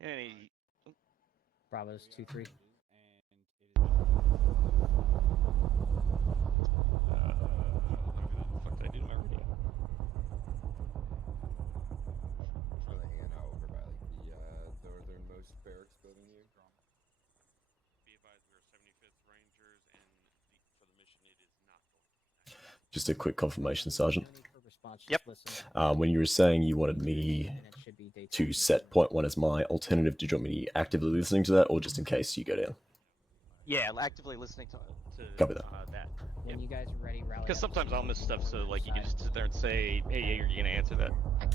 Any... Bravo's 2-3. What the fuck did I do to my radio? Trying to hang out over by like the northernmost barracks building here. Be advised, we are 75th Rangers, and for the mission, it is not going to be. Just a quick confirmation, Sergeant. Yep. When you were saying you wanted me to set point 1 as my alternative, did you want me actively listening to that, or just in case you go down? Yeah, actively listening to Copy that. that. When you guys are ready, rally. Because sometimes I'll miss stuff, so like you can just sit there and say, "Hey, yeah, you're gonna answer that."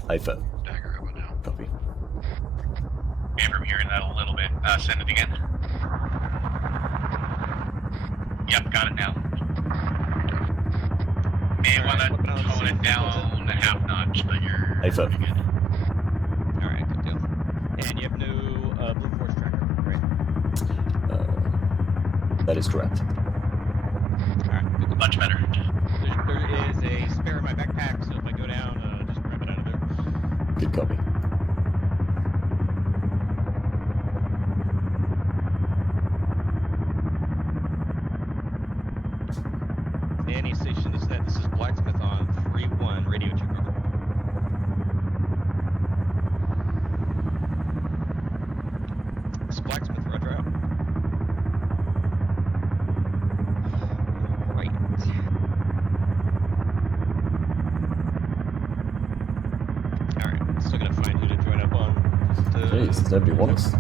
Affirm. Dagger up and down. Copy. And from hearing that a little bit, send it again. Yep, got it now. May want to tone it down a half notch, but you're Affirm. good. Alright, good deal. And you have no Blue Force tracker, right? That is correct. Alright, good. Much better. There is a spare in my backpack, so if I go down, just grab it out of there. Good copy. Any station is that. This is Blacksmith on 3-1, radio 2 cover. This is Blacksmith, roger out. Right. Alright, still gonna find who to join up on. Jeez, does nobody want us?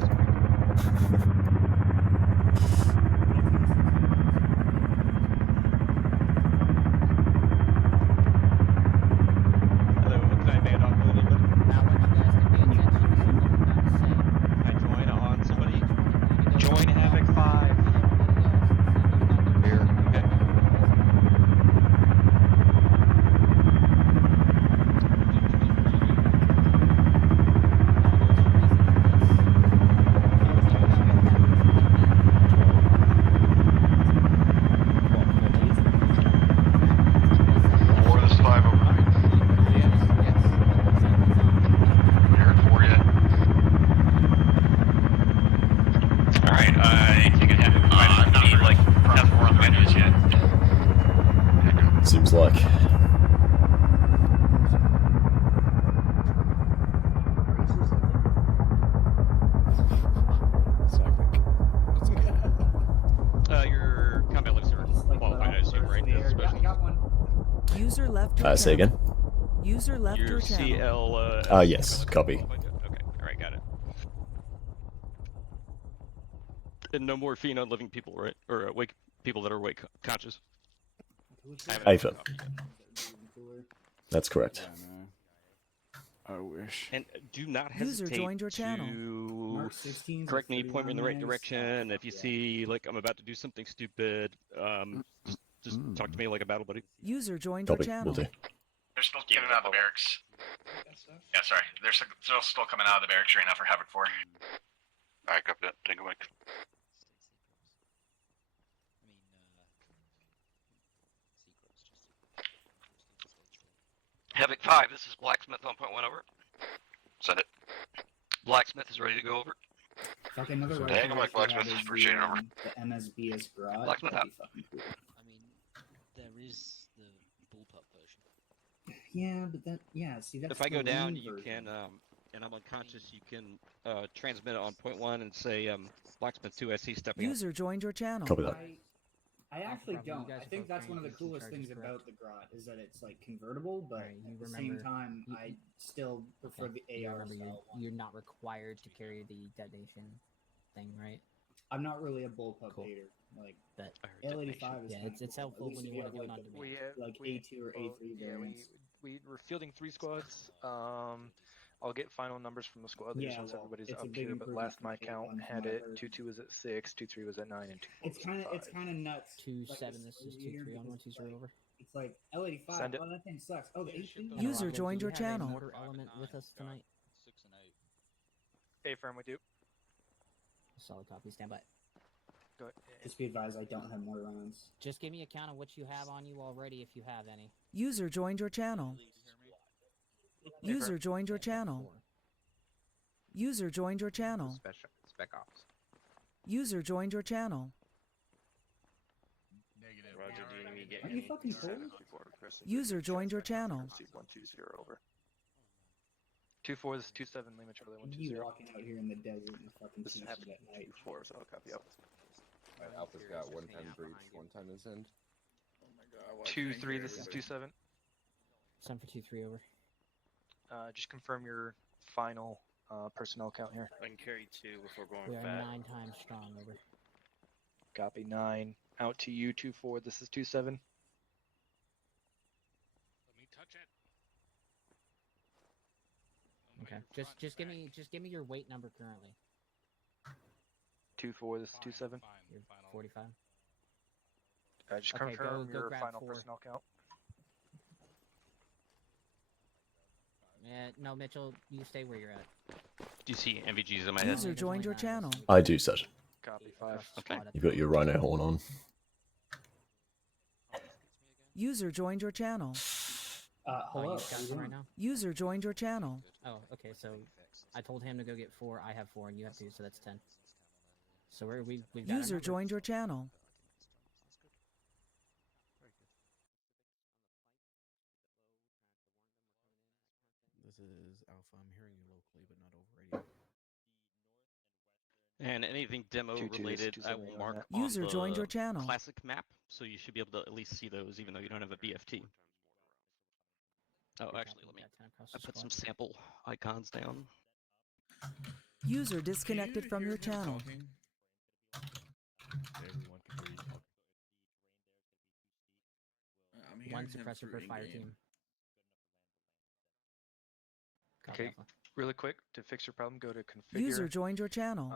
Hello, can I band off a little bit? Now, I want you guys to pay attention to what I'm about to say. Can I join on somebody? Join Havoc 5. Here. Okay. Four, this is 5 over 9. We heard 4 yet. Alright, you can have it. I'm not really like have 4 on the edges yet. Seems like. Your combat looks are qualified, I assume, right? That's special. User left your Say again? User left Your your channel. CL, Yes, copy. Okay, alright, got it. And no morphine on living people, right? Or awake people that are awake, conscious. Affirm. That's correct. I wish. And do not User hesitate joined your channel. to correct me, point me in the right direction. If you see, like, I'm about to do something stupid, just talk to me like a battle buddy. User joined Copy, your channel. will do. They're still getting out of the barracks. Yeah, sorry. They're still coming out of the barracks right now for Havoc 4. Alright, copy that. Take a mic. Havoc 5, this is Blacksmith on point 1 over. Send it. Blacksmith is ready to go over. Fuck, another way Hang on, Mike Blacksmith. is Appreciate it, over. the MSB is garage. Blacksmith That'd be fucking cool. I mean, there is the bullpup version. Yeah, but that, yeah, see, that's If I go the down, lean you version. can, and I'm unconscious, you can transmit it on point 1 and say, Blacksmith 2, I see stepping up. User joined your channel. Copy that. I actually Probably you don't. guys I are think both that's one of the trained coolest things charges, about the garage is that it's like convertible, but Alright, you at the same remember- time, you- I still prefer Okay, the you AR remember style one. you're not required to carry the detonation thing, right? I'm not really a bullpup Cool. hater. Like That I heard L85 detonation. is yeah, kinda it's cool. helpful At least when if you have, want to do it like, on the- demand. like A2 or A3 variants. We're fielding 3 squads. I'll get final numbers from the squad leaders Yeah, once well, everybody's it's a up big here. But improvement last from my Tier count 1 from had what I it. heard. 2-2 was at 6, 2-3 was at 9, and 2-4 It's was kind at of 5. it's kind of nuts. 2-7, like, this is it's weird 2-3 on because 1-2-0 over. It's like L85. Send it. Oh, that thing sucks. Oh, the A3. User Rocket, do joined you your have a channel. mortar element with us tonight. 6 and 8. A-firm, we do. Solid copy, stand by. Go ahead. Just be advised, I don't have more rounds. Just give me a count of what you have on you already, if you have any. User joined your channel. User joined your channel. User joined your channel. Spec ops. User joined your channel. Roger, do you need me to get Are you fucking cool? User joined your channel. 120 over. 2-4, this is 27, Lima Charlie You 120. walking out here in the desert in the fucking This is t-shirt happening. at night. 2-4, so I'll copy up. Alright, Alpha's got 110 breach, 110 this end. Oh my god. 2-3, this is 2-7. Some for 2-3 over. Just confirm your final personnel count here. I can carry 2 before going We are fat. 9 times strong over. Copy 9. Out to you 2-4, this is 2-7. Let me touch it. Okay. Just give me your weight number currently. 2-4, this is 2-7. You're 45. Just Okay, confirm go your grab final 4. personnel count. No, Mitchell, you stay where you're at. Do you see MVGs in my head? User joined your channel. I do, Sergeant. Copy 5. Okay. You've got your rhino horn on. User joined your channel. Oh, Hello. you got some right now? User joined your channel. Oh, okay, so I told him to go get 4, I have 4, and you have 2, so that's 10. So we've got our User number. joined your channel. This is Alpha. I'm hearing you locally, but not over radio. And anything demo 2-2, related, this is I 2-7 will on mark that. on User the joined your channel. classic map, so you should be able to at least see those, even though you don't have a BFT. Oh, Good actually, copy, let me. got 10 across I the put squad. some sample icons down. User disconnected from your channel. Everyone can hear you talking. I'm hearing 1 him suppressor through per fire in-game. team. Copy, Okay. Alpha. Really quick, to fix your problem, go to configure. User joined your channel.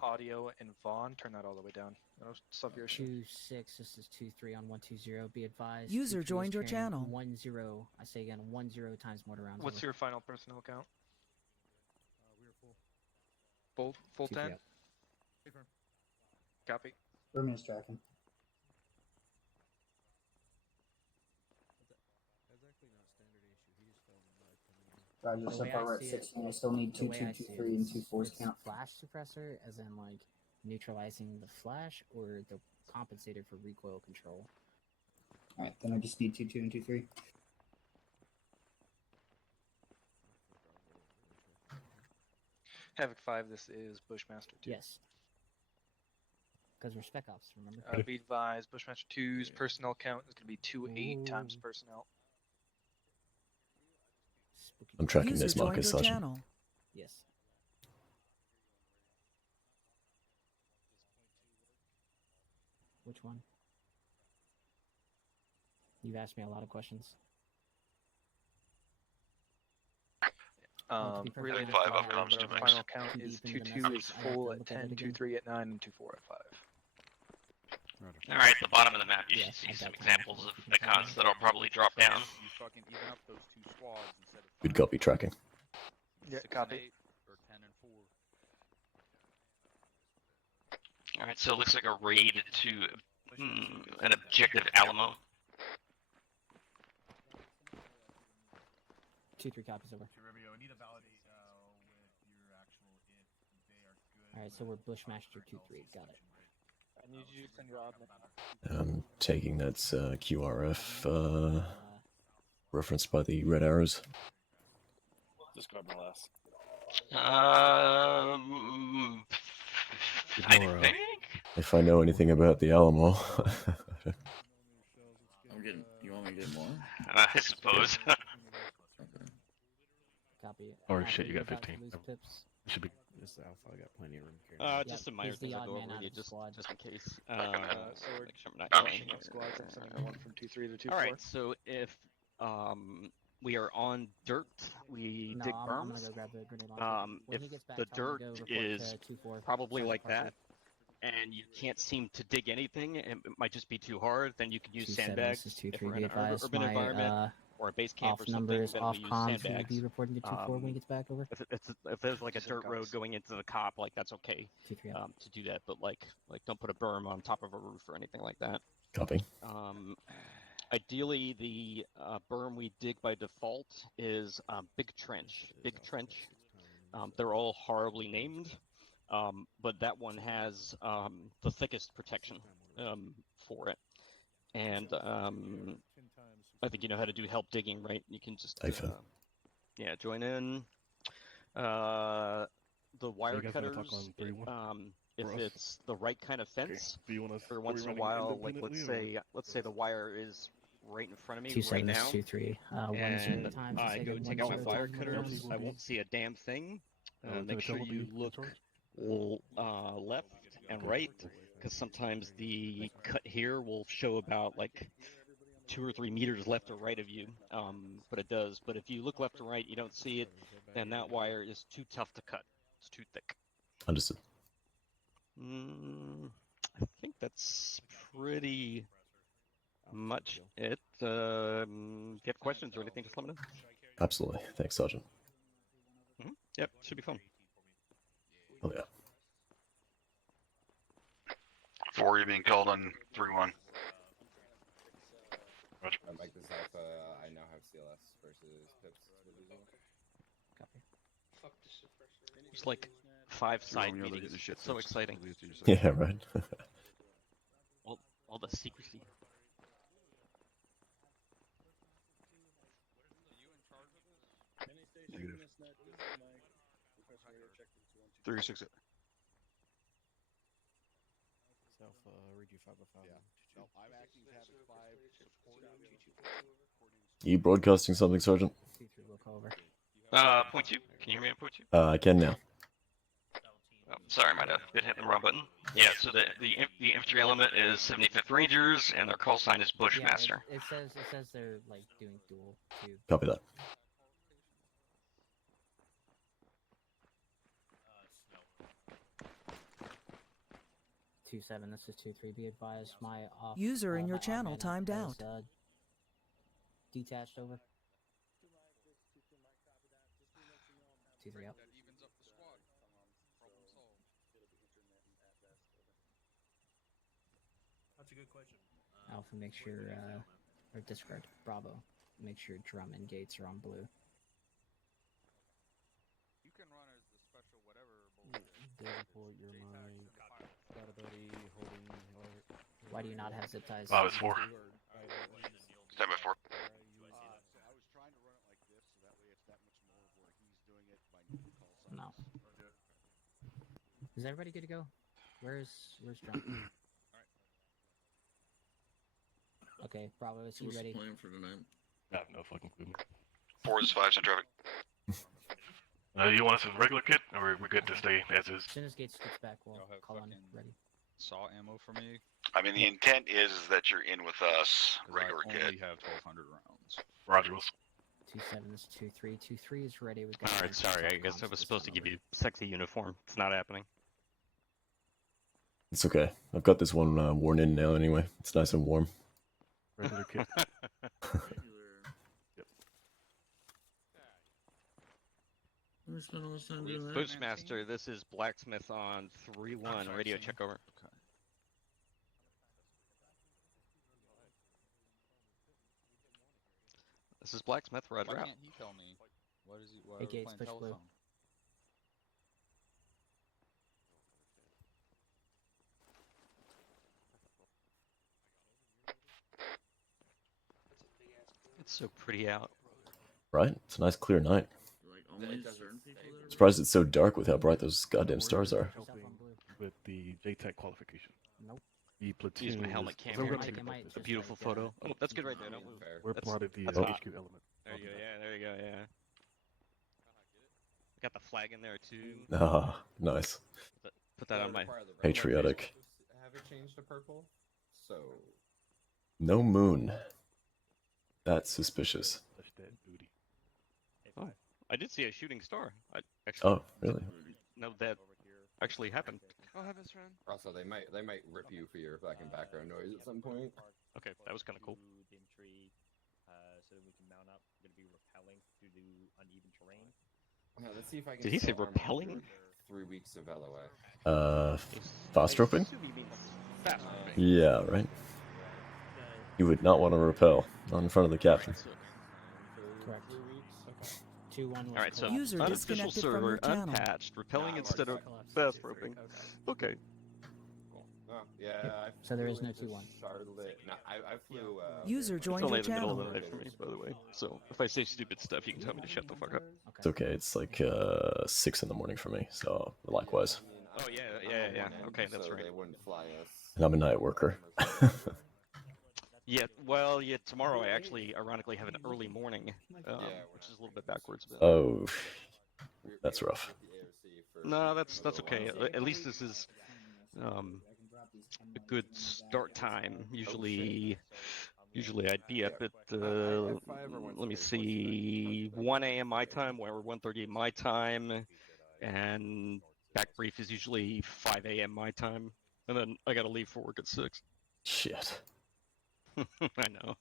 Audio and Vaughn, turn that all the way down. That'll solve your issue. 2-6, this is 2-3 on 120. Be advised. User 2-3 is joined your carrying channel. 1-0. I say again, 1-0 times mortar rounds. What's over. your final personnel count? We were full. Full 2-3 10? up. Copy. Vermin's tracking. That's actually not a standard issue. He just fell in the mud coming in. Roger, The so way far I we're at see it- 16. I still need The 2, way 2, I 2, see it 3, and is 2 4s it's count. flash suppressor, as in like neutralizing the flash, or the compensator for recoil control. Alright, then I just need 2, 2, and 2, 3. Havoc 5, this is Bushmaster 2. Yes. Because we're spec ops, remember? Be advised, Bushmaster 2's personnel count is going to be 2-8 times Ooh. personnel. Spooky. I'm tracking User this joined marker, your Sergeant. channel. Yes. Which one? You've asked me a lot of questions. Well, to be perfectly Really, honest, I our haven't looked final too count deep is into the 2-2 message. is I'd have to full at look at 10, it again. 2-3 at 9, and 2-4 at 5. Alright, at the bottom of the map, you Yeah, should see I've some got time. examples of You can check icons it. that'll probably drop down. You fucking even up those 2 squads instead of Good copy, tracking. Yeah, copy. or 10 and 4. Alright, so it looks like a raid to an objective Alamo. 2-3 copies over. Alright, so we're Bushmaster 2-3. Got it. I need you to send your odd I'm taking that's QRF referenced by the red arrows. Just grab my last. I More, think. If I know anything about the Alamo. I'm getting. You want me to get more? I suppose. Copy. Oh, After shit, you got about 15. loose pips. Should be. This is Alpha. I got plenty of room to carry. Yep, Just some minor he's the things I'll odd go man over out with you of the squad. just in case. So we're make sure I'm not Copy. yelling up squads. I'm sending one from 2-3 to 2-4. Alright, so if we are on dirt, we No, dig I'm berms. gonna go grab the grenade launcher. When If he gets back, the tell him to dirt go report is to 2-4. probably Sergeant like Parker. that, and you can't seem to dig anything, and it might just be too hard, then you could use 2-7, sandbags. this is If 2-3. we're Be in an advised, urban my environment or a base camp off or something, number is then off we use comms. Will sandbags. be reporting to 2-4 when he gets back over. If there's like a Just in dirt road case. going into the cop, like that's okay 2-3 up. to do that, but like don't put a berm on top of a roof or anything like that. Copy. Ideally, the berm we dig by default is big trench. Big trench They're all horribly named, but that one has the thickest protection for it. And I think you know how to do help digging, right? You can just yeah, join in. The wire cutters, if it's the right kind of fence, or once in a while, like let's say the wire is right in front of me right now, 2-7-2-3. and I go take out my wire cutters, I won't see a damn thing. Make sure you look left and right, because sometimes the cut here will show about like 2 or 3 meters left or right of you, but it does. But if you look left or right, you don't see it, then that wire is too tough to cut. It's too thick. Understood. I think that's pretty much it. If you have questions or anything, just let me know. Absolutely. Thanks, Sergeant. Yep, should be fun. Oh yeah. 4, you're being called on 3-1. Mike, this Alpha, I now have CLS versus Pips. Copy. There's like 5 side meetings. It's so exciting. Yeah, right. all the secrecy. Negative. 3-6. Read you 505. Yeah. No, I'm acting Havoc 5 supporting. You broadcasting something, Sergeant? 2-3 will call over. Point 2. Can you hear me on point 2? I can now. Oh, sorry, might have been hitting the wrong button. Yeah, so the infantry element is 75th Rangers, and their call sign is Bushmaster. Yeah, it says they're like doing dual too. Copy that. This is 2-3. Be advised, my off. User in your my channel off timed man out. is, detached over. 2-3 out. That's a good question. Alpha, make sure, or discard. Bravo, make sure drum and gates are on blue. You can run as the special whatever. Report your mind. Got a buddy holding. Why do you not have zip ties? Oh, it's 4. Stand by 4. I was trying to run it like this, so that way it's that much more where he's doing it by new call signs. No. Is everybody good to go? Where's drum? Okay, Bravo, is he ready? Plan for tonight? No fucking clue. 4 is 5 in traffic. You want us as regular kit, or we good to stay as is? As soon as gates gets back, we'll call on ready. Saw ammo for me. I mean, the intent is that you're in with us, regular I kit. only have 1,200 rounds. Roger. 2-7 is 2-3. 2-3 is ready. We've got. Alright, sorry, I guess I was supposed to give you sexy uniform. It's not happening. It's okay. I've got this one worn in now anyway. It's nice and warm. Regular kit. We spent all this time doing that. Bushmaster, this is Blacksmith on 3-1. Radio check over. Okay. This is Blacksmith, Why roger out. can't he tell me? What is he? Why Hey, are we Gates, playing push blue. telephone? It's so pretty out. Right? It's a nice clear night. Like only certain people that are Surprised it's so dark with how bright those goddamn stars are. Helping with the JTAC qualification. Nope. The platoon. Use my helmet cam we're here. gonna take It might about It's a just beautiful like, photo. Oh, that's good right there. Don't move. We're That's- plotted the that's hot. HQ element. There you go. Yeah, there you go. Yeah. Got the flag in there too. Ah, nice. Put that on my. Patriotic. Have it changed to purple? So. No moon. That's suspicious. That's dead booty. Oh, I did see a shooting star. I actually Oh, really? know that actually happened. Oh, have his friend. Also, they might rip you for your fucking background noise at some point. Okay, that was kind of cool. So we can mount up. We're going to be rappelling through the uneven terrain. Let's see if I can. Did he say sell Arma rappelling? for 3 weeks of LOA. Fast roping? I assume he means fast roping. Yeah, right. You would not want to repel. Not in front of the captain. Correct. 2-1 was All right, so collapsed. User unofficial disconnected from server, your channel. unpatched, repelling Nah, instead of Collapsed. fast roping. Okay. Cool. Oh, yeah. I So there flew is no into 2-1. Charlotte. No, I flew. User It's joined only your in the middle of channel. the night for me, by the way. So if I say stupid stuff, you can tell me to shut the fuck up. It's okay. It's like 6 in the morning for me, so likewise. Oh yeah. Okay, that's right. They wouldn't fly us. And I'm a night worker. Yeah, well, yeah. Tomorrow I actually, ironically, have an early morning, which is a little bit backwards. But... Oh, that's rough. No, that's okay. At least this is a good start time. Usually I'd be up at let me see, 1 a.m. my time, or 1:30 my time, and back brief is usually 5 a.m. my time, and then I gotta leave for work at 6. Shit. I know.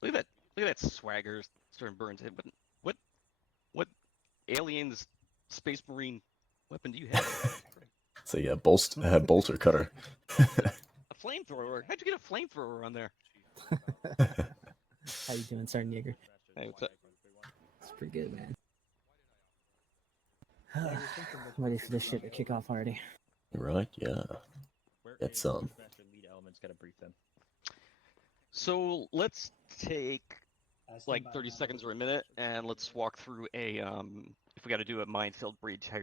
Look at that swagger starting Burns head. What aliens space marine weapon do you have? It's a bolter cutter. A flamethrower? How'd you get a flamethrower on there? How you doing, Sergeant Yeager? Hey, what's up? It's pretty good, man. I'm ready for this shit to kick off already. Right? Yeah. Get some. Lead elements gotta brief them. So let's take like 30 seconds or a minute, and let's walk through a if we got to do a minefield breach, how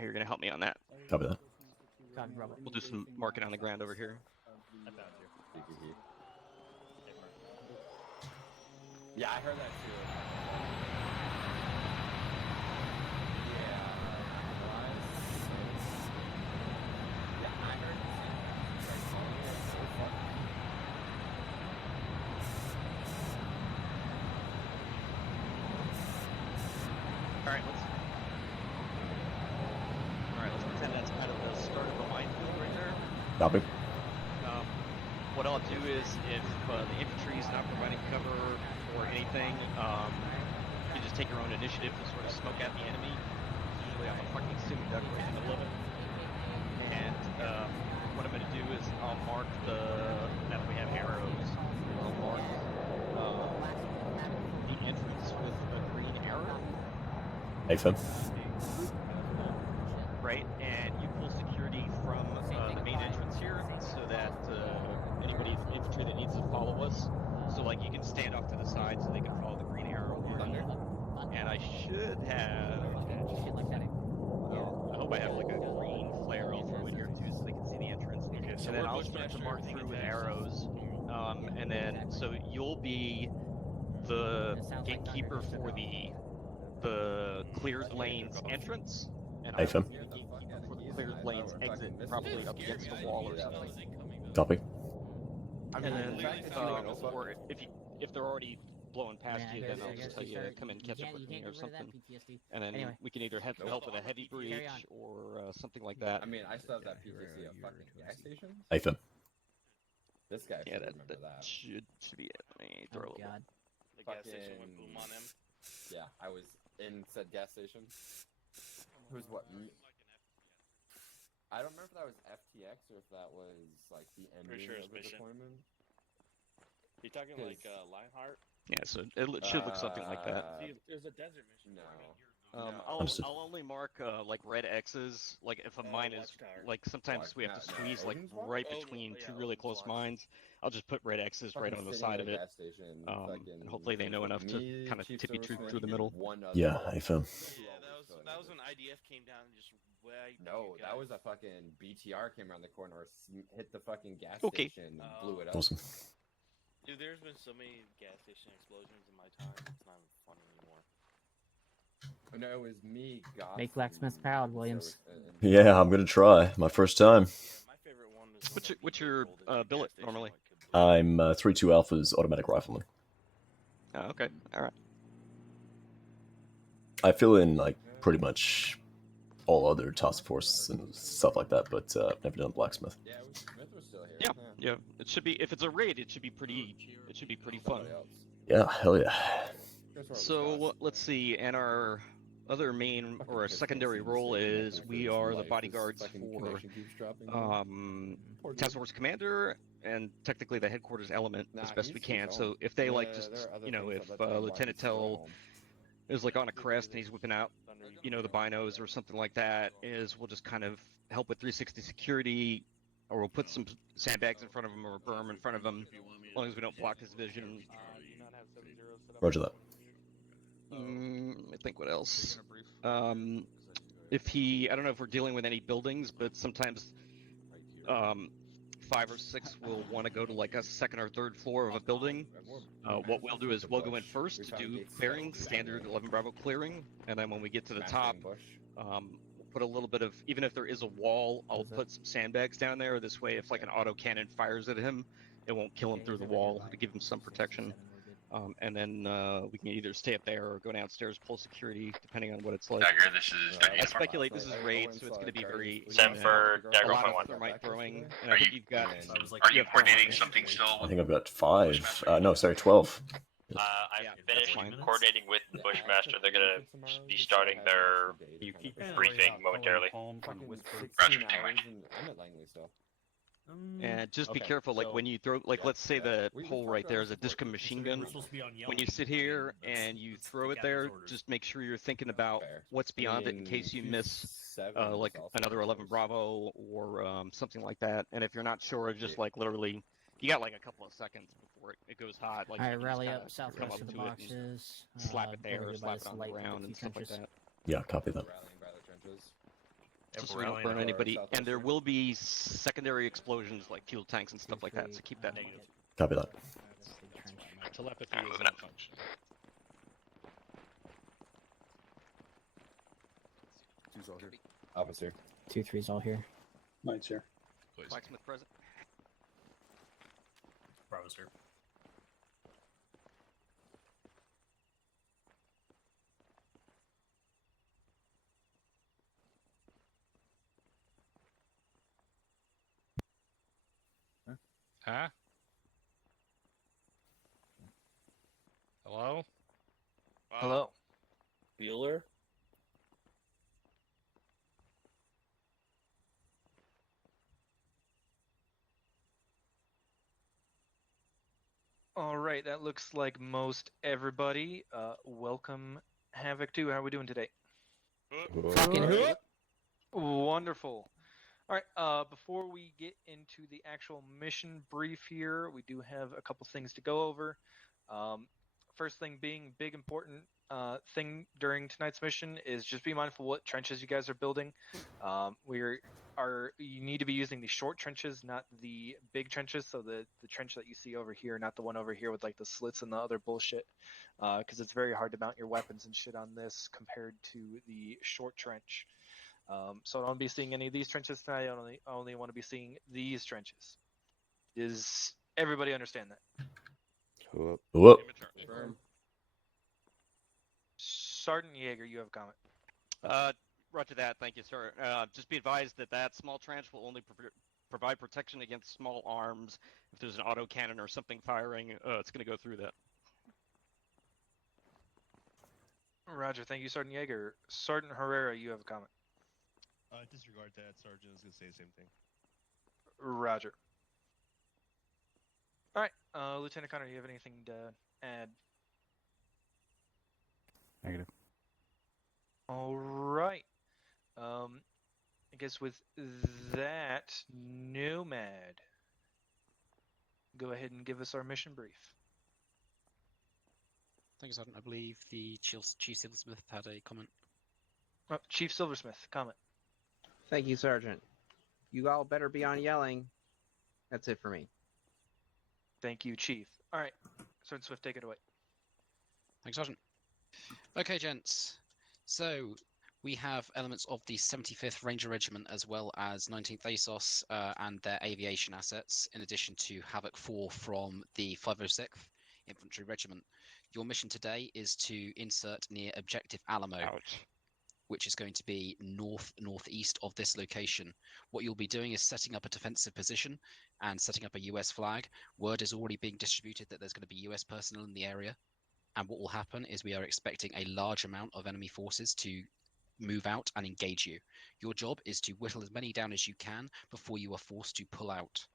you're gonna help me on that. Copy that. Copy, Robert. We'll do some marking on the ground over here. I found you. Yeah, I heard that too. Yeah, I heard Alright, let's pretend that's kind of the start of a minefield right there. Copy. What I'll do is, if the infantry is not providing cover or anything, you just take your own initiative to sort of smoke out the enemy. Usually I'm a fucking sitting duck right in the middle of it. And what I'm going to do is I'll mark now that we have arrows, I'll mark the entrance with a green arrow. AFM. Right, and you pull security from the main entrance here, so that infantry that needs to follow us, so like you can stand off to the side so they can follow the green arrow here. And I should have, I hope I have like a green flare I'll throw in here too, so they can see the entrance. So and then I'll start to mark through with arrows, and then so you'll be the gatekeeper for the cleared lanes entrance, and I'll be the gatekeeper for the cleared lanes exit, probably up against the wall or something. Copy. And then, or if they're already blowing past you, then I'll just tell you to come and catch up with me or something. And then we can either have help with a heavy breach or something like that. I mean, I still have that PTC at fucking gas station. AFM. This guy. Yeah, should that remember that. should be it. Let me throw a little. God. The gas station went boom on him. Yeah, I was in said gas station. Who's what? I don't remember if that was FTX or if that was like the ending sure of it's the mission. deployment. You talking like Lionheart? Yeah, so it should look something like that. See, there's a desert mission. No. I'll only mark like red X's, like if a mine is like sometimes we have to squeeze like right between two really close mines. I'll just put red X's right on the side of it, and hopefully they know enough to kind of tippy through the middle. Yeah, AFM. Yeah, that was when IDF came down and just wiped. No, that was a fucking BTR came around the corner, hit the fucking gas Okay. station, and blew it up. Awesome. Dude, there's been so many gas station explosions in my time. It's not even fun anymore. No, it was me. Goth, Make Blacksmith proud, Williams. Yeah, I'm gonna try. My first time. My favorite one was What's your billet normally? I'm 3-2 Alpha's automatic rifleman. Oh, okay, all right. I fill in like pretty much all other task force and stuff like that, but never done blacksmith. Yeah, Smith was still here. Yeah. It should be, if it's a raid, it should be pretty fun. Yeah, hell yeah. So let's see, and our other main or our secondary role is we are the bodyguards for task force commander and technically the headquarters element as best we he's can. So home. if they like Yeah, just, there are other you know, things if at that time why Lieutenant he's still at Tell home. is like on a crest and he's whipping out, you know, the binos or something like that, is we'll just kind of help with 360 security, or we'll put some sandbags in front of him or a berm in front of him, as long as we don't block his vision. Do you not have 7-0 set up? Roger that. I think what else? If he, I don't know if we're dealing with any buildings, but sometimes 5 or 6 will want to go to like a second or third floor of a building. What we'll do is we'll go in first to do clearing, standard 11 Bravo clearing, and then when we get to the top, we'll put a little bit of, even if there is a wall, I'll put some sandbags down there. This way, if like an auto cannon fires at him, it won't kill him through the wall to give him some protection. And then we can either stay up there or go downstairs, pull security, depending on what it's like. Dagger, this is I speculate this is raid, so it's going to be very Send for a Dagger lot of 1.1. thermite throwing. And Are I think you- you've got. Are you coordinating something still? I think I've got 5. No, sorry, 12. I've finished coordinating with the Bushmaster. They're gonna be starting their briefing momentarily. Roger, take my. I'm at Langley still. And just be Okay, careful, like so- when you throw, like let's say the We hole talked right about there this is a before. discum machine gun. supposed to be on When you sit here and you throw it there, just make sure you're thinking about Fair. what's beyond it in case you miss like another 11 Bravo or something like that. And if you're not sure, just like literally, you got like a couple of seconds before it goes hot. Like All you right, can rally just up kinda come southwest up of the to it and boxes. slap it there, over or here by slap this it on the light with ground few and stuff like trenches. that. Yeah, copy that. Rallying by the trenches. Just so we don't burn anybody. And there will be secondary explosions like fuel tanks and stuff like that. So keep that. Copy that. Telepathy Alright, is moving up. malfunction. Two's all here. Officer. 2-3's all here. Mine's here. Blacksmith present. Bravo, sir. Huh? Hello? Hello. Bueller? All right, that looks like most everybody. Welcome, Havoc 2. How are we doing today? Fucking hook. Wonderful. All right, before we get into the actual mission brief here, we do have a couple things to go over. First thing being, big important thing during tonight's mission is just be mindful what trenches you guys are building. You need to be using the short trenches, not the big trenches. So the trench that you see over here, not the one over here with like the slits and the other bullshit, because it's very hard to mount your weapons and shit on this compared to the short trench. So I don't want to be seeing any of these trenches tonight. I only want to be seeing these trenches. Does everybody understand that? Whoop. Sergeant Yeager, you have a comment. Roger that. Thank you, sir. Just be advised that that small trench will only provide protection against small arms. If there's an auto cannon or something firing, it's going to go through that. Roger, thank you, Sergeant Yeager. Sergeant Herrera, you have a comment. Disregard that, Sergeant. I was going to say the same thing. Roger. All right, Lieutenant Connor, do you have anything to add? Negative. All right. I guess with that, Nomad, go ahead and give us our mission brief. Thank you, Sergeant. I believe the Chief Silversmith had a comment. Oh, Chief Silversmith, comment. Thank you, Sergeant. You all better be on yelling. That's it for me. Thank you, Chief. All right, Sergeant Swift, take it away. Thanks, Sergeant. Okay, gents. So we have elements of the 75th Ranger Regiment as well as 19th ASOS and their aviation assets, in addition to Havoc 4 from the 506th Infantry Regiment. Your mission today is to insert near Objective Alamo, which is going to be northeast of this location. What you'll be doing is setting up a defensive position and setting up a US flag. Word is already being distributed that there's going to be US personnel in the area. And what will happen is we are expecting a large amount of enemy forces to move out and engage you. Your job is to whittle as many down as you can before you are forced to pull out.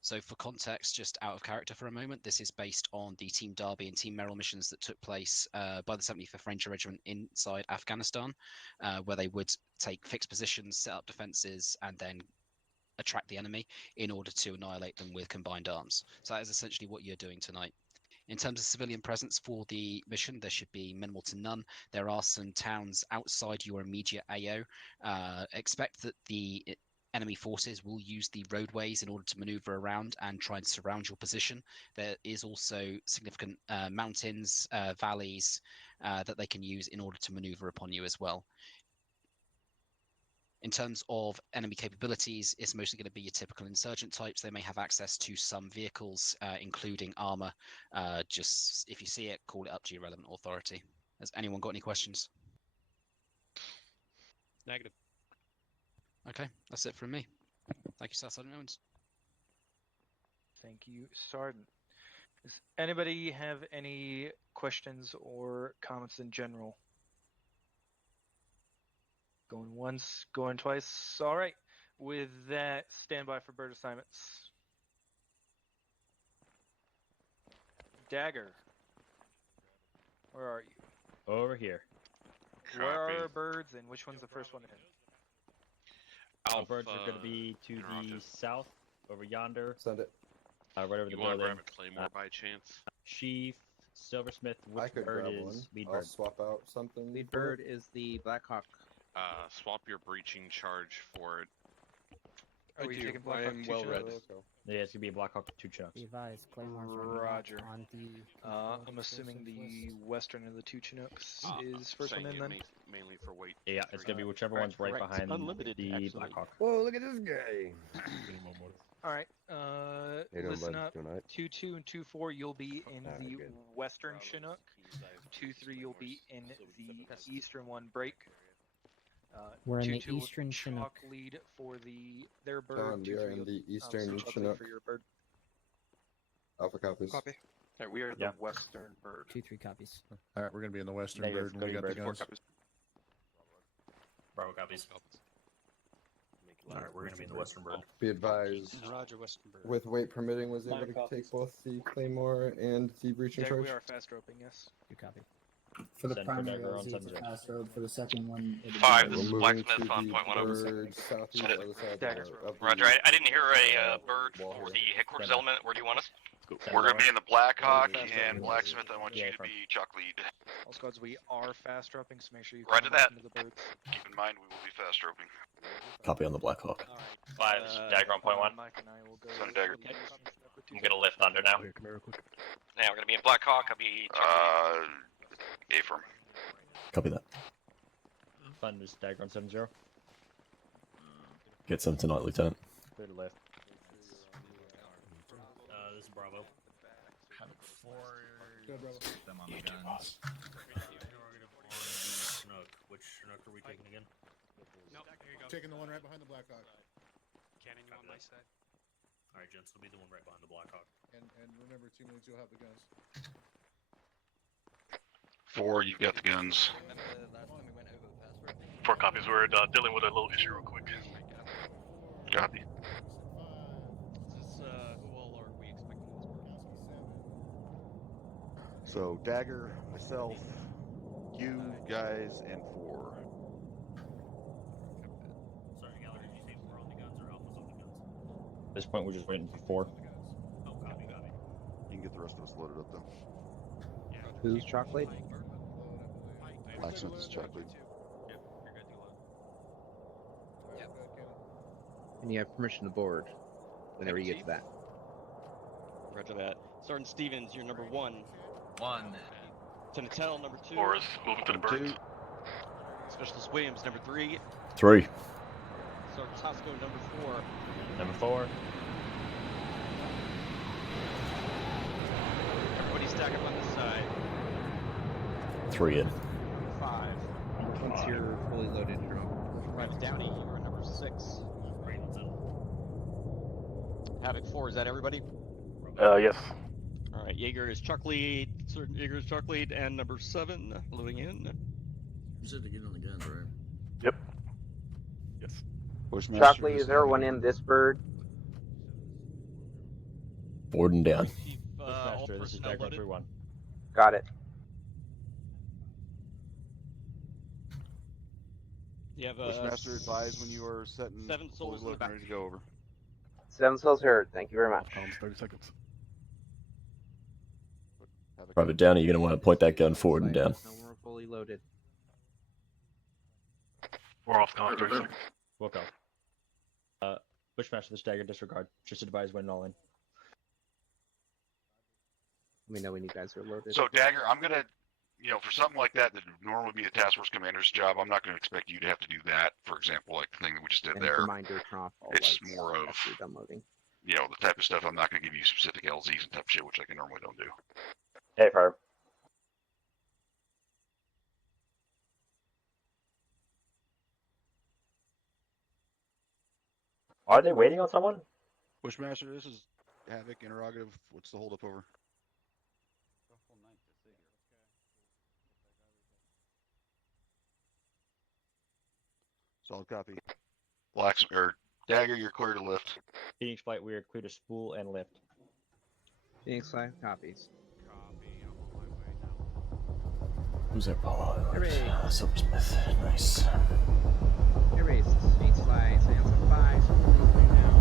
So for context, just out of character for a moment, this is based on the Team Derby and Team Merrill missions that took place by the 75th Ranger Regiment inside Afghanistan, where they would take fixed positions, set up defenses, and then attract the enemy in order to annihilate them with combined arms. So that is essentially what you're doing tonight. In terms of civilian presence for the mission, there should be minimal to none. There are some towns outside your immediate AO. Expect that the enemy forces will use the roadways in order to maneuver around and try and surround your position. There is also significant mountains, valleys that they can use in order to maneuver upon you as well. In terms of enemy capabilities, it's mostly going to be your typical insurgent types. They may have access to some vehicles, including armor. Just if you see it, call it up to your relevant authority. Has anyone got any questions? Negative. Okay, that's it from me. Thank you, Sergeant Owens. Thank you, Sergeant. Does anybody have any questions or comments in general? Going once, going twice. All right. With that, stand by for bird assignments. Dagger, where are you? Over here. Where are our birds, and which one's the first one in? Our birds are going to be to the south, over yonder. Send it. Right over the You want to building. grab a claymore by chance? Chief, Silversmith, I which could bird grab is one. lead I'll bird? swap out something. Lead for bird it. is the Blackhawk. Swap your breaching charge for it. Are we taking Blackhawk two well read. Chinooks? Yeah, it's going to be a Blackhawk 2 Chinooks. Be advised, Claymores are not Roger. on the I'm assuming the western of the two Chinooks is first one Saying in it then? mainly for weight. Yeah, it's going to be whichever one's right correct. behind Unlimited, the actually. Blackhawk. Whoa, look at this guy. All right. Hey, don't Listen bud, up. tonight. 2-2 and 2-4, you'll be in Alright, the good. western Chinook. 2-3, you'll be in the eastern one. Break. We're in the 2-2 will eastern Chinook. chalk lead for their bird. Tom, we are 2-3 in the will, eastern so chalk lead Chinook. for your bird. Alpha copies. Copy. Alright, we are the western bird. 2-3 copies. All right, we're gonna be in the western Negative, bird. and We got the bird. guns. Bravo copies. Alright, we're going to be in the western bird. Be advised, Roger, western bird. with weight permitting, was able to take both the claymore and the breaching Dagger, charge. we are fast roping, yes. You copy. For the Send for primary Dagger on LZ, it's a 7-0. fast road. For the second one, it'll be 5, a this is We're moving Blacksmith to on the point 1 over. bird southeast Send it. other side Daggers of the Roger, I didn't hear a bird wall for here. the headquarters Send it. element. Where do you want us? We're going to be in the Blackhawk Fast and roping. Blacksmith. I want you Yeah, to front. be chuck lead. All squads, we are fast roping, so make sure you Roger come up that. into the bird. Keep in mind, we will be fast roping. Copy on the Blackhawk. 5, this is Dagger on point 1. Mike and I will go. Send a dagger. to the eastern Chinook with I'm 2-3. going to lift under now. Here, come here real quick. Now we're going to be in Blackhawk. I'll be chuck lead. A-firm. Copy that. Fun is Dagger on 7-0. Get some tonight, Lieutenant. Clear to left. This is Bravo. Havoc 4. Good, brother. Them on the guns. Interrogative on the Chinook. Which Chinook are we taking again? No, here you go. Taking the one right behind the Blackhawk. Cannon, you on my side? Alright, gents, will be the one right behind the Blackhawk. And remember, teammates, you'll have the guns. 4, you've got the guns. 4 copies. We're dealing with a little issue real quick. Copy. Who all are we expecting this So Dagger, myself, you guys, and 4. Sorry, Gallagher, did you say 4 on the guns or Alpha's on the guns? At this point, we're just waiting for 4. Oh, copy. You can get the rest of us loaded up though. Who's chocolate? Blacksmith is chocolate. Yep, you're good to go. And you have permission to board whenever you get to that. Roger that. Sergeant Stevens, you're number 1. 1. Lieutenant Tell, number 2. Boris, moving to the birds. Specialist Williams, number 3. 3. Sergeant Tosco, number 4. Number 4. Everybody stack up on this side. 3 in. 5. Once you're fully loaded, you're on. Private Downey, you are number 6. Great, that's it. Havoc 4, is that everybody? Yes. Alright, Jaeger is chuck lead, Sergeant Jaeger is chuck lead, and number 7, loading in. You said to get on the guns, right? Yep. Yes. Chocolate, is everyone in this bird? Forward and down. Keep all Bushmaster, this is personnel Jaguar loaded. 3-1. Got it. You have Bushmaster, advise when you are setting 7 souls in the fully loaded and back. ready to go over. 7 souls heard. Thank you very much. 30 seconds. Private Downey, you're going to want to point that gun forward and down. No, we're fully loaded. We're off count. We'll go. Bushmaster, this dagger, disregard. Just advise when all in. Let me know when you guys are loaded. So, Dagger, I'm going to, for something like that would normally be a task force commander's job, I'm not going to expect you to have to do that. For example, like the thing that we just did and there. reminder, turn off all It's lights more of, after you're done loading. the type of stuff I'm not going to give you specific LZs and type of shit, which I can normally don't do. Hey, Fire. Are they waiting on someone? Bushmaster, this is Havoc, interrogative. What's the holdup over? Solid copy. Blacksmith, or Dagger, you're clear to lift. Phoenix Flight, we are clear to spool and lift. Phoenix 5 copies. Who's that? Paul? Hooray. Silversmith. Nice. Erase Phoenix Flight, Sands of 5, so we'll leave right now.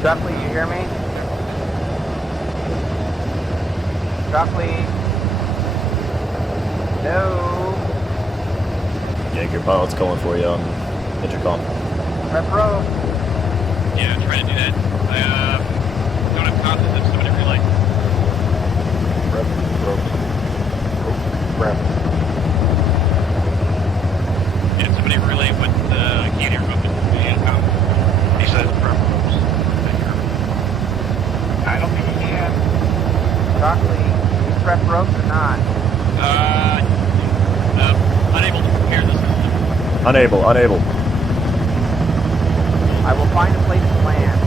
Duffley, you hear me? Shockley. No. Yeah, your pilot's calling for you on intercom. Rep row. Yeah, I'm trying to do that. I don't have contact of somebody relay. Rep. Yeah, somebody relay what I can't hear movement. He said rep ropes. I don't think you can. Shockley, can you prep ropes or not? Unable to prepare the system. Unable. I will find a place to land.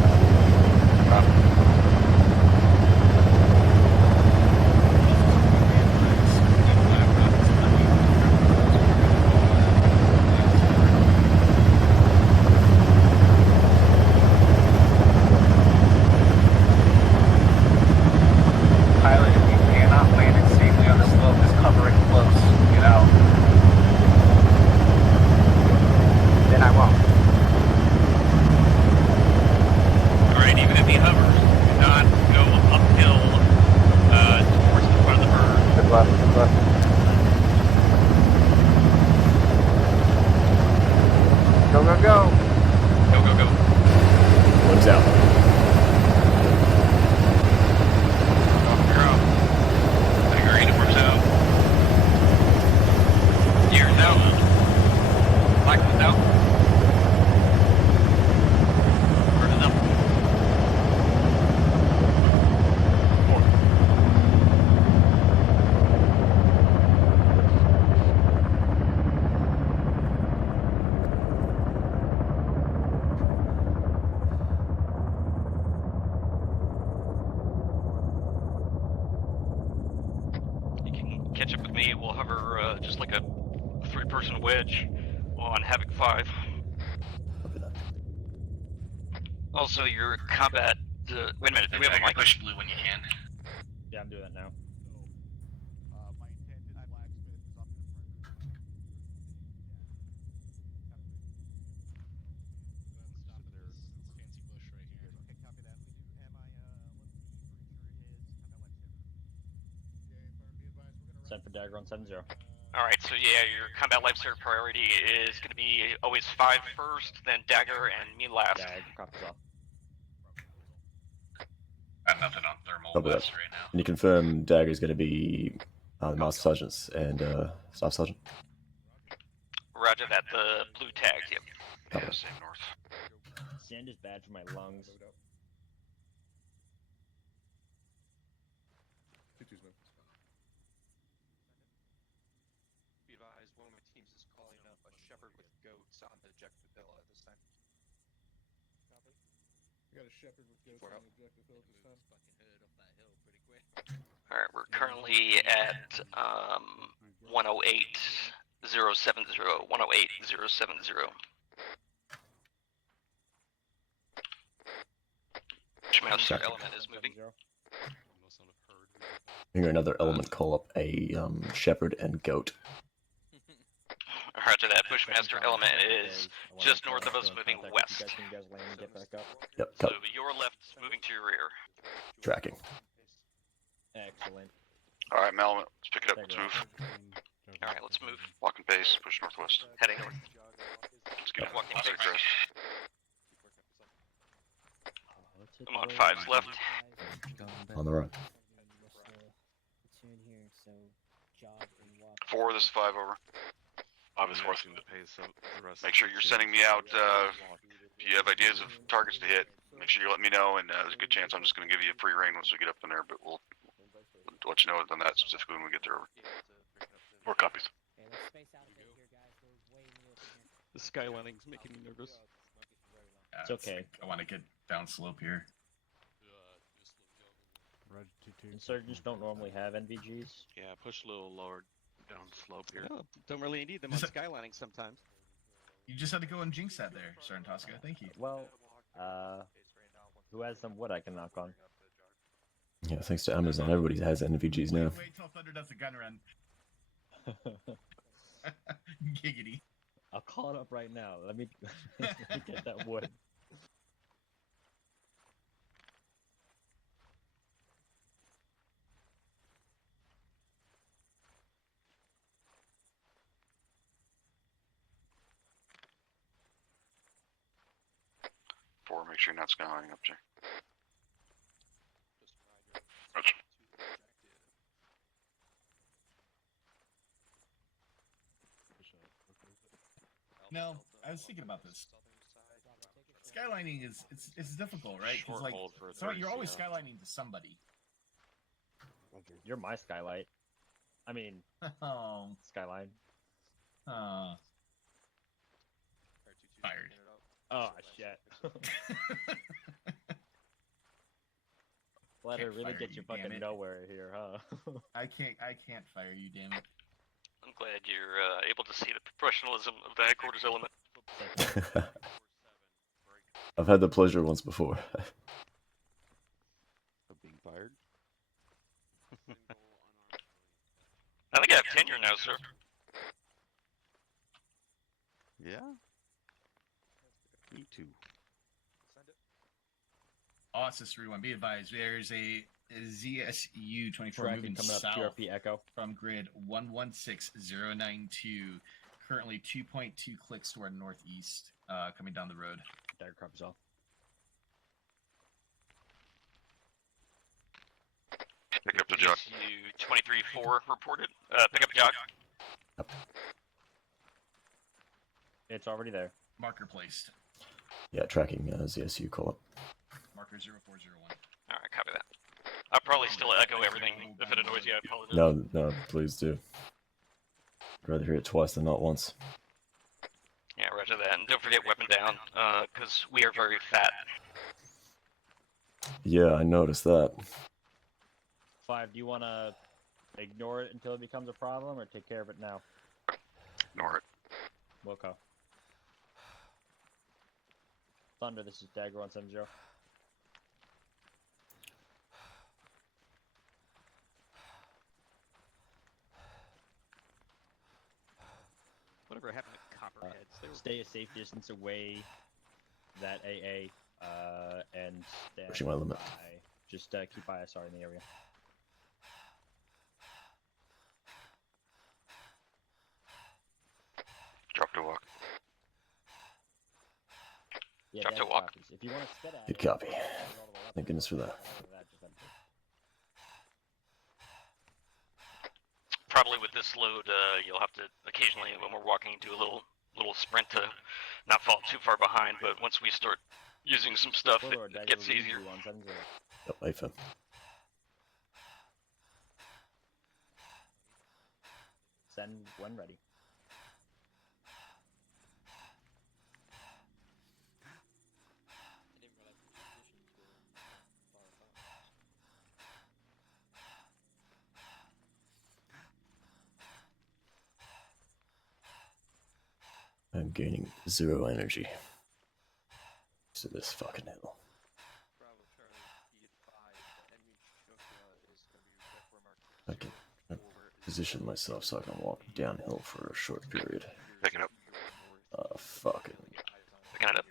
Pilot, if you cannot land it safely on the slope, just cover it close. Get out. Then I won't. Alright, even if he hovers, do not go uphill towards the front of the bird. Good luck. Go, go, go. Go. One's out. Gears out. Blacksmith out. Bird is up. You can catch up with me. We'll hover just like a 3-person wedge on Havoc 5. Also, your combat. Wait a minute. Do we have a mic? Push blue when you can. Yeah, I'm doing that now. Send for dagger on 7-0. Alright, so yeah, your combat lifesaver priority is going to be always 5 first, then dagger, and me last. Dagger, copies off. Got nothing on thermal Copy that. west right now. And you confirm Dagger's going to be the Master Sergeants and Staff Sergeant? Roger that, the blue tags, yep. Copy. Yeah, same north. Sand is bad for my lungs. Be advised, one of my teams is calling up a shepherd with goats on the objective hill at this time. Copy. We got a shepherd with goats on the objective hill at this time. Alright, we're currently at 108.070. 108.070. Master element is moving. I hear another element call up a shepherd and goat. Roger that. Bushmaster element is just north of us, moving west. Yep, So cut. your left moving to your rear. Tracking. Excellent. Alright, element, let's pick it up. Let's move. Alright, let's move. Walking pace, push northwest. Heading north. Let's get Walking pace. pace. I'm on 5's left. On the right. 4, this is 5 over. 5 is forcing the pace, so the rest. Make sure you're sending me out, if you have ideas of targets to hit, make sure you let me know, and there's a good chance I'm just going to give you a free reign once we get up in there, but we'll let you know on that specifically when we get there. 4 copies. The skylining's making me nervous. It's okay. I want to get down slope here. Insurgents don't normally have NVGs. Yeah, push a little lower down slope here. No, don't really need them on skylining sometimes. You just had to go and jinx that there, Sergeant Tosca. Thank you. Well, who has some wood I can knock on? Yeah, thanks to Amazon, everybody has NVGs now. Wait till Thunder does the gun run. Giggity. I'll call it up right now. Let me get that wood. Make sure you're not skylining up there. Roger. No, I was thinking about this. Skylining is it's difficult, right? Because like you're always skylining to somebody. You're my skylight. I mean, skyline. Fired. Oh shit. Letter really gets you fucking nowhere here, huh? I can't fire you, damn it. I'm glad you're able to see the professionalism of the headquarters element. I've had the pleasure once before. Of being fired? I think I have tenure now, sir. Yeah? Me too. Ossus 31, be advised, there's a ZSU 24 Tracking moving coming up, south PRP Echo. from grid 116092. Currently 2.2 clicks to our northeast, coming down the road. Dagger comes off. Pick up the jog. 23-4 reported. Pick up jog. It's already there. Marker placed. Yeah, tracking ZSU call up. Marker 0401. Alright, copy that. I'll probably still echo everything. If it annoys you, I apologize. No, please do. I'd rather hear it twice than not once. Yeah, roger that. And don't forget weapon down, because we are very fat. Yeah, I noticed that. 5, do you want to ignore it until it becomes a problem, or take care of it now? Ignore it. Wilco. Thunder, this is Dagger 170. Whatever happened to copperheads? They were... Stay a safe distance away. That AA, and Pushing my limit. Just keep ISR in the area. Drop to walk. Yeah, Drop to walk. If you want to spit at Good copy. Thank goodness for that. Probably with this load, you'll have to occasionally, when we're walking, do a little sprint to not fall too far behind. But once we start using some stuff, it gets easier. Yep, AFM. Send when ready. I'm gaining 0 energy. To this fucking hill. I can position myself so I can walk downhill for a short period. Pick it up. Fucking. Picking it up.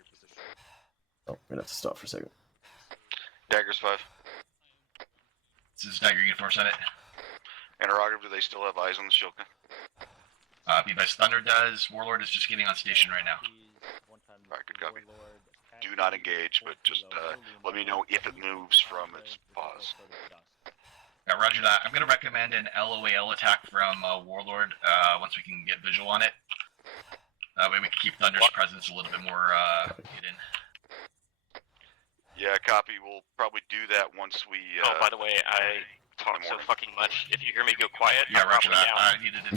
Oh, we're gonna have to stop for a second. Daggers 5. This is Dagger, you get force on it. Interrogative, do they still have eyes on the Shilka? Be advised, Thunder does. Warlord is just getting on station right now. Alright, good copy. Do not engage, but just let me know if it moves from its pause. Yeah, roger that. I'm going to recommend an LOAL attack from Warlord once we can get visual on it. That way we can keep Thunder's presence a little bit more hidden. Yeah, copy. We'll probably do that once we... oh, by the way, I talk so fucking much. If you hear me go quiet, yeah, I'm roger probably that. down. I needed to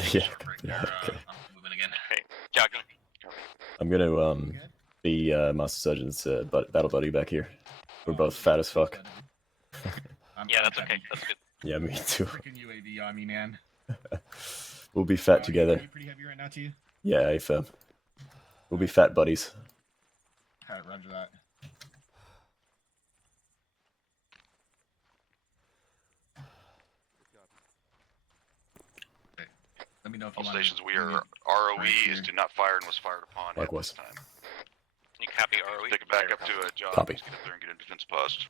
Yeah, okay. I'm moving again. Okay, jogging. I'm gonna be Master Sergeant's battle buddy back here. We're both fat as fuck. Yeah, that's okay. That's good. Yeah, me too. Freaking UAV on me, man. We'll be fat together. You pretty heavy right now, too? Yeah, AFM. We'll be fat buddies. Alright, roger that. Let me know if you All want stations, to... we are ROE is do not fire and was fired upon Likewise. at this time. You copy ROE? Take it back up to a job. Copy. Let's get up there and get in defense post.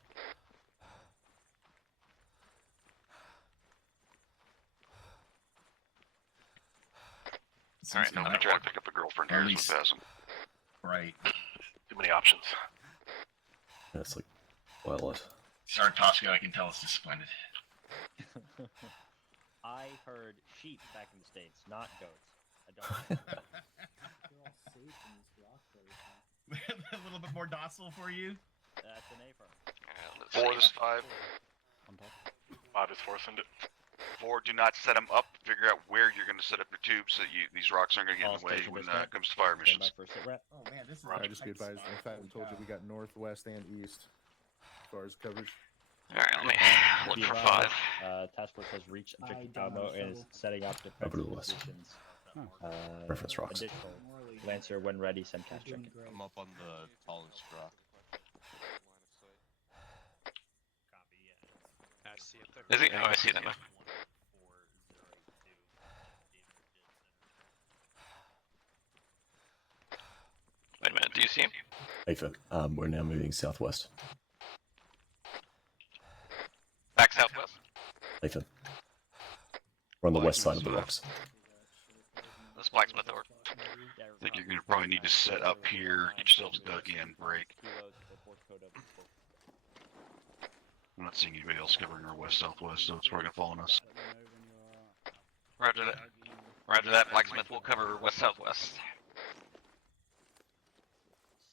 Alright, let me try to pick up a girlfriend here as we pass him. Right. Too many options. That's like, well, what? Sergeant Tosco, I can tell, is disappointed. I heard sheep back in the States, not goats. I don't. They're all safe in this rock place. A little bit more docile for you? That's an affirm. 4 is 5. 5 is 4, send it. 4, do not set them up. Figure out where you're going to set up your tubes so that these rocks aren't going to get in the way when it comes to fire missions. Oh man, this is Just be advised, in fact, we told you we got northwest and east as far as coverage. Alright, let me look for 5. Task Force has reached objective Alamo and is setting up the Over to the west. positions. Reference rocks. Additional. Lancer, when ready, send cast check. I'm up on the tallest rock. Is he? Oh, I see them. Wait a minute, do you see him? Aether, we're now moving southwest. Back southwest? Aether. We're on the west side of the rocks. That's Blacksmith over. I think you're going to probably need to set up here, get yourselves dug in, break. I'm not seeing anybody else covering our west-southwest, so it's probably going to fall on us. Roger that. Roger that, Blacksmith will cover west-southwest.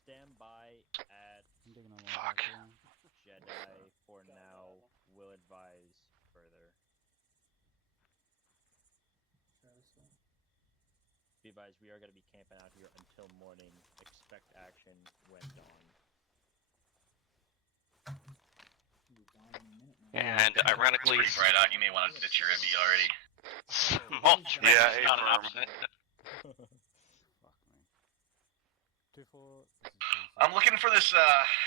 Stand by at Fuck. Jedi for now. Will advise further. Be advised, we are going to be camping out here until morning. Expect action when dawn. And ironically, It's pretty bright out. You may want to ditch your MB already. small Yeah, is not an affirm. option. I'm looking for this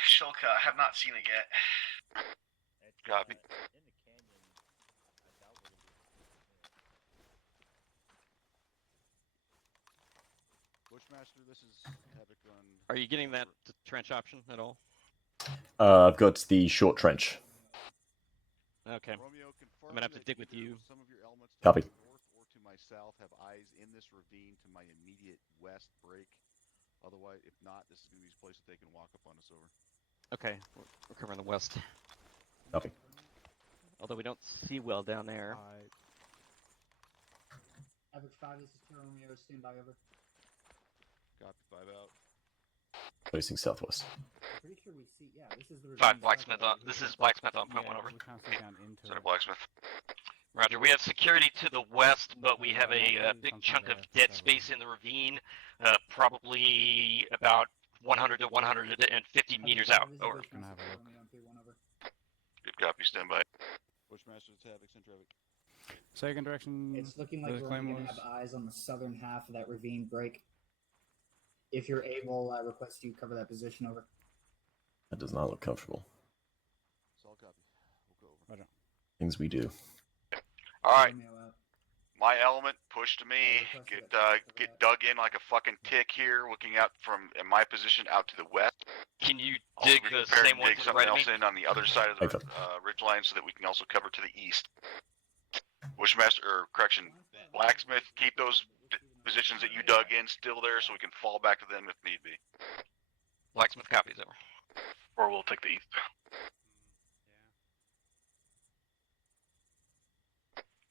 Shulka. I have not seen it yet. Copy. In the canyon, I doubt we're going to be. Bushmaster, this is Havoc on. Are you getting that trench option at all? I've got the short trench. Okay. Romeo, I'm gonna have to dig with you. Some of your elements to Copy. my north or to my south have eyes in this ravine to my immediate west break. Otherwise, if not, this is going to be a place that they can walk up on us over. Okay, we're covering the west. Copy. Although we don't see well down there. Havoc 5, this is Romeo, stand by over. Copy, 5 out. Facing southwest. I'm pretty sure we see, yeah, this is the 5 Blacksmith on. This is Blacksmith on point 1 over. Sorry, Blacksmith. Roger, we have security to the west, but we have a big chunk of dead space in the ravine, probably about 100 to 150 meters out. Over. Good copy, stand by. Bushmaster, it's Havoc, send traffic. Second direction. It's looking like we're going to have eyes on the southern half of that ravine break. If you're able, I request you cover that position over. That does not look comfortable. Solid copy. We'll go over. Things we do. Alright. My element, push to me. Get dug in like a fucking tick here, looking out from in my position out to the west. Can you Also dig be the prepared same to one dig to the something right of else me? in on the other side of the ridgeline so that we can also cover to the east. Bushmaster, or correction, Blacksmith, keep those positions that you dug in still there so we can fall back to them if need be. Blacksmith copies over. Or we'll take the east.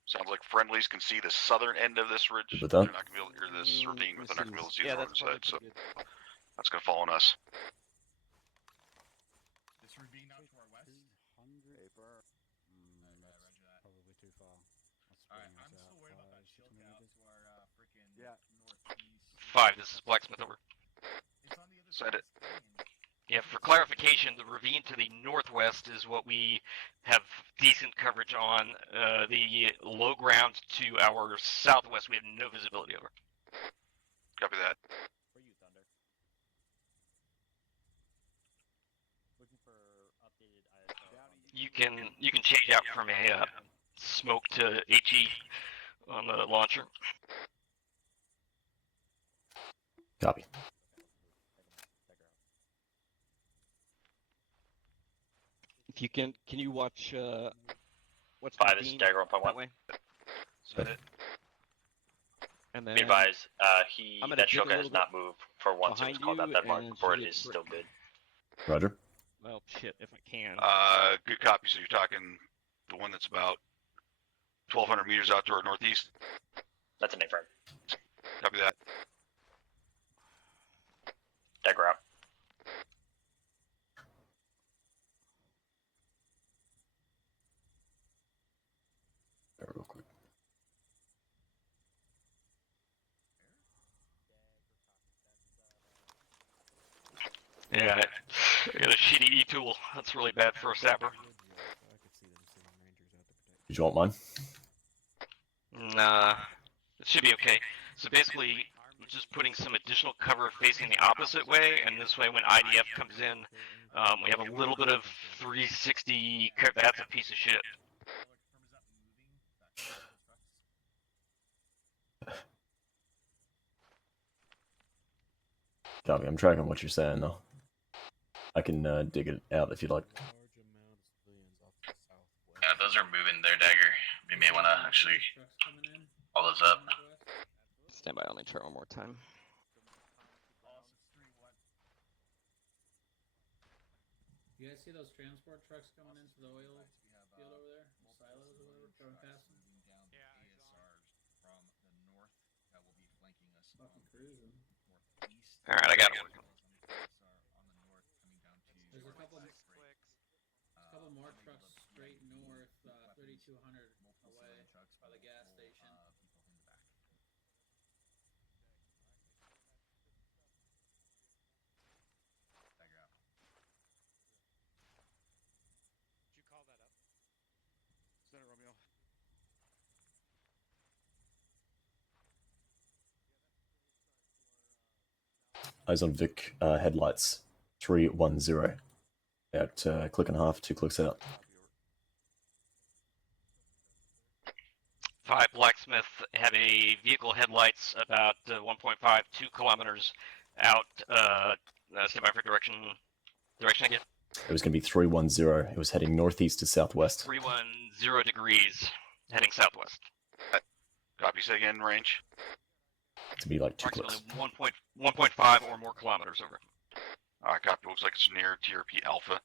Sounds like friendlies can see the southern end of this ridge. But They're that- not gonna be able to hear this ravine, but they're not gonna be able to see Yeah, the that's northern probably side, so that's gonna fall on us. This ravine out to our west. Paper. Probably too far. Alright, I'm still worried about that Shulka out to our freaking northeast. 5, this is Blacksmith over. It's on the other Send side. it. Yeah, for clarification, the ravine to the northwest is what we have decent coverage on. The low ground to our southwest, we have no visibility over. Copy that. For you, Thunder. Looking for updated ISR. You can change out from a smoke to HE on the launcher. Copy. If you can you watch what's 5 is Dagger on point that 1. way? Send it. And then Be advised, I'm gonna that dig a Shulka has little not moved for once it was behind called out you that mark and before. It shoot it is for- still good. Roger. Well, shit, if I can. Good copy. So you're talking the one that's about 1,200 meters out to our northeast? That's an A-frame. Copy that. Deck route. Real quick. Yeah, I got a shitty E-tool. That's really bad for a sapper. Did you want mine? Nah, it should be okay. So basically, I'm just putting some additional cover facing the opposite way, and this way when IDF comes in, we have a little bit of 360 cover. That's a piece of shit. Copy. I'm tracking what you're saying though. I can dig it out if you'd like. Yeah, those are moving there, Dagger. You may want to actually follow those up. Stand by, I'll make sure one more time. You guys see those transport trucks coming into the oil field over there? The silos or whatever, going past them? Fucking cruising. Alright, I got it working. There's a couple more trucks straight north, 3,200 away by the gas station. Did you call that up? Center Romeo. Eyes on Vic headlights. 310. At click and a half, 2 clicks out. 5 Blacksmith had a vehicle headlights about 1.5, 2 kilometers out. Stand by for direction again. It was going to be 310. It was heading northeast to southwest. 310 degrees, heading southwest. Copy. Say again. Range. To be like 2 clicks. 1.5 or more kilometers over. Copy. Looks like it's near TRP Alpha.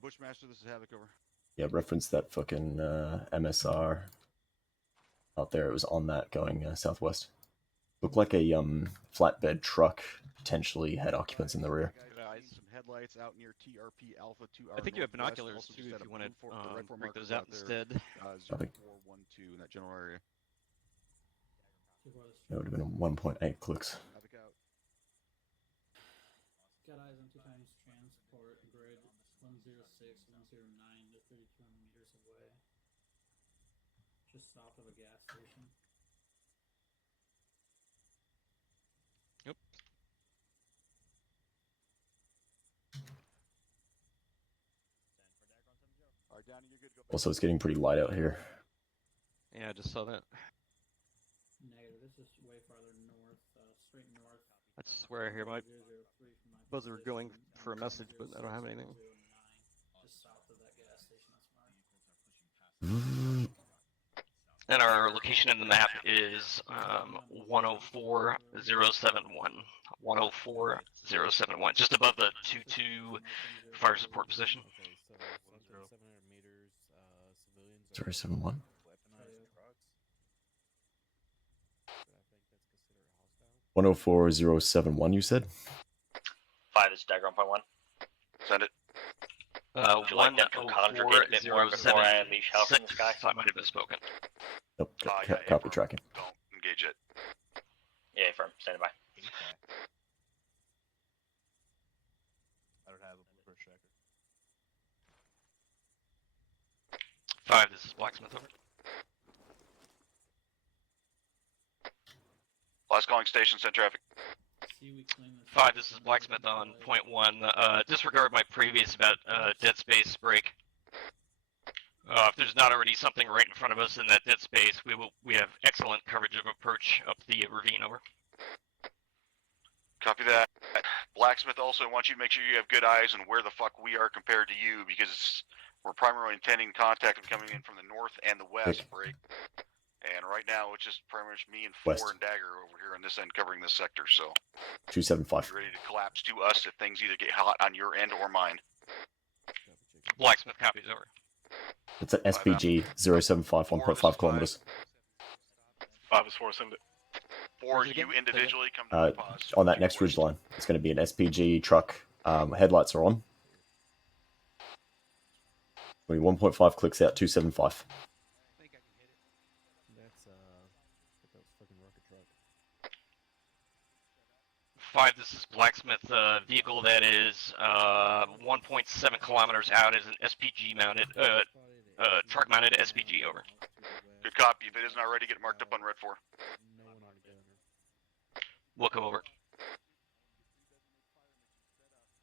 Bushmaster, this is Havoc, over. Yeah, reference that fucking MSR out there. It was on that going southwest. Looked like a flatbed truck. Potentially had occupants in the rear. Some headlights out near TRP Alpha 2. I think you have binoculars too if you want to break those out instead. 0412 in that general area. That would have been 1.8 clicks. Got eyes on 2 times transport grid 106, 109, just 3,200 meters away. Just south of a gas station. Yep. Alright, Downey, you're good. Go back. Also, it's getting pretty light out here. Yeah, I just saw that. Negative, this is way farther north, straight north. I swear I hear my buzzer going for a message, but I don't have anything. Just south of that gas station, that's And our location in the map is 104071. 104071, just above the 2-2 fire support position. 071. 104071, you said? 5 is Dagger on point 1. Send it. Would you like them to congregate a bit more before I unleash hell from the sky? I might have misspoken. Nope, copy tracking. Don't engage it. Yeah, firm. Standing by. I don't have a first tracker. 5, this is Blacksmith, over. Last calling station, send traffic. 5, this is Blacksmith on point 1. Disregard my previous about dead space break. If there's not already something right in front of us in that dead space, we have excellent coverage of approach up the ravine, over. Copy that. Blacksmith also wants you to make sure you have good eyes on where the fuck we are compared to you, because we're primarily intending contact coming in from the north and the west break. And right now, it's just pretty much me and West. 4 and Dagger over here on this end covering this sector, so... 275. Be ready to collapse to us if things either get hot on your end or mine. Blacksmith copies over. It's at SPG 075, 1.5 kilometers. 5 is 4, send it. 4, you individually come to my pause. On that next ridge line, it's going to be an SPG truck. Headlights are on. 1.5 clicks out, 275. That's fucking rocket truck. 5, this is Blacksmith vehicle that is 1.7 kilometers out is an SPG mounted, truck mounted SPG, over. Good copy. If it isn't already, get marked up on red 4. We'll come over.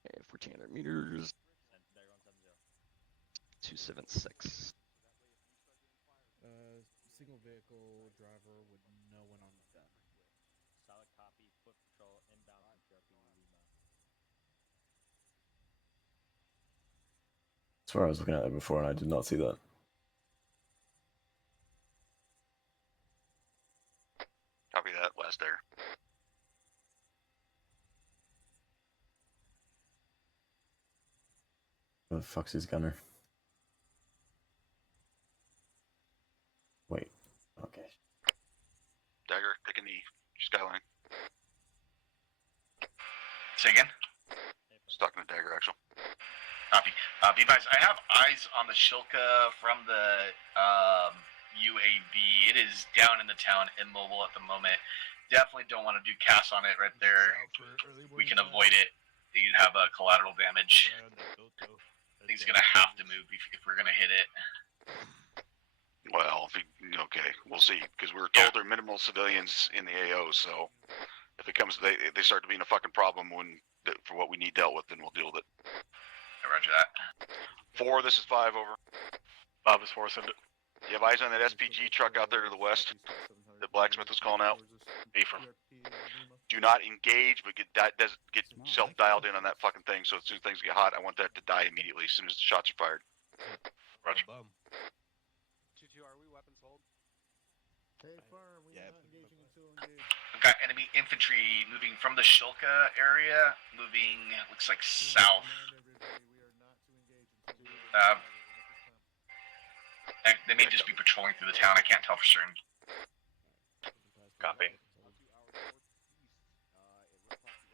Okay, 1,400 meters. 276. Single vehicle driver with no one on the gun. Solid copy. Foot patrol inbound from PRP Lima. That's where I was looking at it before, and I did not see that. Copy that. Last there. Where the fuck's his gunner? Wait. Okay. Dagger, take a knee. Skyline. Say again? Stalking a Dagger, actually. Copy. Be advised, I have eyes on the Shilka from the UAV. It is down in the town, immobile at the moment. Definitely don't want to do cast on it right there. We can avoid it. You'd have collateral damage. I think it's going to have to move if we're going to hit it. Well, okay, we'll see. Because we were told there are minimal civilians in the AO, so if it comes, they start to be a fucking problem for what we need dealt with, then we'll deal with it. Roger that. 4, this is 5, over. 5 is 4, send it. You have eyes on that SPG truck out there to the west that Blacksmith was calling out? Affirm. Do not engage, but get yourself dialed in on that fucking thing, so as soon as things get hot, I want that to die immediately as soon as the shots are fired. Roger. 2-2, are we weapons hold? Hey, firm, we are not engaging until engaged. I've got enemy infantry moving from the Shilka area, moving, looks like south. They may just be patrolling through the town, I can't tell for certain. Copy.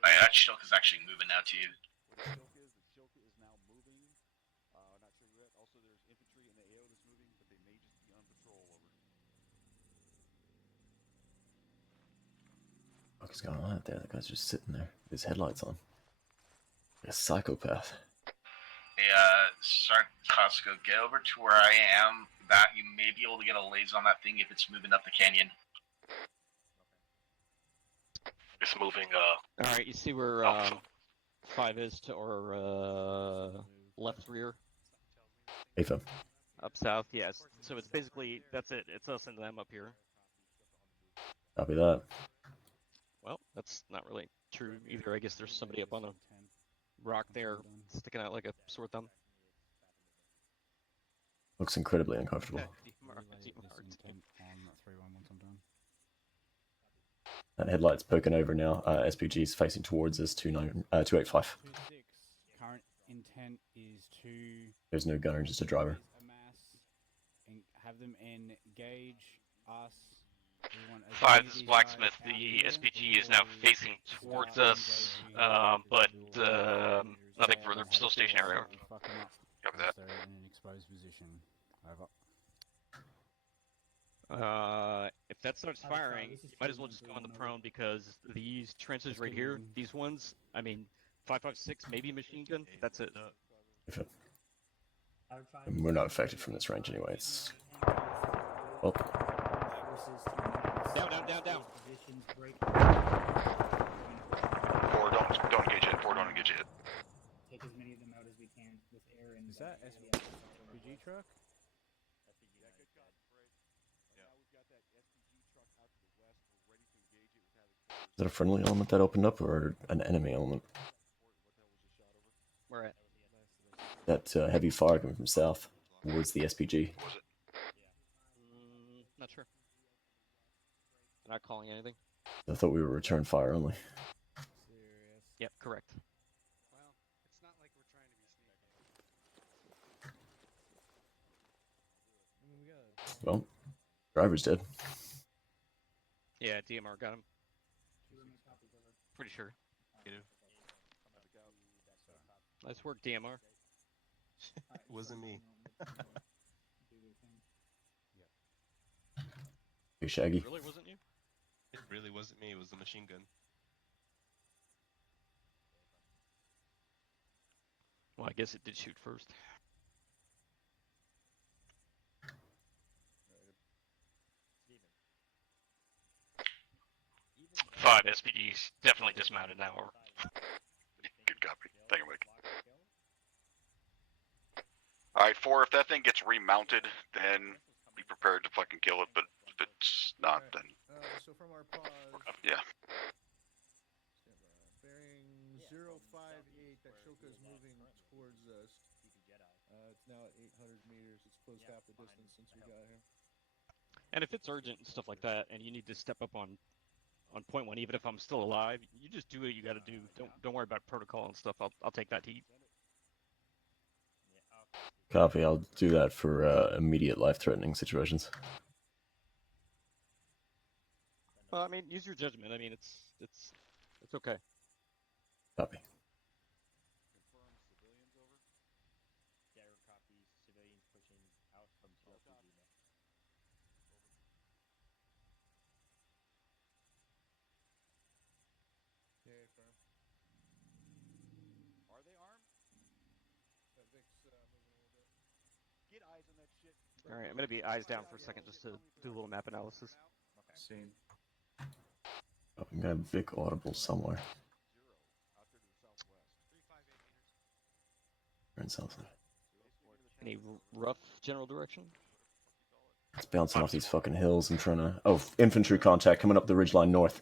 That Shilka's actually moving now too. Shilka is now moving. Not sure yet. Also, there's infantry in the AO that's moving, but they may just be on patrol. Over. What is going on out there? That guy's just sitting there with his headlights on. Like a psychopath. Hey, Sergeant Costco, get over to where I am. That you may be able to get a laser on that thing if it's moving up the canyon. It's moving, Alright, you see where, 5 is to our, left rear? AFM. Up south, yes. So it's basically, that's it. It's us and them up here. Copy that. Well, that's not really true either. I guess there's somebody up on a rock there sticking out like a sore thumb. Looks incredibly uncomfortable. That headlight's poking over now. SPG's facing towards us, 285. Current intent is to... There's no gunner, just a driver. Have them engage us. 5, this is Blacksmith. The SPG is now facing towards us, but nothing further. Still stationary. Copy that. In an exposed position. Over. If that starts firing, you might as well just go on the prone because these trenches right here, these ones, I mean, 5.56, maybe machine gun. That's it. We're not affected from this range anyway. It's... Oh. Down. 4, don't engage it. 4, don't engage it. Take as many of them out as we can with air and... Is that SPG truck? Is that a friendly element that opened up, or an enemy element? Where at? That heavy fire coming from south towards the SPG. Not sure. not calling anything. I thought we were return fire only. Yep, correct. Well, it's not like we're trying to be sneaky. Well, driver's dead. Yeah, DMR got him. Pretty sure. Nice work, DMR. Wasn't me. Hey, Shaggy. Really wasn't you? It really wasn't me. It was the machine gun. Well, I guess it did shoot first. Five SPDs definitely dismounted now. Good copy. Thank you, Mike. Alright, 4, if that thing gets remounted, then be prepared to fucking kill it, but if it's not, then... So from our pause... Yeah. Bearing 058, that Shilka is moving towards us. It's now at 800 meters. It's close half the distance since we got here. And if it's urgent and stuff like that, and you need to step up on point 1, even if I'm still alive, you just do what you got to do. Don't worry about protocol and stuff. I'll take that heat. Copy. I'll do that for immediate life-threatening situations. Well, I mean, use your judgment. I mean, it's okay. Copy. Yeah, firm. Are they armed? Vic's moving a little bit. Get eyes on that shit. All right, I'm gonna be eyes down for a second just to do a little map analysis. Seen. I'm gonna have Vic audible somewhere. We're in south. Any rough general direction? It's bouncing off these fucking hills. I'm trying to... Oh, infantry contact coming up the ridgeline north.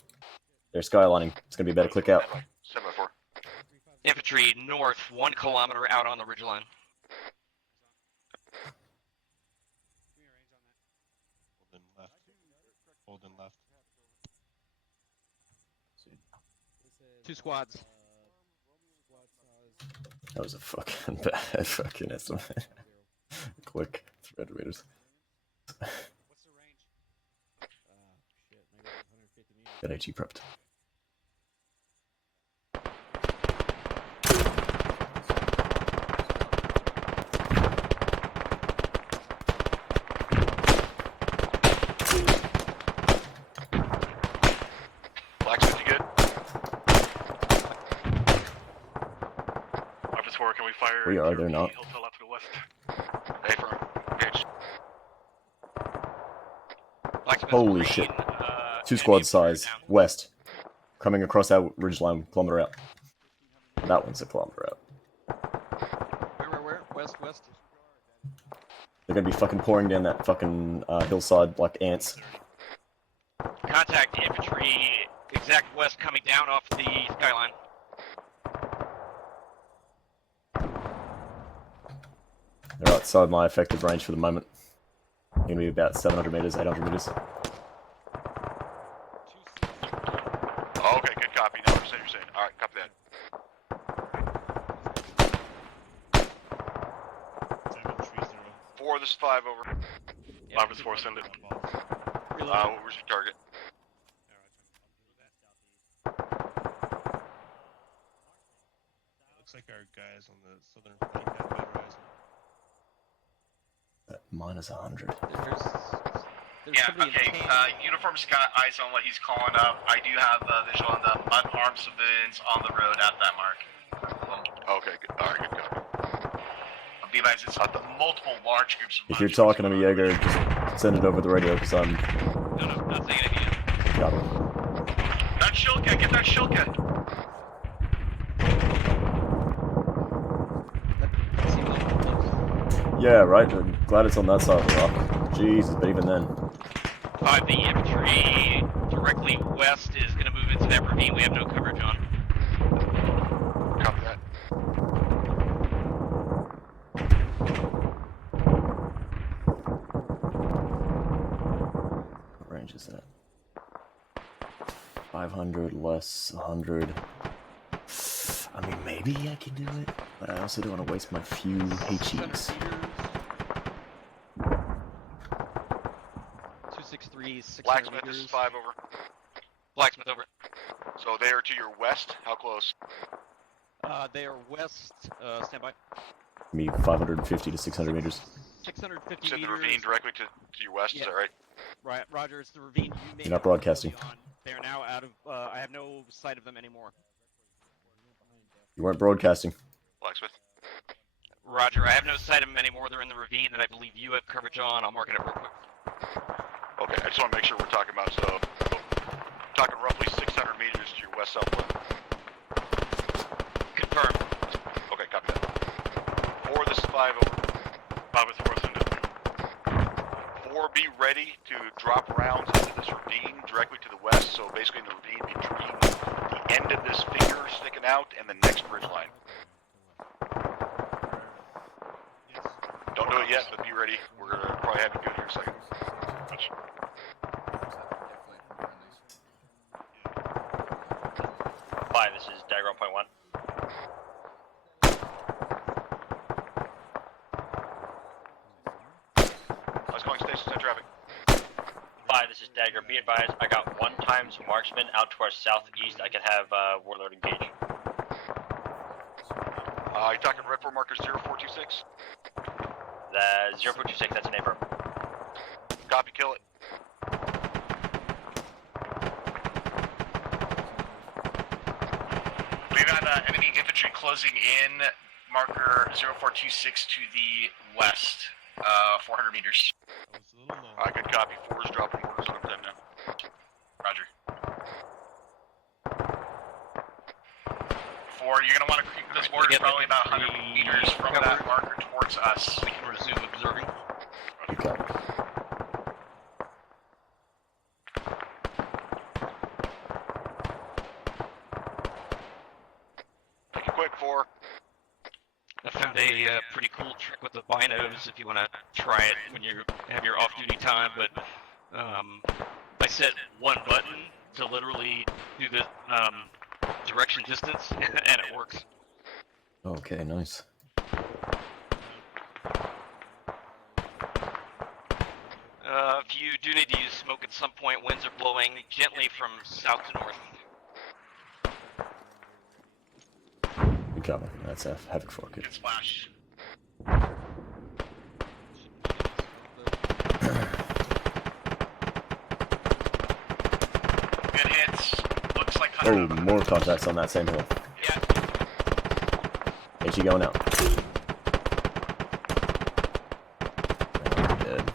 They're skylining. It's gonna be better. Click out. 7x4. Infantry north, 1 kilometer out on the ridgeline. Hold in left. 2 squads. That was a fucking bad fucking estimate. Click 300 meters. What's the range? Shit, maybe 150 meters. Got HE prepped. Blacksmith, you good? Office 4, can we fire? We are, they're not. Hotel out to the west. Hey, firm. Engage. Holy shit. 2 squad size. West. Coming across that ridgeline, kilometer out. That one's a kilometer out. Where? West. They're gonna be fucking pouring down that fucking hillside like ants. Contact infantry, exact west coming down off the skyline. They're outside my effective range for the moment. Gonna be about 700 meters, 800 meters. Oh, okay, good copy. Now what you're saying. Alright, copy that. 4, this is 5, over. Office 4, send it. Where's your target? Looks like our guys on the southern flank have better eyes. At minus 100. Yeah, okay, Uniform's got eyes on what he's calling up. I do have visual on the unarmed civilians on the road at that mark. Okay, good. Alright, good copy. Be advised, it's multiple large groups of If you're talking to me, Jaeger, just send it over the radio because I'm... No, not saying anything yet. Got it. That Shilka, get that Shilka! Yeah, right. I'm glad it's on that side of the rock. Jesus, but even then. 5, the infantry directly west is going to move into that ravine we have no coverage on. Copy that. What range is that? 500 less 100. I mean, maybe I can do it, but I also don't want to waste my few HEs. 263, 600 Blacksmith, meters. this is 5 over. Blacksmith over. So they are to your west. How close? They are west. Stand by. Me 550 to 600 meters. 650 Said the meters. ravine directly to your west. Yeah. Is that right? Right, Roger. It's the ravine. You may You're not have broadcasting. visibility on. They are now out of. I have no sight of them anymore. You weren't broadcasting. Blacksmith. Roger, I have no sight of them anymore. They're in the ravine that I believe you have coverage on. I'll mark it up real quick. Okay, I just want to make sure we're talking about, so talking roughly 600 meters to your west southwest. Confirm. Okay, copy that. 4, this is 5 over. 5 is 4 send it. 4, be ready to drop rounds into this ravine directly to the west, so basically in the ravine between the end of this finger sticking out and the next bridge line. Don't do it yet, but be ready. We're going to probably have you do it here in a second. Gotcha. 5, this is Dagger on point 1. I was calling station 10 traffic. 5, this is Dagger. Be advised, I got 1 times marksman out to our southeast. I could have Warlord engage. You talking red 4 marker 0426? 0426, that's an affirm. Copy, kill it. We've got enemy infantry closing in, marker 0426 to the west, 400 meters. Alright, good copy. 4 is dropping orders on them now. Roger. 4, you're going to want to creep this border probably about 100 meters from that marker towards us. We can resume observing. You got it. Make it quick, 4. I found a pretty cool trick with the binos if you want to try it when you have your off-duty time, but I set one button to literally do the direction distance, and it works. Okay, nice. If you do need to use smoke at some point, winds are blowing gently from south to north. Good cover. That's a Havoc 4. Good. Splash. Good hits. Looks like Oh, more contacts on that same hill. Yeah. HE going out. Dead.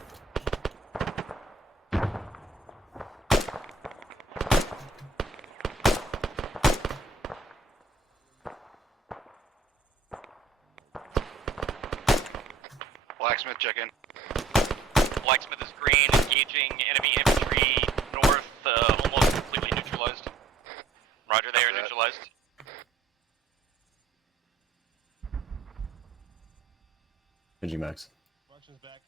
Blacksmith, check in. Blacksmith is green, engaging enemy infantry north, almost completely neutralized. Roger, they are neutralized. Benji Max. Marksman's back.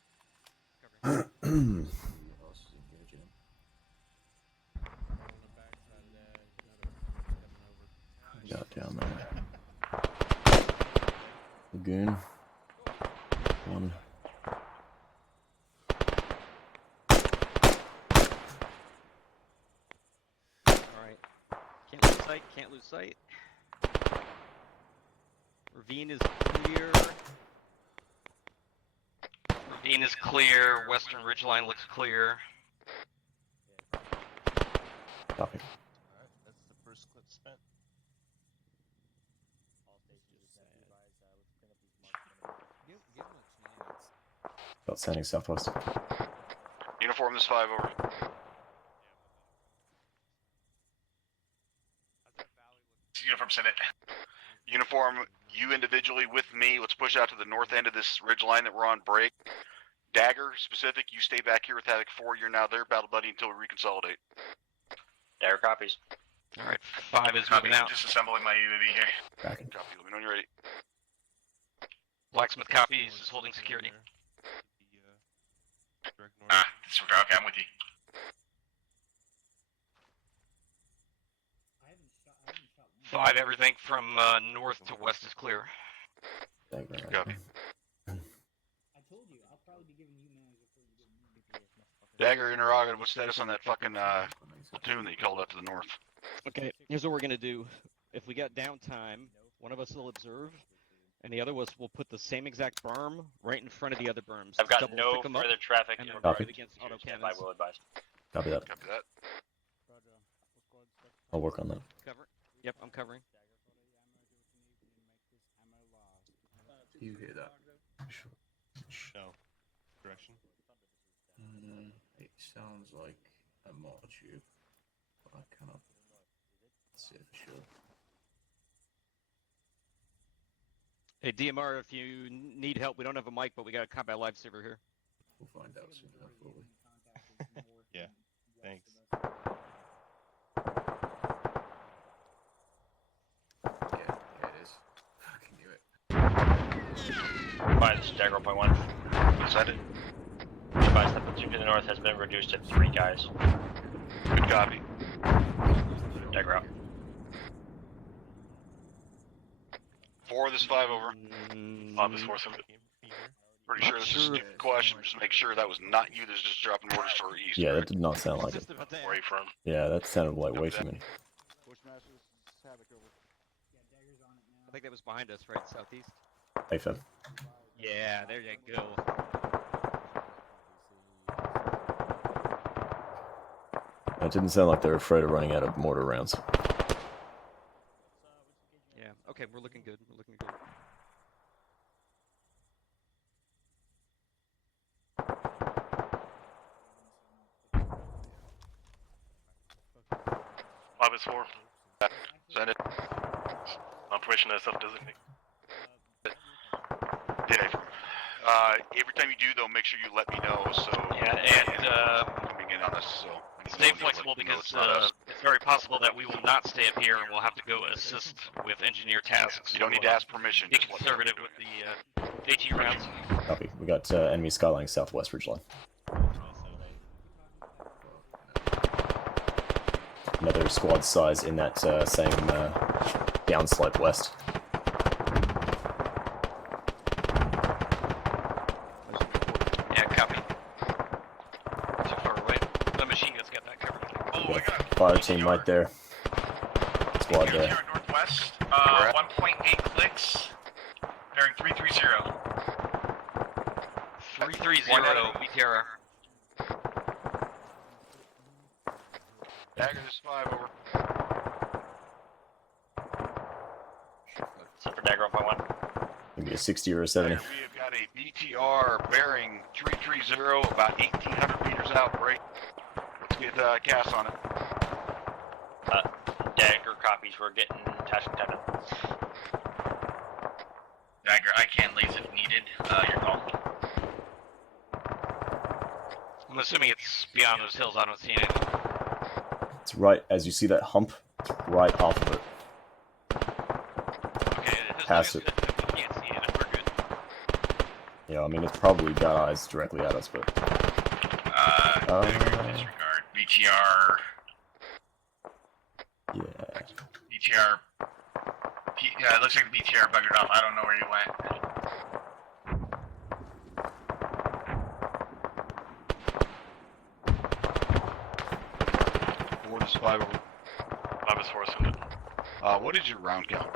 Got down there. Lagoon. 1. Alright. Can't lose sight, can't lose sight. Ravine is clear. Ravine is clear, western ridgeline looks clear. Copy. Alright, that's the first clip spent. About sending southwest. Uniform, this 5 over. Uniform, send it. Uniform, you individually with me. Let's push out to the north end of this ridge line that we're on break. Dagger, specific, you stay back here with Havoc 4. You're now there, battle buddy, until we reconsolidate. Dagger copies. Alright, 5 is Copy. moving out. Disassembling my UAV here. Backing. Copy, let me know when you're ready. Blacksmith copies, is holding security. Okay, I'm with you. 5, everything from north to west is clear. Copy. I told you, I'll probably be giving you names before you give me. Dagger, interrogated. What's status on that fucking platoon that you called out to the north? Okay, here's what we're gonna do. If we got downtime, one of us will observe, and the other of us will put the same exact berm right in front of the other berms. I've got Double no stick 'em up, further traffic and in then regard drive to against your auto standby, cannons. will advise. Copy that. Copy that. I'll work on that. Cover. Yep, I'm covering. You hear that? No. Direction. It sounds like a mortar tube, but I cannot say for sure. Hey, DMR, if you need help, we don't have a mic, but we got a combat lifesaver here. We'll find out soon enough, will we? Yeah. Thanks. Yeah, it is. Fucking knew it. 5, this is Dagger 1.1. Send it. Advise that platoon to the north has been reduced to 3 guys. Good copy. Dagger out. 4, this is 5 over. 5 is 4, 7. Pretty sure this is a stupid question. Just make sure that was not you that's just dropping orders to our east. Yeah, that did not sound like it. Where are you from? Yeah, that sounded like way too many. Bushmasters, Havoc over. I think that was behind us, right? Southeast? Hey, fam. Yeah, there you go. It didn't sound like they were afraid of running out of mortar rounds. Yeah, okay, we're looking good. We're looking good. Five is 4. Send it. Operation as self-designate. Yeah. Every time you do, though, make sure you let me know. So Yeah, and coming in on this, so stay flexible because it's very possible that we will not stay up here and we'll have to go assist with engineer tasks. You don't need to ask permission. Be Just let me conservative with the AT rounds. Copy. We got enemy skyline southwest ridgeline. Another squad size in that same downslope west. Yeah, copy. Too far away. The machine gun's got that covered. Oh my god. Fire team right there. Squad Here there. northwest, 1.8 clicks, bearing 330. 330 BTR. Dagger, this is 5 over. Set for Dagger 1.1. Maybe a 60 or a 70. We have got a BTR bearing 330, about 1,800 meters out. Break. Let's get cast on it. Dagger copies. We're getting task intended. Dagger, I can laze if needed. Your call. I'm assuming it's beyond those hills. I don't see anything. It's right as you see that hump. It's right off of it. Okay, Past it. we can't see it. We're good. Yeah, I mean it's probably got eyes directly at us, but. Disregard. BTR. Yeah. BTR. Yeah, it looks like the BTR buggered off. I don't know where he went. This is 5 over. 5 is 4, send it. What is your round count?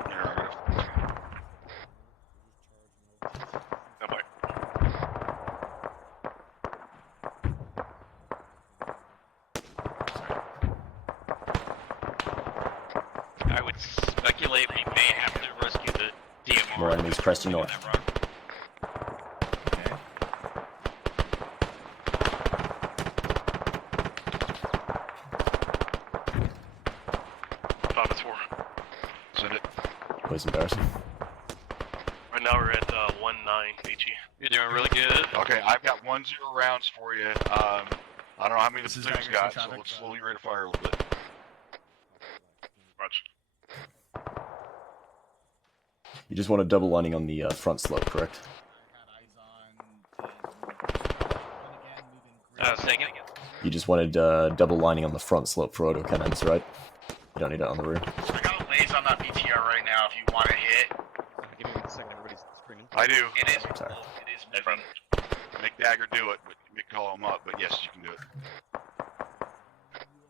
No bite. I would speculate we may have to rescue the DMR. More enemies cresting north. Always embarrassing. Right now we're at 1-9 HE. You're doing really good. Okay, I've got 1-0 rounds for you. I don't know how many the platoon's got, so let's slowly rate of fire a little bit. Roger. You just want a double lining on the front slope, correct? Say again. You just wanted double lining on the front slope for autocannons, right? You don't need it on the rear. I got a laze on that BTR right now. If you want to hit, Give me 1 second. Everybody's screaming. I do. it is. Sorry. It is moving. Make Dagger do it, but you can call him up. But yes, you can do it.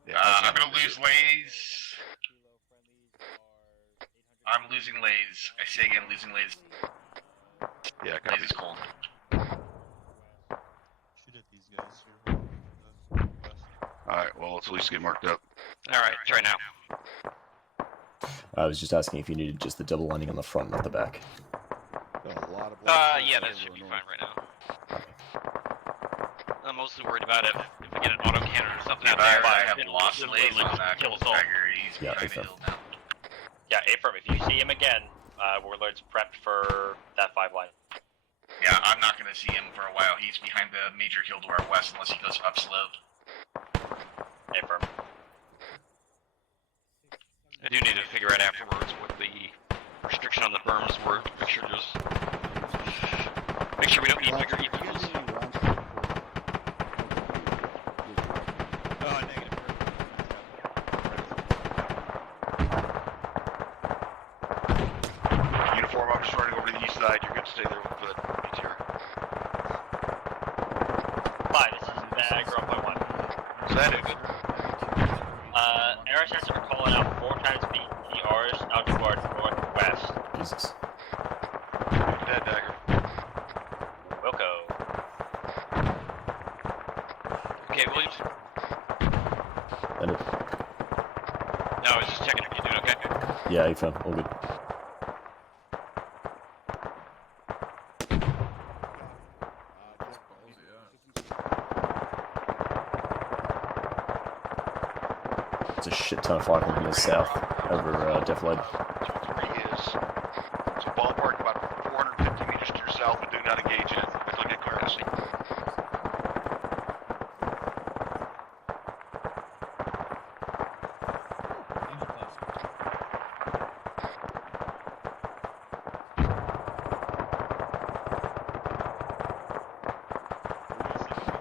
Yeah, I'm gonna lose lays. I'm losing lays. I say again, losing lays. Yeah, lays is cold. Shoot at these guys here. Alright, well, let's at least get marked up. Alright, try now. I was just asking if you needed just the double landing on the front, not the back. Yeah, that should be fine right now. I'm mostly worried about if we get an auto cannon or something out there. I have it'll lost literally lays on that. kill us all. Yeah, affirm. Yeah, affirm. If you see him again, Warlord's prepped for that 5 line. Yeah, I'm not gonna see him for a while. He's behind the major hill to our west unless he goes upslope. Affirm. I do need to figure out afterwards what the restriction on the berms were. Make sure we don't need bigger EPs. Negative. Uniform, I'm just running over to the east side. You're good to stay there for the BTR. 5, this is Dagger on point 1. Is that it? RSS are calling out 4 times BTRs out toward northwest. Jesus. Dead Dagger. Wilco. Okay, Williams? And it, No, I was just checking if you're doing okay. yeah, affirm. All good. It's a shit ton of fire coming from the south over Def Lloyd. 3 is. So ballpark about 450 meters to your south, but do not engage in it until you get clearance.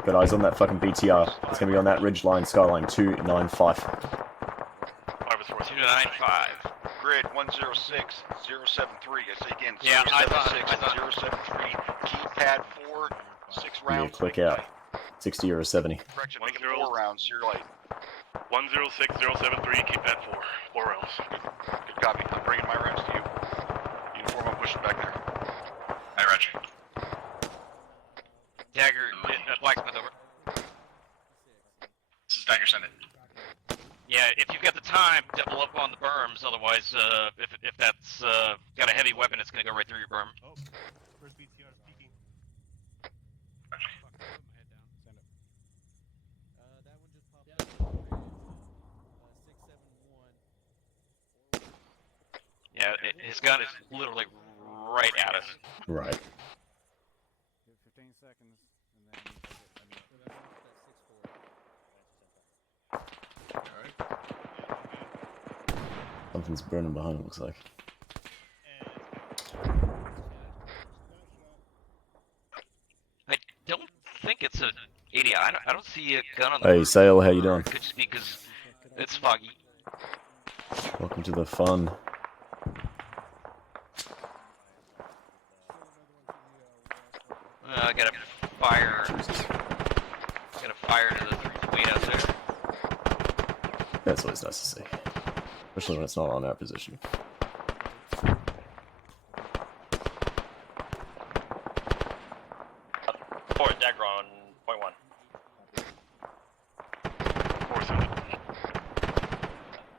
Got eyes on that fucking BTR. It's gonna be on that ridge line, skyline 295. 295. Grid 106073. I say again, Yeah, I thought- 073. Keypad 4, 6 Give me a rounds. quick out. 60 or a 70. Correction, make it 4 rounds. You're like 106073, keypad 4. 4 rounds. good copy. I'm bringing my rounds to you. Uniform, I'm pushing back there. Hi, Roger. Dagger, Blacksmith over. This is Dagger, send it. Yeah, if you've got the time, double up on the berms. Otherwise, if that's got a heavy weapon, it's gonna go right through your berm. Oh, first BTR speaking. That one just popped up. 671. Yeah, his gun is literally right at us. Right. Give 15 seconds, and then Something's burning behind him, looks like. I don't think it's a 80. I don't see a gun on the Hey, berm. Sail, how you doing? Could just be because it's foggy. Welcome to the fun. I got a fire. Got a fire to the 328 out there. That's always nice to see. Especially when it's not on our position. Forward Dagger on point 1.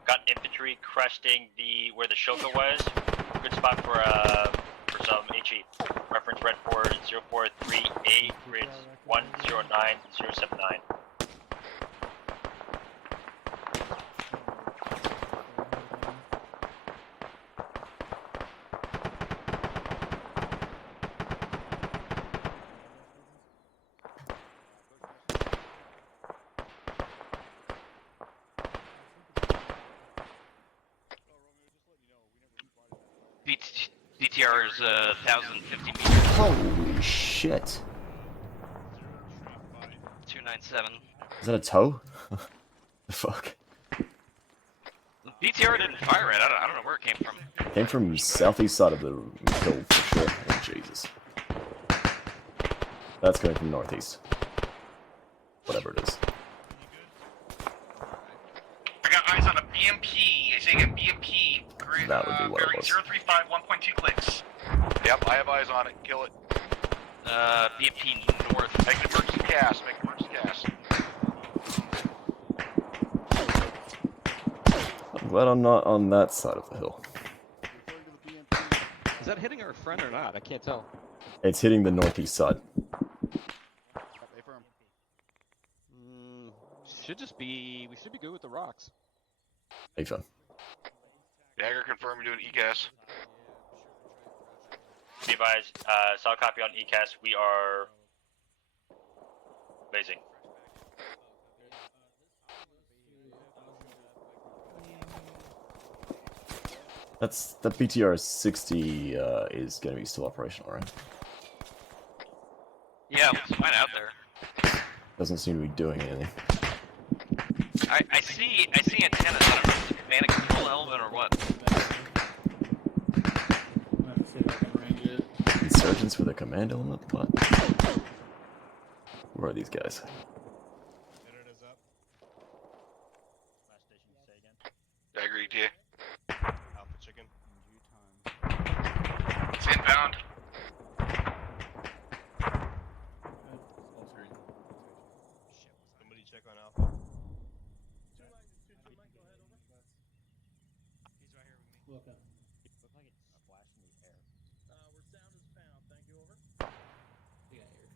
Got infantry cresting where the Shilka was. Good spot for some HE. Reference red forward 043A, grids 109079. BTR is 1,050 meters. Holy shit. 297. Is that a toe? The fuck? BTR didn't fire it. I don't know where it came from. Came from southeast side of the hill for sure. Oh, Jesus. That's coming from northeast. Whatever it is. I got eyes on a BMP. I say again, BMP. That would be what it was. 035, 1.2 clicks. Yep, I have eyes on it. Kill it. BMP north. Make an emergency cast. Make an emergency cast. I'm glad I'm not on that side of the hill. Is that hitting our friend or not? I can't tell. It's hitting the northeast side. Should just be. We should be good with the rocks. Hey, fun. Dagger, confirm you're doing ECAS. Be advised, solid copy on ECAS. We are basing. That's the BTR 60 is going to be still operational, right? Yeah, it's fine out there. Doesn't seem to be doing anything. I see antennas. I don't know if it's a command and control element or what. Insurgents with a command element? What? Who are these guys? Dagger ETA. Alpha chicken. It's inbound. Somebody check on Alpha. Look up. Looked like it splashed in the air. Where sound is found. Thank you, over. Yeah, here.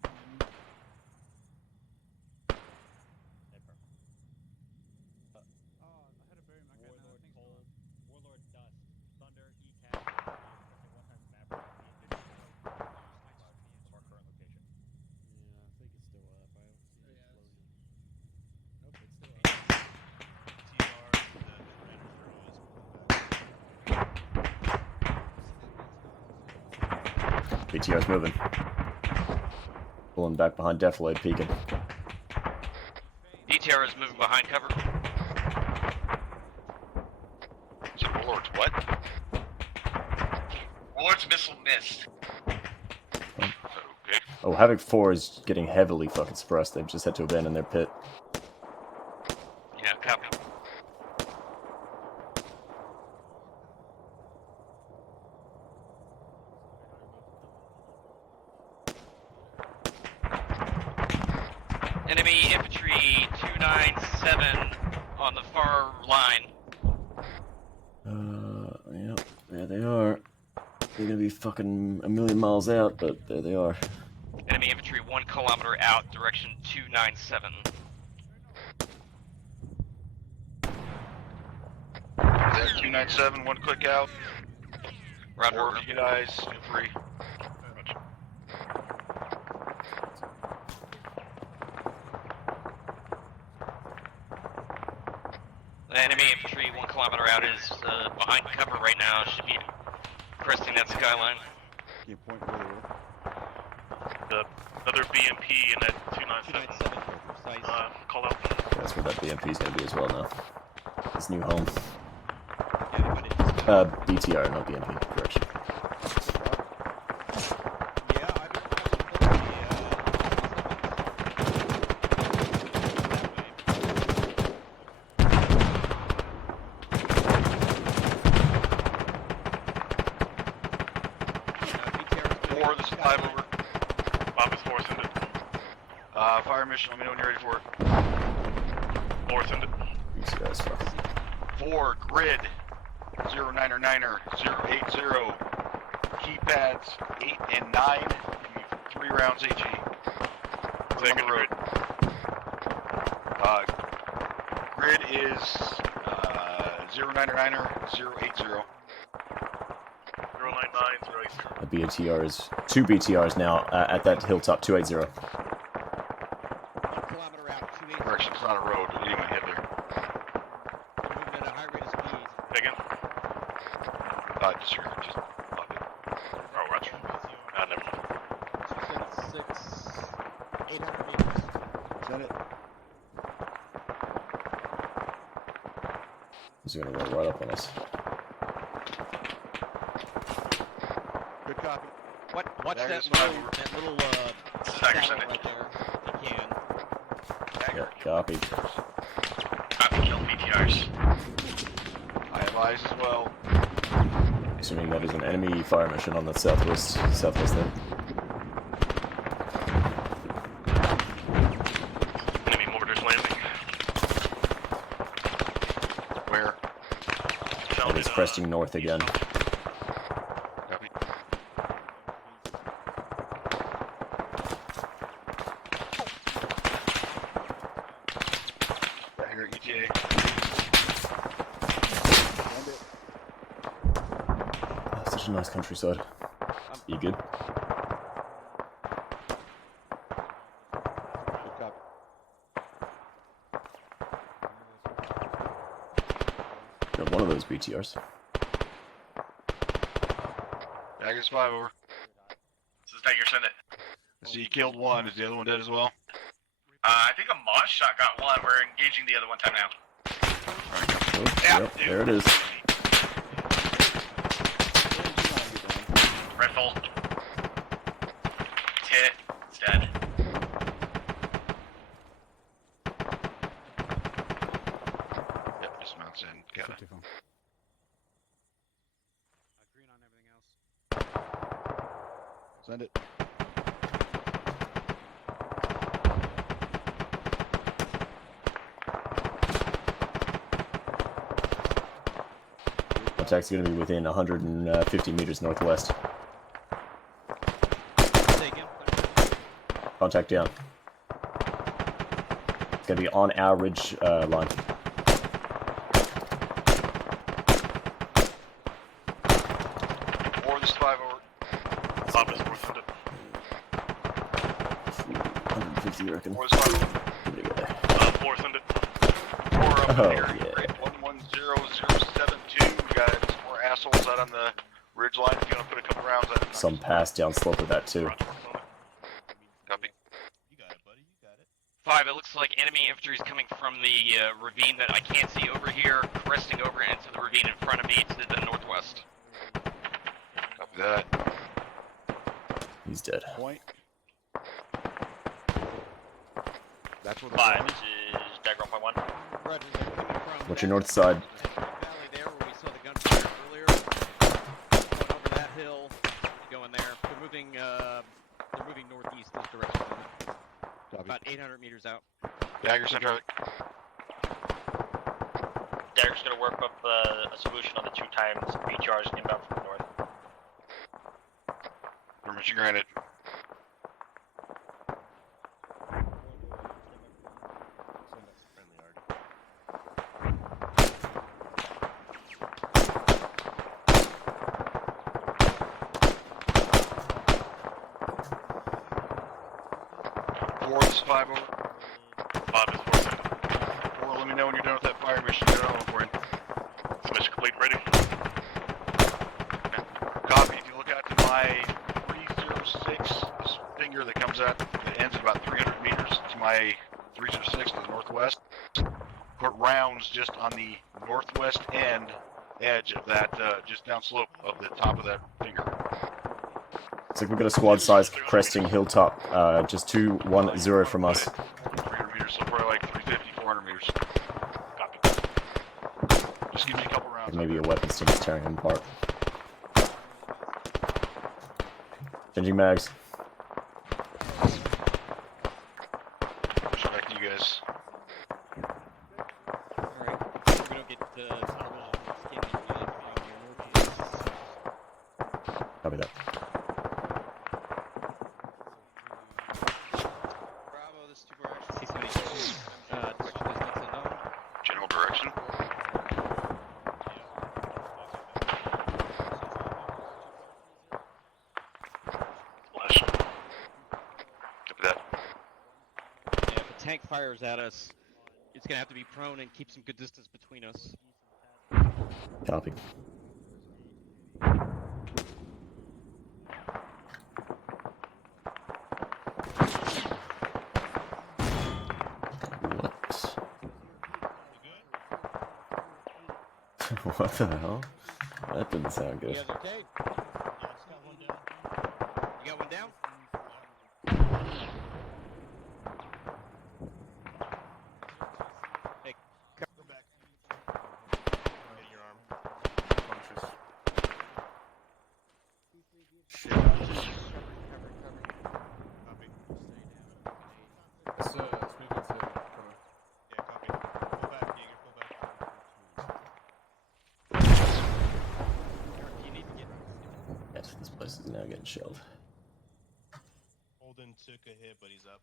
Oh, I had to bury my guy now. Thanks for that. Warlord Dust. Thunder, ECAS. Requesting one-time map of the individual our current location. Yeah, I think it's still up. I don't see the explosion. Nope, it's still up. BTR's moving. Pulling back behind Defilade, peeking. BTR is moving behind cover. So Warlord's what? Warlord's missile missed. Okay. Oh, Havoc 4 is getting heavily fucking suppressed. They've just had to abandon their pit. Yeah, copy. Enemy infantry 297 on the far line. Yep, there they are. They're gonna be fucking a million miles out, but there they are. Enemy infantry 1 kilometer out, direction 297. Is that 297, 1 click out? Roger. Or if you guys, feel free. Enemy infantry 1 kilometer out is behind cover right now. Should be cresting that skyline. Can you point where they were? The other BMP in that 297. Call out. That's where that BMP is gonna be as well now. His new home. BTR, not BMP. Correction. This is 5 over. Bob is 4 send it. Fire mission, let me know when you're ready for it. 4 send it. 4, grid. 09er, 080. Keypads 8 and 9. 3 rounds HE. Take it, road. Grid is 09er, 080. 099, 080. The BTR is 2 BTRs now at that hilltop, 280. Correction, it's not a road. You didn't even hit there. Moving at a high rate of speed. Again? Disregard. Just pop it. Oh, roger. Never mind. 800 meters. Send it. He's gonna roll right up on us. Good copy. Watch that little satellite right there, if you can. Yeah, copy. Copy, kill BTRs. I have eyes as well. Assuming that is an enemy fire mission on that southwest there. Enemy mortars landing. Where? It is cresting north again. Copy. Right here at ETA. Oh, such a nice countryside. You good? Good copy. Got one of those BTRs. Dagger's 5 over. This is Dagger, send it. I see you killed one. Is the other one dead as well? I think a mod shot got one. We're engaging the other one time now. Oh, yep, there it is. Rifle. It's hit. It's dead. Yep, dismounts in. Got it. Green on everything else. Send it. Contact's gonna be within 150 meters northwest. Contact down. It's gonna be on our ridge line. War, this is 5 over. Bob is worth it. 150, you reckon? War, this is 5 over. Give it a go. War, send it. War up Oh, here. yeah. Grade 110072. We got some more assholes out on the ridge line. If you want to put a couple rounds on it. Some pass down slope of that too. Copy. 5, it looks like enemy infantry is coming from the ravine that I can't see over here, cresting over into the ravine in front of me to the northwest. Copy that. He's dead. Point. That's where the 5, this is Dagger on point 1. Roger, they're coming from What's your north side? valley there where we saw the gunfire earlier. Going over that hill, going there. They're moving northeast this direction. Copy. About 800 meters out. Dagger, send traffic. Dagger's gonna work up a solution on the 2 times BTRs inbound from the north. Permission granted. War, this is 5 over. 5 is worth it. War, let me know when you're done with that fire mission. Get it on for you. Mission complete, ready? Copy. If you look out to my 306, this finger that comes out, it ends at about 300 meters to my 306 to the northwest. Put rounds just on the northwest edge of that, just down slope of the top of that finger. Looks like we've got a squad size cresting hilltop, just 210 from us. 300 meters, so probably like 350, 400 meters. Copy. Just give me a couple rounds. Maybe a weapons team is tearing him apart. Changing mags. Push back to you guys. Alright, we don't get tunnel vision scanning northeast. Copy that. Bravo, this is 2 bar action. C-72, direction distance unknown. General direction. Flash. Copy that. Yeah, if a tank fires at us, it's gonna have to be prone and keep some good distance between us. Copy. What? the hell? That didn't sound good. You guys okay? Yeah, just got one down. You got one down? Hey, Go back. Hitting your arm. Conscious. Shit. Copy. Let's move into cover. Yeah, copy. Pull back, Jaeger. Pull back. You need to get. Yes, this place is now getting shelled. Holden took a hit, but he's up.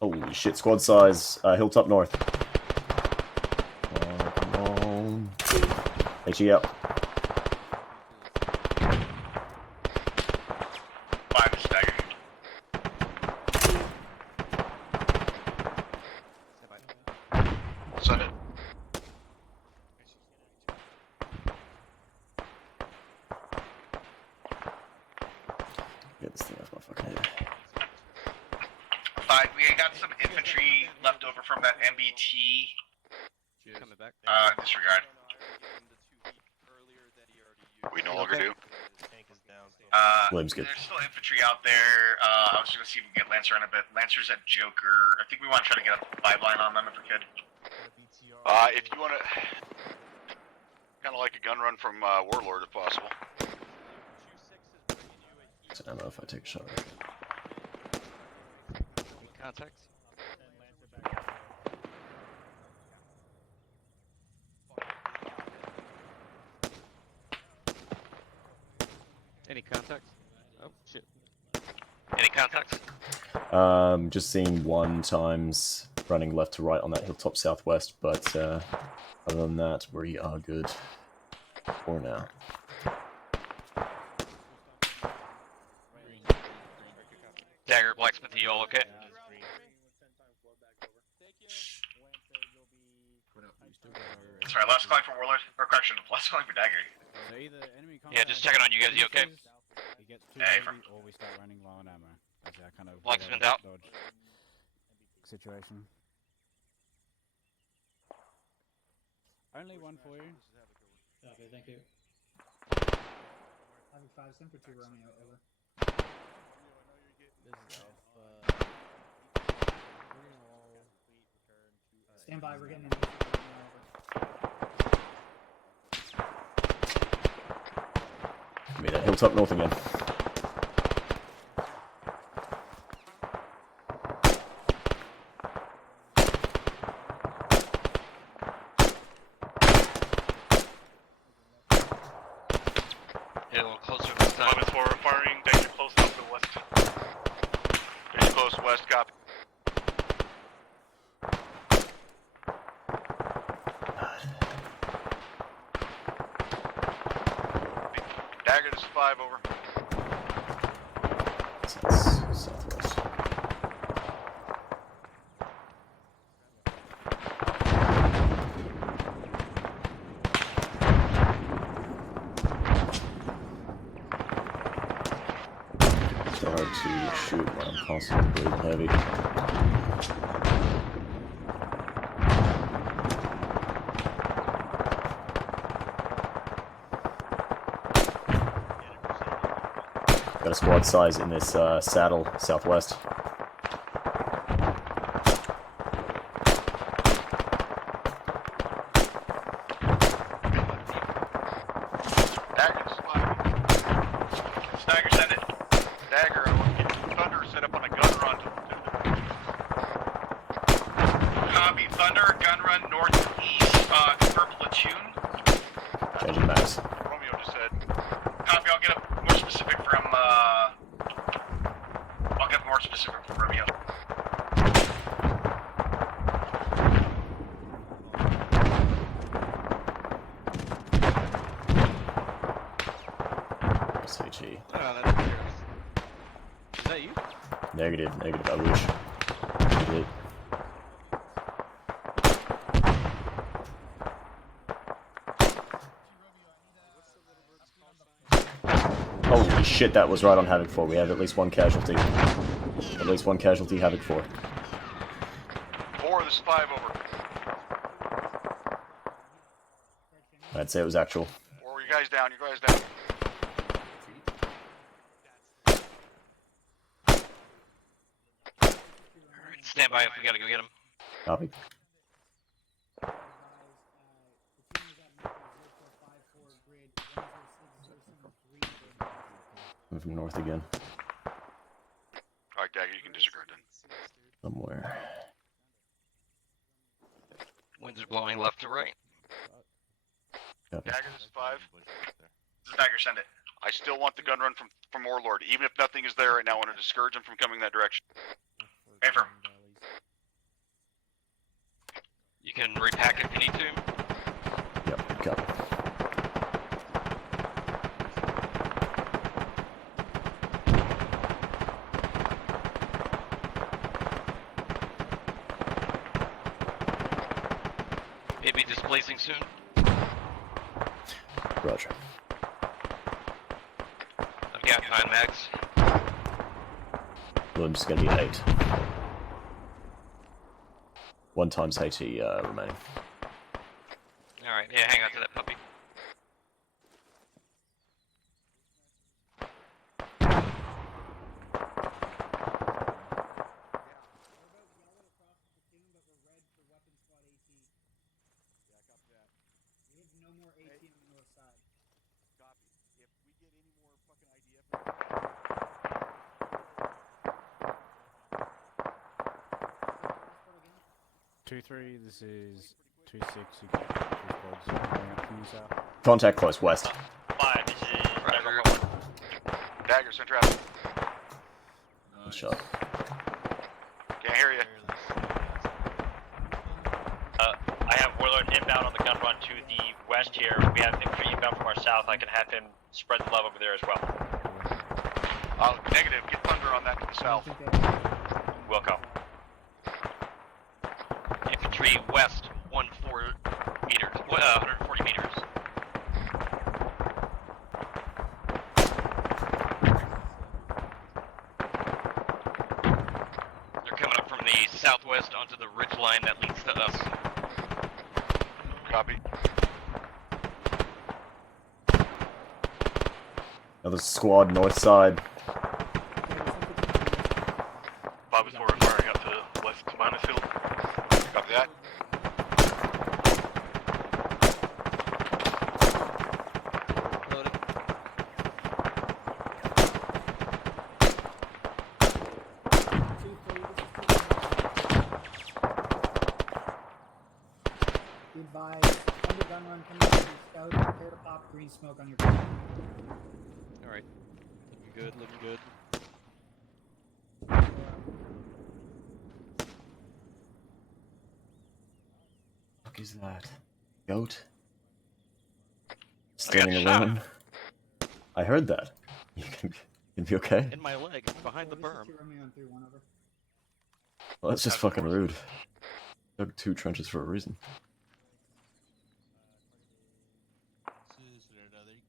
Holy shit, squad size, Hilltop North. Come on. HE up. 5 is staggered. Send it. Get this thing off my fucking head. 5, we got some infantry left over from that MBT. Coming back. Disregard. We no longer do. Tank is down. William's good. There's still infantry out there. I was gonna see if we can get Lancer in a bit. Lancer's at Joker. I think we want to try to get a 5-line on them if we could. If you want to, kind of like a gun run from Warlord if possible. So I don't know if I take a shot. Any contacts? Any contacts? Oh shit. Any contacts? Just seeing 1 times running left to right on that hilltop southwest, but other than that, we are good for now. Dagger, Blacksmith, you all okay? Sorry, last calling for Warlord. Or correction, last calling for Dagger. So either enemy Yeah, just checking on you guys. You okay? He gets 2 Hey, heavy, or we start running low on ammo. That's our kind of Blacksmith out. dodge situation. Only 1 for you. Okay, thank you. Havoc 5, send for 2 Romeo, over. This is Alpha. Stand by, we're getting in. Over. Made that hilltop north again. Yeah, a little closer this time. Comments for firing. Dagger close up to the west. Dagger close west. Copy. Dagger, this is 5 over. That's southwest. It's hard to shoot when I'm constantly breathing heavy. Got a squad size in this saddle southwest. Dagger, this is 5. Stagger, send it. Dagger, I want to get Thunder set up on a gun run. Copy. Thunder, gun run northeast for Platoon. Changing maps. Romeo just said. Copy, I'll get a more specific from, I'll get more specific from Romeo. SHE. Oh, that's curious. Is that you? Negative, I wish. It. Holy shit, that was right on Havoc 4. We have at least one casualty. At least one casualty, Havoc 4. 4, this is 5 over. I'd say it was actual. 4, you guys down, you guys down. Alright, stand by if we gotta go get him. Copy. Moving north again. Alright, Dagger, you can disregard then. Somewhere. Winds are blowing left to right. Copy. Dagger, this is 5. This is Dagger, send it. I still want the gun run from Warlord. Even if nothing is there right now, I want to discourage him from coming that direction. Affirm. You can repack if you need to. Yep, copy. Maybe displacing soon. Roger. I've got 9 mags. Bloom's gonna be 8. 1 times HE remaining. Alright, yeah, hang on to that puppy. Two three. This is 2-6. You got 2 squads coming up from the south. Contact close, west. 5, this is Roger. Dagger, send traffic. Good shot. Can't hear you. I have Warlord inbound on the gun run to the west here. We have infantry inbound from our south. I can have him spread the love over there as well. Negative. Get Thunder on that to the south. Will come. Infantry west, 140 meters. 140 meters. They're coming up from the southwest onto the ridge line that leads to us. Copy. Another squad north side. 5 is 4 firing up to west minus field. Copy that. Loading. Be advised, under gun run coming from the scout, prepare to pop green smoke on your gun. Alright. Looking good, looking good. What is that? Goat? Standing alone? I heard that. You can be okay? In my leg, behind the berm. Well, that's just fucking rude. Dug 2 trenches for a reason.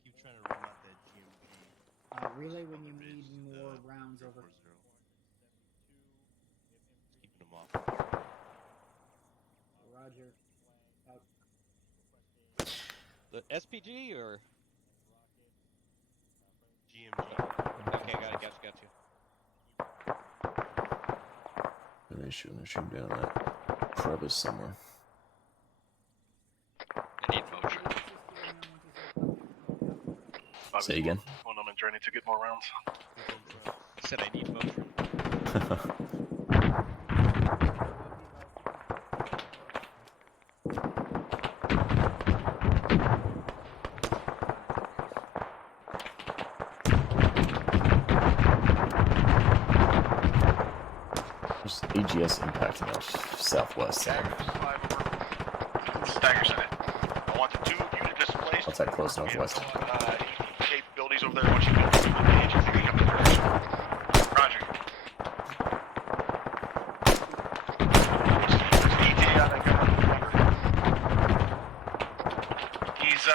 Keep trying to run out that GMG. Relay when you need more rounds over. Keeping them off. Roger. Out. The SPG or GMG. Okay, got you. They're shooting down that crevice somewhere. I need motion. Say again. Going on a journey to get more rounds. I said I need motion. There's AGS impacting us southwest. Dagger, this is 5 over. Dagger, send it. I want the 2 of you to displace. What's that close northwest? Capabilities over there once you get to the edge, you can come to the direction. Roger. He's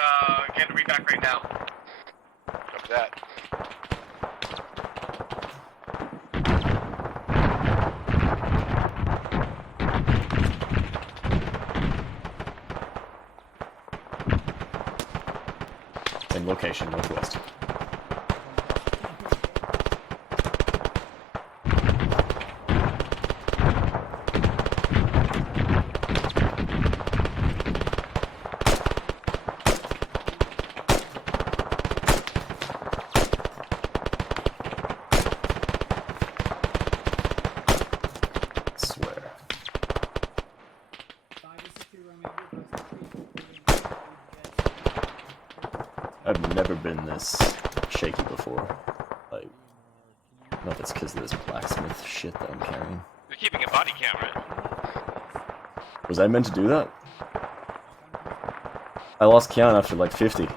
getting to reback right now. Copy that. Same location, northwest. I've never been this shaky before. Like, I don't know if it's because of this blacksmith shit that I'm carrying. You're keeping a body count, right? Was I meant to do that? I lost count after like 50.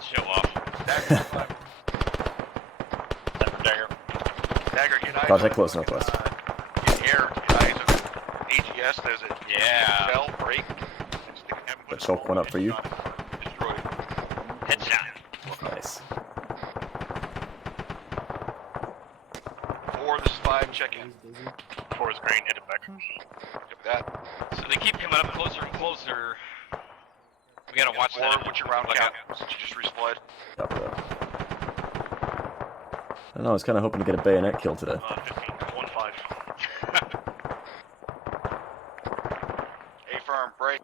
Show off. Dagger. Dagger, get eyes Contact on, close northwest. in air, get eyes on AGS, there's a shell break. The choke one up for you. Headshot. Nice. 4, this is 5, check in. 4 is green, hit it back. Get that. So they keep coming up closer and closer. We gotta watch 4, that. what's your round count? Since you just resupplied. Copy that. I don't know, I was kind of hoping to get a bayonet kill today. 15, 1-5. A firm, break.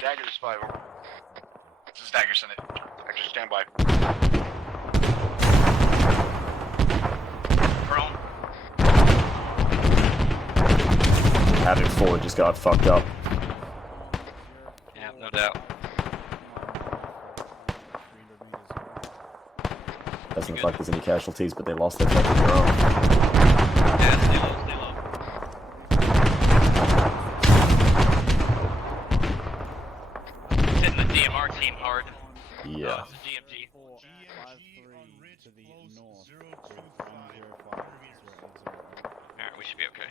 Dagger is 5, over. This is Dagger, send it. Actually, stand by. Prone. Havoc 4 just got fucked up. Yeah, no doubt. Doesn't look like there's any casualties, but they lost their fucking drone. Yeah, stay low, stay low. Hitting the DMR team hard. Yeah. It's a GMG. To the north. Alright, we should be okay.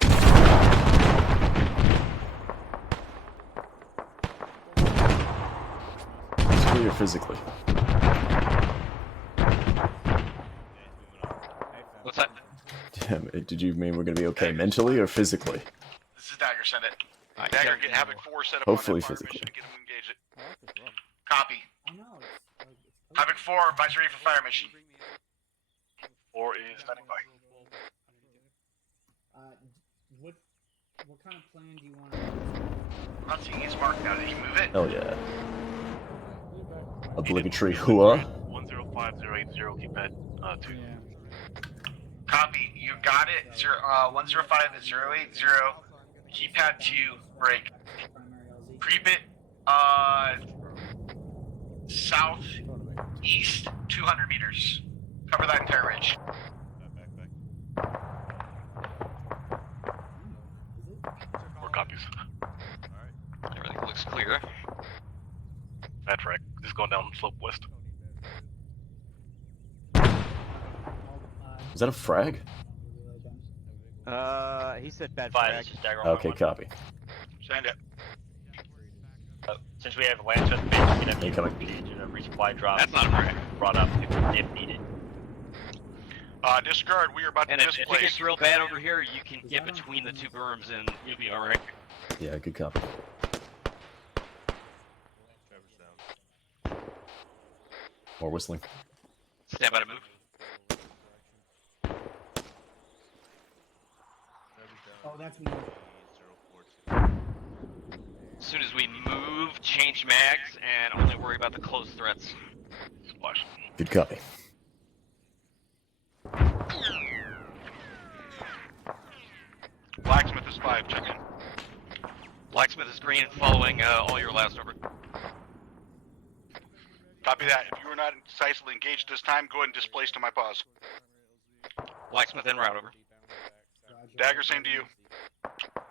Mentally or physically? What's that? Damn it, did you mean we're gonna be okay mentally or physically? This is Dagger, send it. Dagger, get Havoc 4 set up Hopefully on that fire physically. mission and get him engaged it. Copy. Havoc 4, advisory for fire mission. 4 is standing by. What kind of plan do you want? I'm not seeing his mark now. Did you move it? Hell yeah. Obligatory hooah. 105080, keep at 2. Copy. You got it. 105 is 080. Keypad 2, break. Creep it. Southeast 200 meters. Cover that entire ridge. 4 copies. Everything looks clear. Bad track. This is going down slope west. Is that a frag? He said bad 5 frag. is just Dagger on Okay, 1. copy. Send it. Since we have Lance with the base, we can have Incoming. a resupply drop. That's not right. Brought up if needed. Discard, we are about And to if it displace. gets real bad over here, you can get between the two berms and you'll be alright. Yeah, good copy. More whistling. Stand by to move. Oh, that's me. As soon as we move, change mags, and only worry about the close threats. Splash. Good copy. Blacksmith is 5, check in. Blacksmith is green, following all your last over. Copy that. If you are not decisively engaged this time, go ahead and displace to my pause. Blacksmith en route over. Dagger, same to you.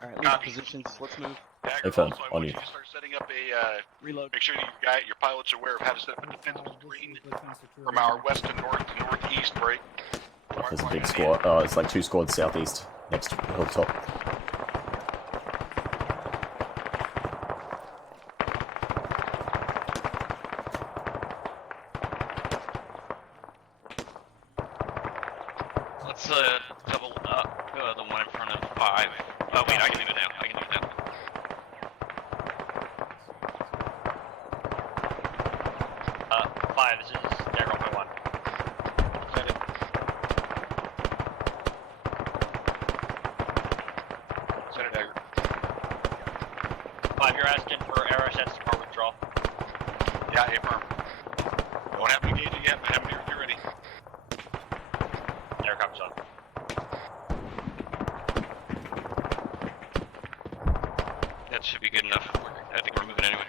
Alright, leave positions. Let's move. Dagger, Hey, fam, also, I on want you. you to start setting up a, make sure that your pilot's aware of how to set up a defensive screen from our west to northeast break. There's a big squad. Oh, it's like 2 squads southeast. Next hilltop. Let's double up the one in front of 5. Oh wait, I can do it now. I can do it now. 5, this is Dagger 1.1. Center dagger. 5, you're asking for RSS to car withdrawal. Yeah, affirm. Don't have to engage it yet, but have them you're ready. Dagger comes on. That should be good enough. I think we're moving anyway.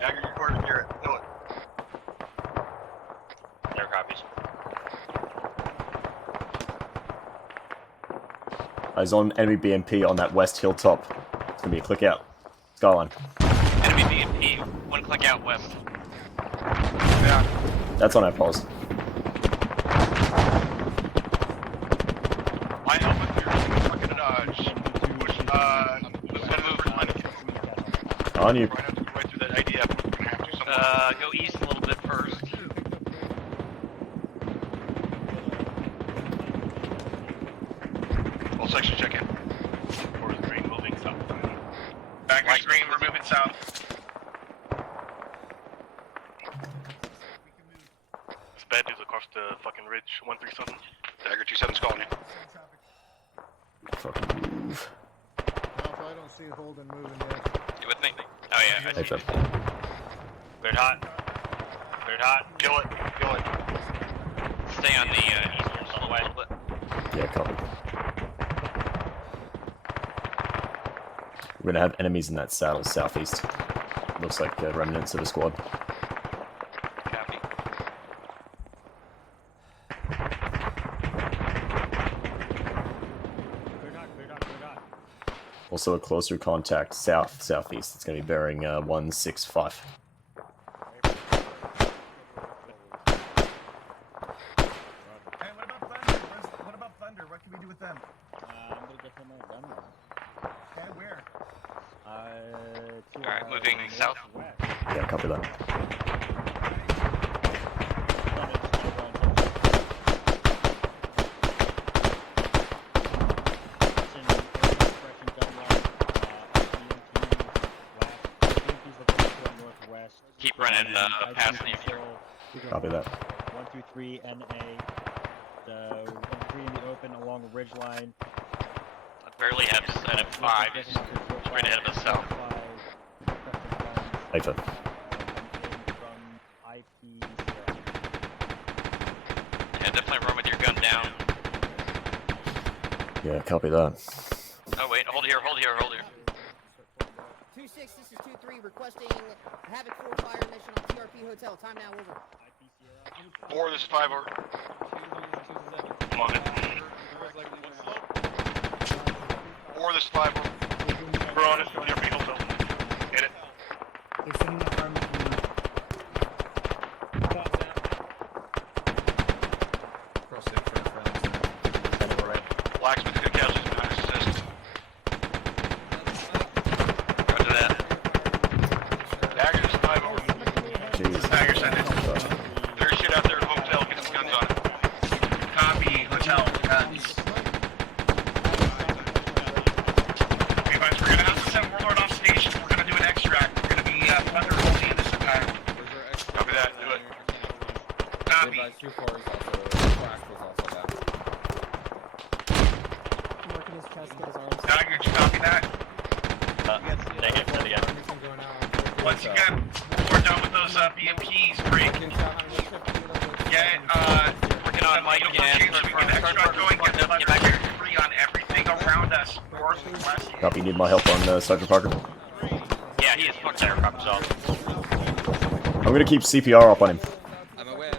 Dagger, you're recording. You're it. Do it. Dagger copies. Eyes on enemy BMP on that west hilltop. It's gonna be a click out. Skyline. Enemy BMP, 1 click out west. Yeah. That's on our pulse. Line up with your fucking On you. Right through that IDF. We're gonna have to Go east a little bit first. All section check in. Or is green moving south? Back to green, we're moving south. It's bad news across the fucking ridge. 137. Dagger 27's calling you. Fucking move. Alpha, I don't see Holden moving yet. You with me? Oh yeah, I see. Hey, Good hot. Good hot. Kill it. Kill it. Stay on the eastern silhouette a little bit. Yeah, copy. We're gonna have enemies in that saddle southeast. Looks like remnants of a squad. Copy. Clear hot, clear hot, clear hot. Also a closer contact southeast. It's gonna be bearing 165. Hey, what about Thunder? What about Thunder? What can we do with them? I'm gonna get them all done now. Okay, where? Alright, moving south. Yeah, copy that. Keep running past the Copy that. 123 NA. The 123 in the open along the ridge line. I barely have set up 5. It's right ahead of us south. Later. Yeah, definitely run with your gun down. Yeah, copy that. Oh wait, hold here, hold here, hold here. 2-6, this is 2-3, requesting Havoc 4 fire mission on TRP Hotel. Time now, over. 4, this is 5 over. Come on in. 4, this is 5 over. We're on it. TRP hotel. Hit it. They're sending that Arma from Blacksmith good casualties behind us assist. Roger that. Dagger, this is 5 over. Jeez. Dagger, send it. There's shit out there at hotel. Get some guns on it. Copy, hotel. Okay, guys, we're gonna have to send Warlord off station. We're gonna do an extract. We're gonna be Thunder holding this attack. Copy that. Do it. Copy. Dagger, did you copy that? Negative, said again. Once you get more done with those BMPs, break. Get, Working on Mike again. we get extract going, get the Thunder free on everything around us. North, west. Copy, need my help on Sergeant Parker. Yeah, he is fucked there, crop himself. I'm gonna keep CPR up on him. I'm aware.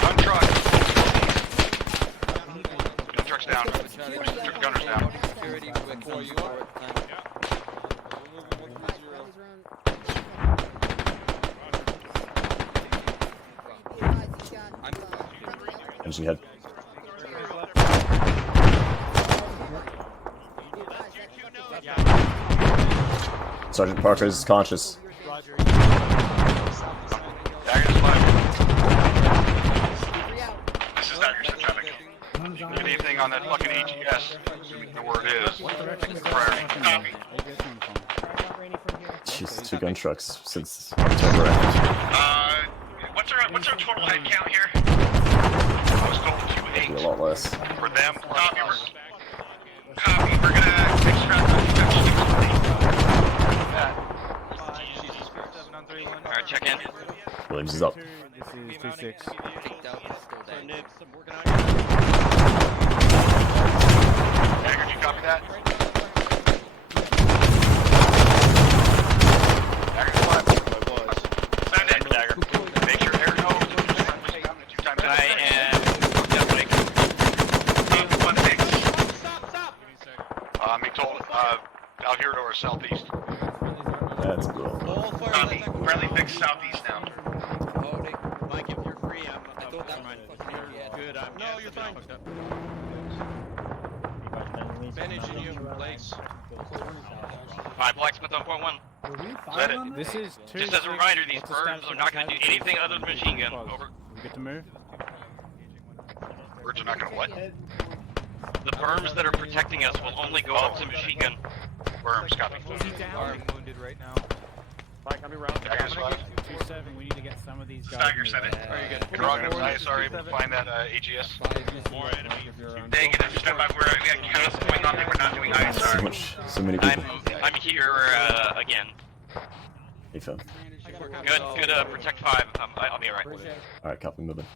Gun truck. Gun truck's down. Gunner's down. Security before you are. Engine head. Sergeant Parker is conscious. Dagger's 5. This is Dagger, send traffic. Get anything on that fucking AGS. know where it is. Copy. Jeez, 2 gun trucks since October end. What's our total head count here? I was told Maybe 2-8 a lot less. for them. Copy. We're gonna extract Alright, check in. Williams is up. This is 2-6. Dagger, did you copy that? Dagger 5. I was. Send it. Dagger. Make sure Eric knows. 2 times. I am definitely. I'm being told out here to our southeast. That's cool. Copy. Friendly fix southeast now. Mike, if you're free, I thought that might good. No, you're fine. Managing you, place. 5 Blacksmith on point 1. Set it. This is 2. Just as a reminder, these birds are not going to do anything other than machine gun. Over. We get to move. Birds are not gonna what? The berms that are protecting us will only go up to machine gun. Worms, copy. I'm wounded right now. Dagger 5. 2-7. We need to get some of these guys. Stagger, send it. Prerogative, sorry, able to find that AGS. Negative. Step by. We got chaos going on there. We're not doing ISR. So many people. I'm here again. Hey, Phil. Good. Protect 5. I'll be alright. Alright, copy, moving.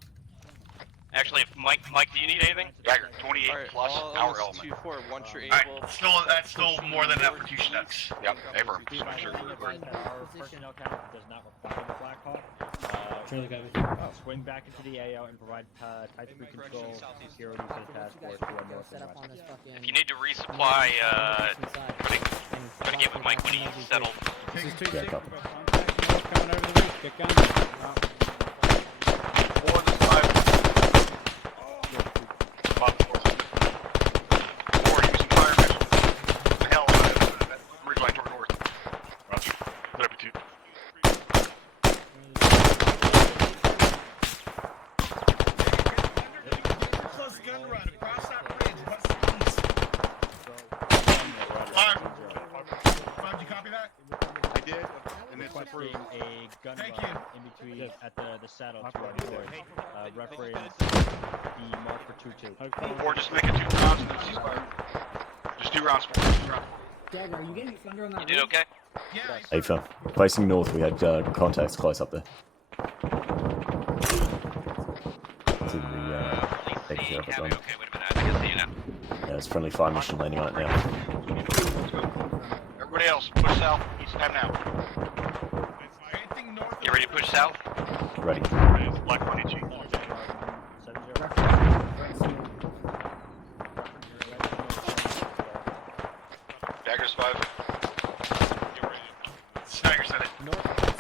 Actually, if Mike, do you need anything? Dagger 28 plus our element. 2-4 once you're Alright, able. that's still more than enough for 2 Schnucks. Yep, Abram. Just make sure Our personnel count does not require the Black Hawk. Swing back into the AO and provide type 3 control security to the task force to our north and west. If you need to resupply, putting it with Mike when he's settled. This is 2-6. Yeah, We've copy. got contact coming over the roof. Get guns. 4 to 5. 4, using fire mission. What the hell? Ridgeline toward north. Roger. Whatever, 2. Close gun run across that bridge. What's east? 5. 5, did you copy that? I did, and it's approved. A gun Thank run you. in between at the saddle to our north. Reference the mark for 2-2. 4, just make it 2 rounds and then ceasefire. Just 2 rounds, 4. 2 rounds. Dagger, are you getting thunder on that? You did okay? Yeah. Hey, Phil. Facing north, we had contacts close up there. See the taking care of it. Okay, wait a minute. I think I see you now. Yeah, it's friendly fire mission landing on it now. Everybody else, push south. East time now. Anything north You ready to push south? Ready. Black money, Chief. Daggers 5. Stagger, send it.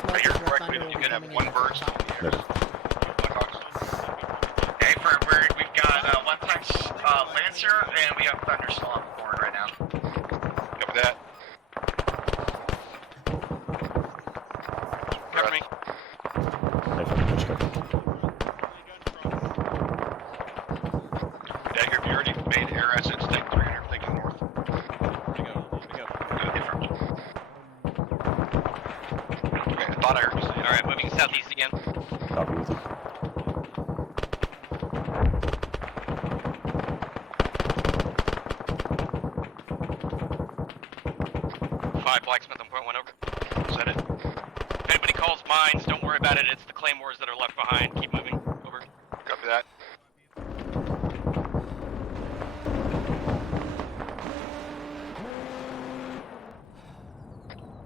I hear correctly that you can have 1 burst. Noted. Okay, we've got 1 times Lancer, and we have Thunder still on board right now. Copy that. Cover me. Hey, Phil. Push cover. Dagger, have you already made air assets take 3 and everything north? Okay, I thought I heard you say. Alright, moving southeast again. Copy with you. Blacksmith on point 1 over. Set it. If anybody calls mines, don't worry about it. It's the claymores that are left behind. Keep moving. Over. Copy that.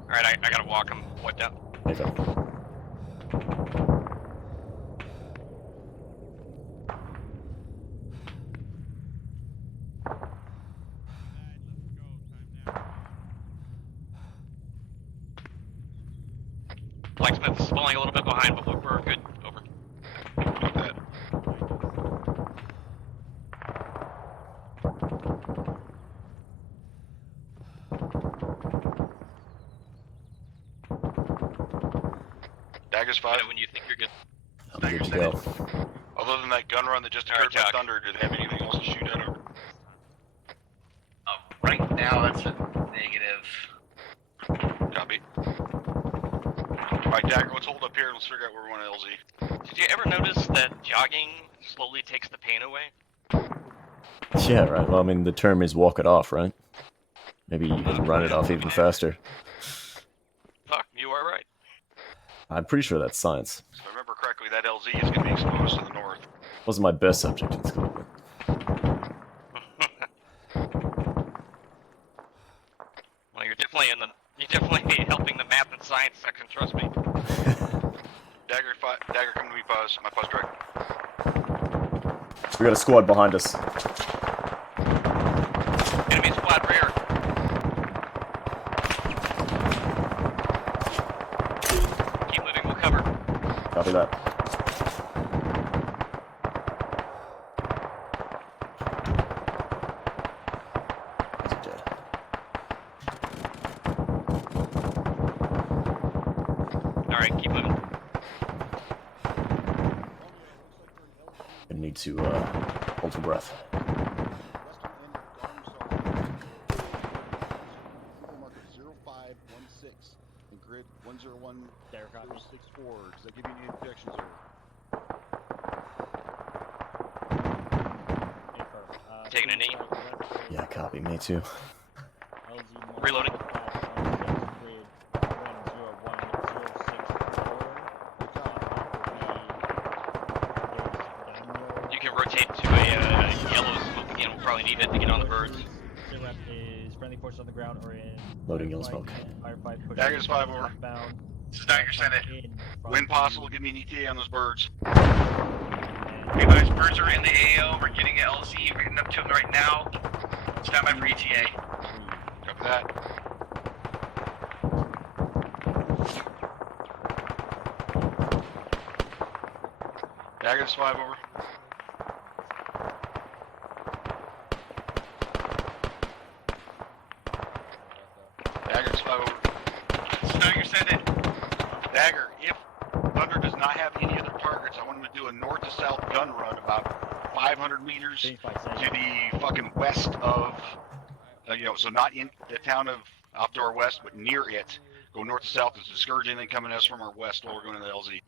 Alright, I gotta walk. I'm wiped out. Hey, Phil. Blacksmith is falling a little bit behind, but we're good. Over. Got that. Daggers 5. When you think you're good. I'm good to go. Other than that gun run that just occurred by Thunder, do they have anything else to shoot at? Or? Right now, that's a negative. Copy. Alright, Dagger, let's hold up here and let's figure out where we want to LZ. Did you ever notice that jogging slowly takes the pain away? Yeah, right. Well, I mean, the term is walk it off, right? Maybe you can run it off even faster. Fuck, you are right. I'm pretty sure that's science. If I remember correctly, that LZ is going to be exposed to the north. Wasn't my best subject in school, but... Well, you're definitely helping the math and science section, trust me. Dagger, come to me, pause. My pause track. We got a squad behind us. Enemy squad rear. Keep moving, we'll cover. Copy that. Is he dead? Alright, keep moving. I need to hold your breath. Marker 0516 and grid 101064. Does that give you any objections there? Taking a knee. Yeah, copy. Me too. Reloading. You can rotate to a yellow smoke again. We'll probably need it to get on the birds. Rep is friendly forces on the ground or in Loading yellow smoke. firefight. Push Dagger's 5 over. Bound. This is Dagger, send it. When possible, give me an ETA on those birds. Okay, guys, birds are in the AO. We're getting an LZ. We're getting up to them right now. Stand by for ETA. Copy that. Dagger's 5 over. Dagger's 5 over. Dagger, send it. Dagger, if Thunder does not have any other targets, I want him to do a north to south gun run about 500 meters to the fucking west of, so not in the town of off to our west, but near it. Go north to south to discourage anything coming at us from our west while we're going to the LZ.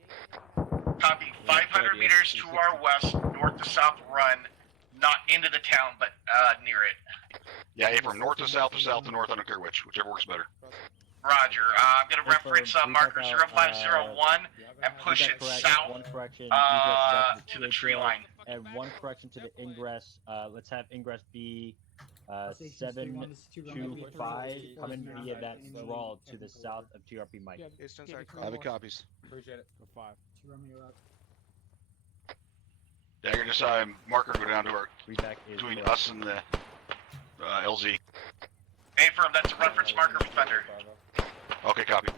Copy. 500 meters to our west, north to south run, not into the town, but near it. Yeah, from north to south or south to north, I don't care whichever works better. Roger. I'm going to reference marker 0501 and push it south to the tree line. And one correction to the ingress. Let's have ingress be 725 coming via that draw to the south of TRP Mike. Have it copies. Appreciate it. For 5. Dagger, just marker go down to our between us and the LZ. Affirm, that's a reference marker for Thunder. Okay, copy.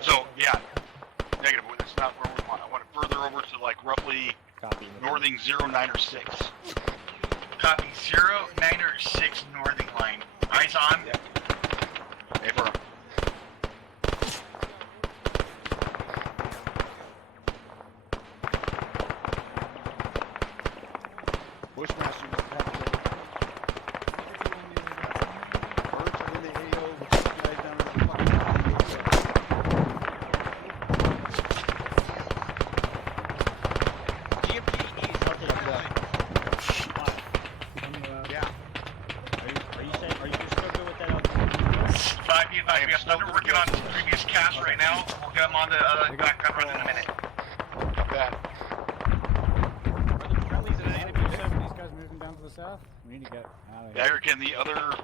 So, yeah, negative, but that's not where we want. I want it further over to like roughly northing 09 or 6. Copy, 09 or 6 northing line. Eyes on. Affirm. Bushmaster, birds are in the AO. We'll take you guys down to the fucking We have Thunder working on previous cast right now. We'll get them on the back gun run in a minute. That. These guys moving down to the south? We need to get out of here. Dagger, can the other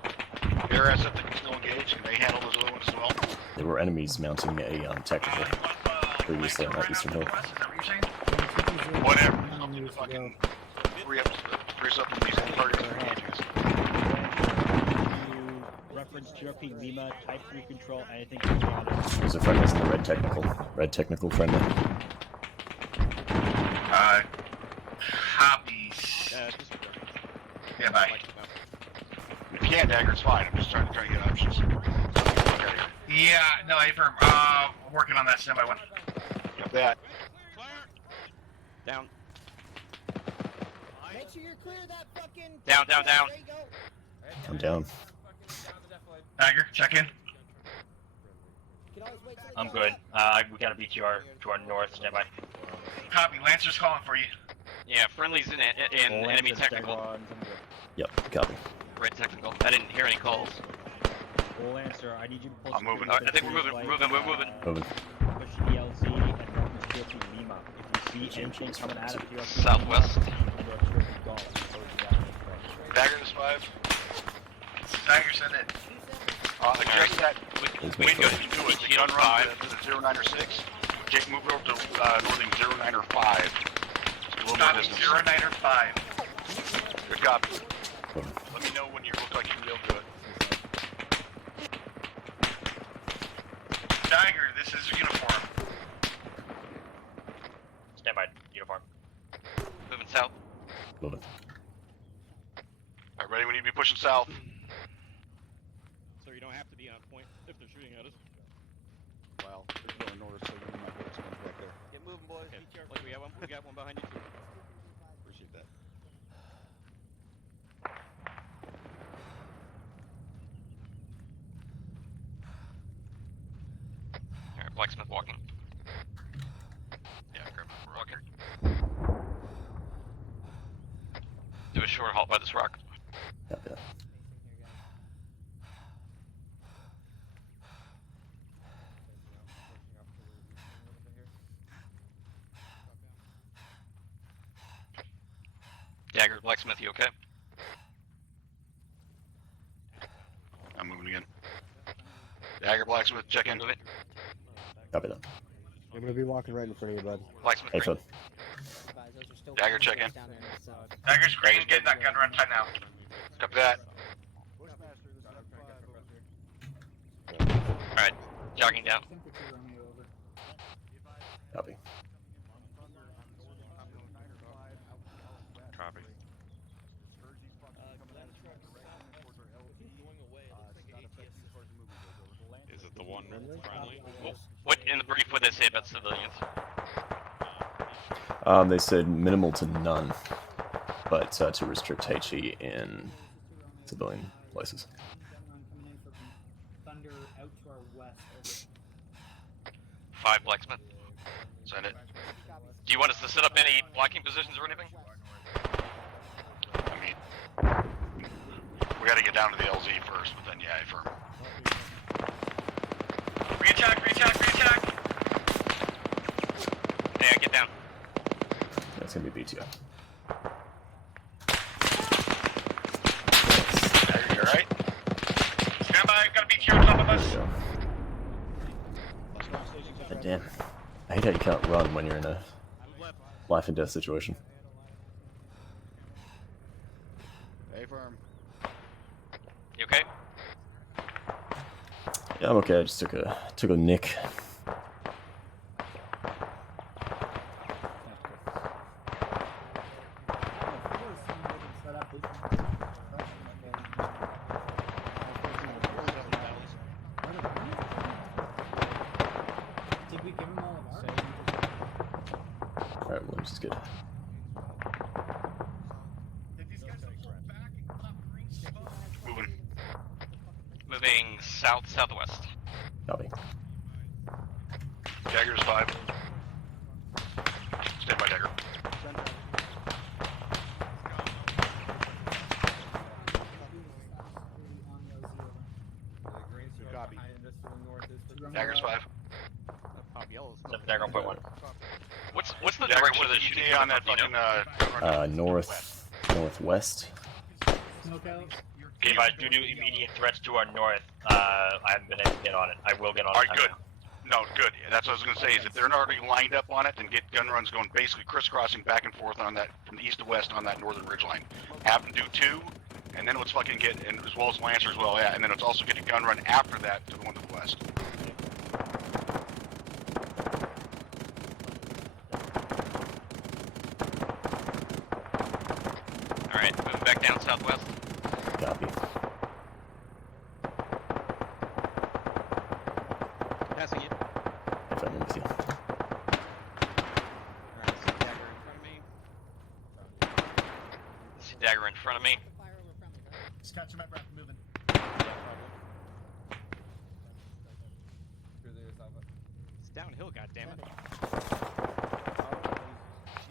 air asset that can still engage, can they handle those other ones as well? There were enemies mounting a technical previously on that eastern hill. Whatever. Something to fucking free up these targets for engagements. Reference TRP Lima, Type 3 control, anything. There's a friendly in the red technical. Red technical friendly. Copies. Yeah, bye. If you can't, Dagger, it's fine. I'm just trying to get options. Yeah, no, Affirm. Working on that standby one. Got that. Down. Make sure you're clear of that fucking... Down. There you go. I'm down. Tiger, check in. I'm good. We got a BTR to our north. Stand by. Copy. Lancer's calling for you. Yeah, friendly's in enemy technical. Yep, copy. Red technical. I didn't hear any calls. Lancer, I need you to pull. I'm moving. I think we're moving. We're moving. Moving. Push the LZ and reference TRP Lima. If you see anything coming out of TRP Southwest. Dagger is 5. Tiger, send it. Adjust that. Window. Do it. Gun run to the 09 or 6. Jake, move over to northing 09 or 5. Just a little more Copy, distance. 09 or 5. Good copy. Let me know when you look like you can be able to do it. Tiger, this is uniform. Stand by. Uniform. Moving south. Moving. Alright, ready when you be pushing south. So you don't have to be on point if they're shooting at us. Well, there's no north, so you might get someone back there. Get moving, boys. Be careful. Look, we got one behind you too. Appreciate that. Alright, Blacksmith walking. Yeah, grab my walker. Do a short halt by this rock. Yep, yeah. Dagger, Blacksmith, you okay? I'm moving again. Dagger, Blacksmith, check in. Move it. Copy that. I'm gonna be walking right in front of you, bud. Blacksmith. Hey, Phil. Dagger, check in. Dagger's green, getting that gun run time now. Copy that. Alright, jogging down. Copy. Copy. Is it the one friendly? What in the brief would they say about civilians? They said minimal to none, but to restrict Heichi in civilian places. Thunder out to our west. 5 Blacksmith. Send it. Do you want us to set up any blocking positions or anything? I mean, we gotta get down to the LZ first, but then yeah, firm. Reattack, reattack, reattack! Hey, get down. That's gonna be BTO. Dagger, you alright? Stand by, got a BTR on top of us. God damn. I hate how you can't run when you're in a life and death situation. Hey, firm. You okay? Yeah, I'm okay. I just took a nick. Did we give him all of ours? Alright, Williams is good. Moving. Moving south-southwest. Copy. Dagger's 5. Stand by, Dagger. Copy. Dagger's 5. Dagger on point 1. What's the Dagger, direction of what's the shooting ETA on that coming from, Northwest. Be advised, due to immediate threats to our north, I haven't been able to get on it. I will get on it. Alright, good. No, good. That's what I was going to say, is if they're not already lined up on it, then get gun runs going, basically crisscrossing back and forth on that, from east to west on that northern ridgeline. Have them do 2, and then let's fucking get, and as well as Lancer as well, yeah, and then let's also get a gun run after that to the one to the west. Alright, moving back down southwest. Copy. Passing you. If I'm with you. See Dagger in front of me. catch him ever after moving. It's downhill, goddammit.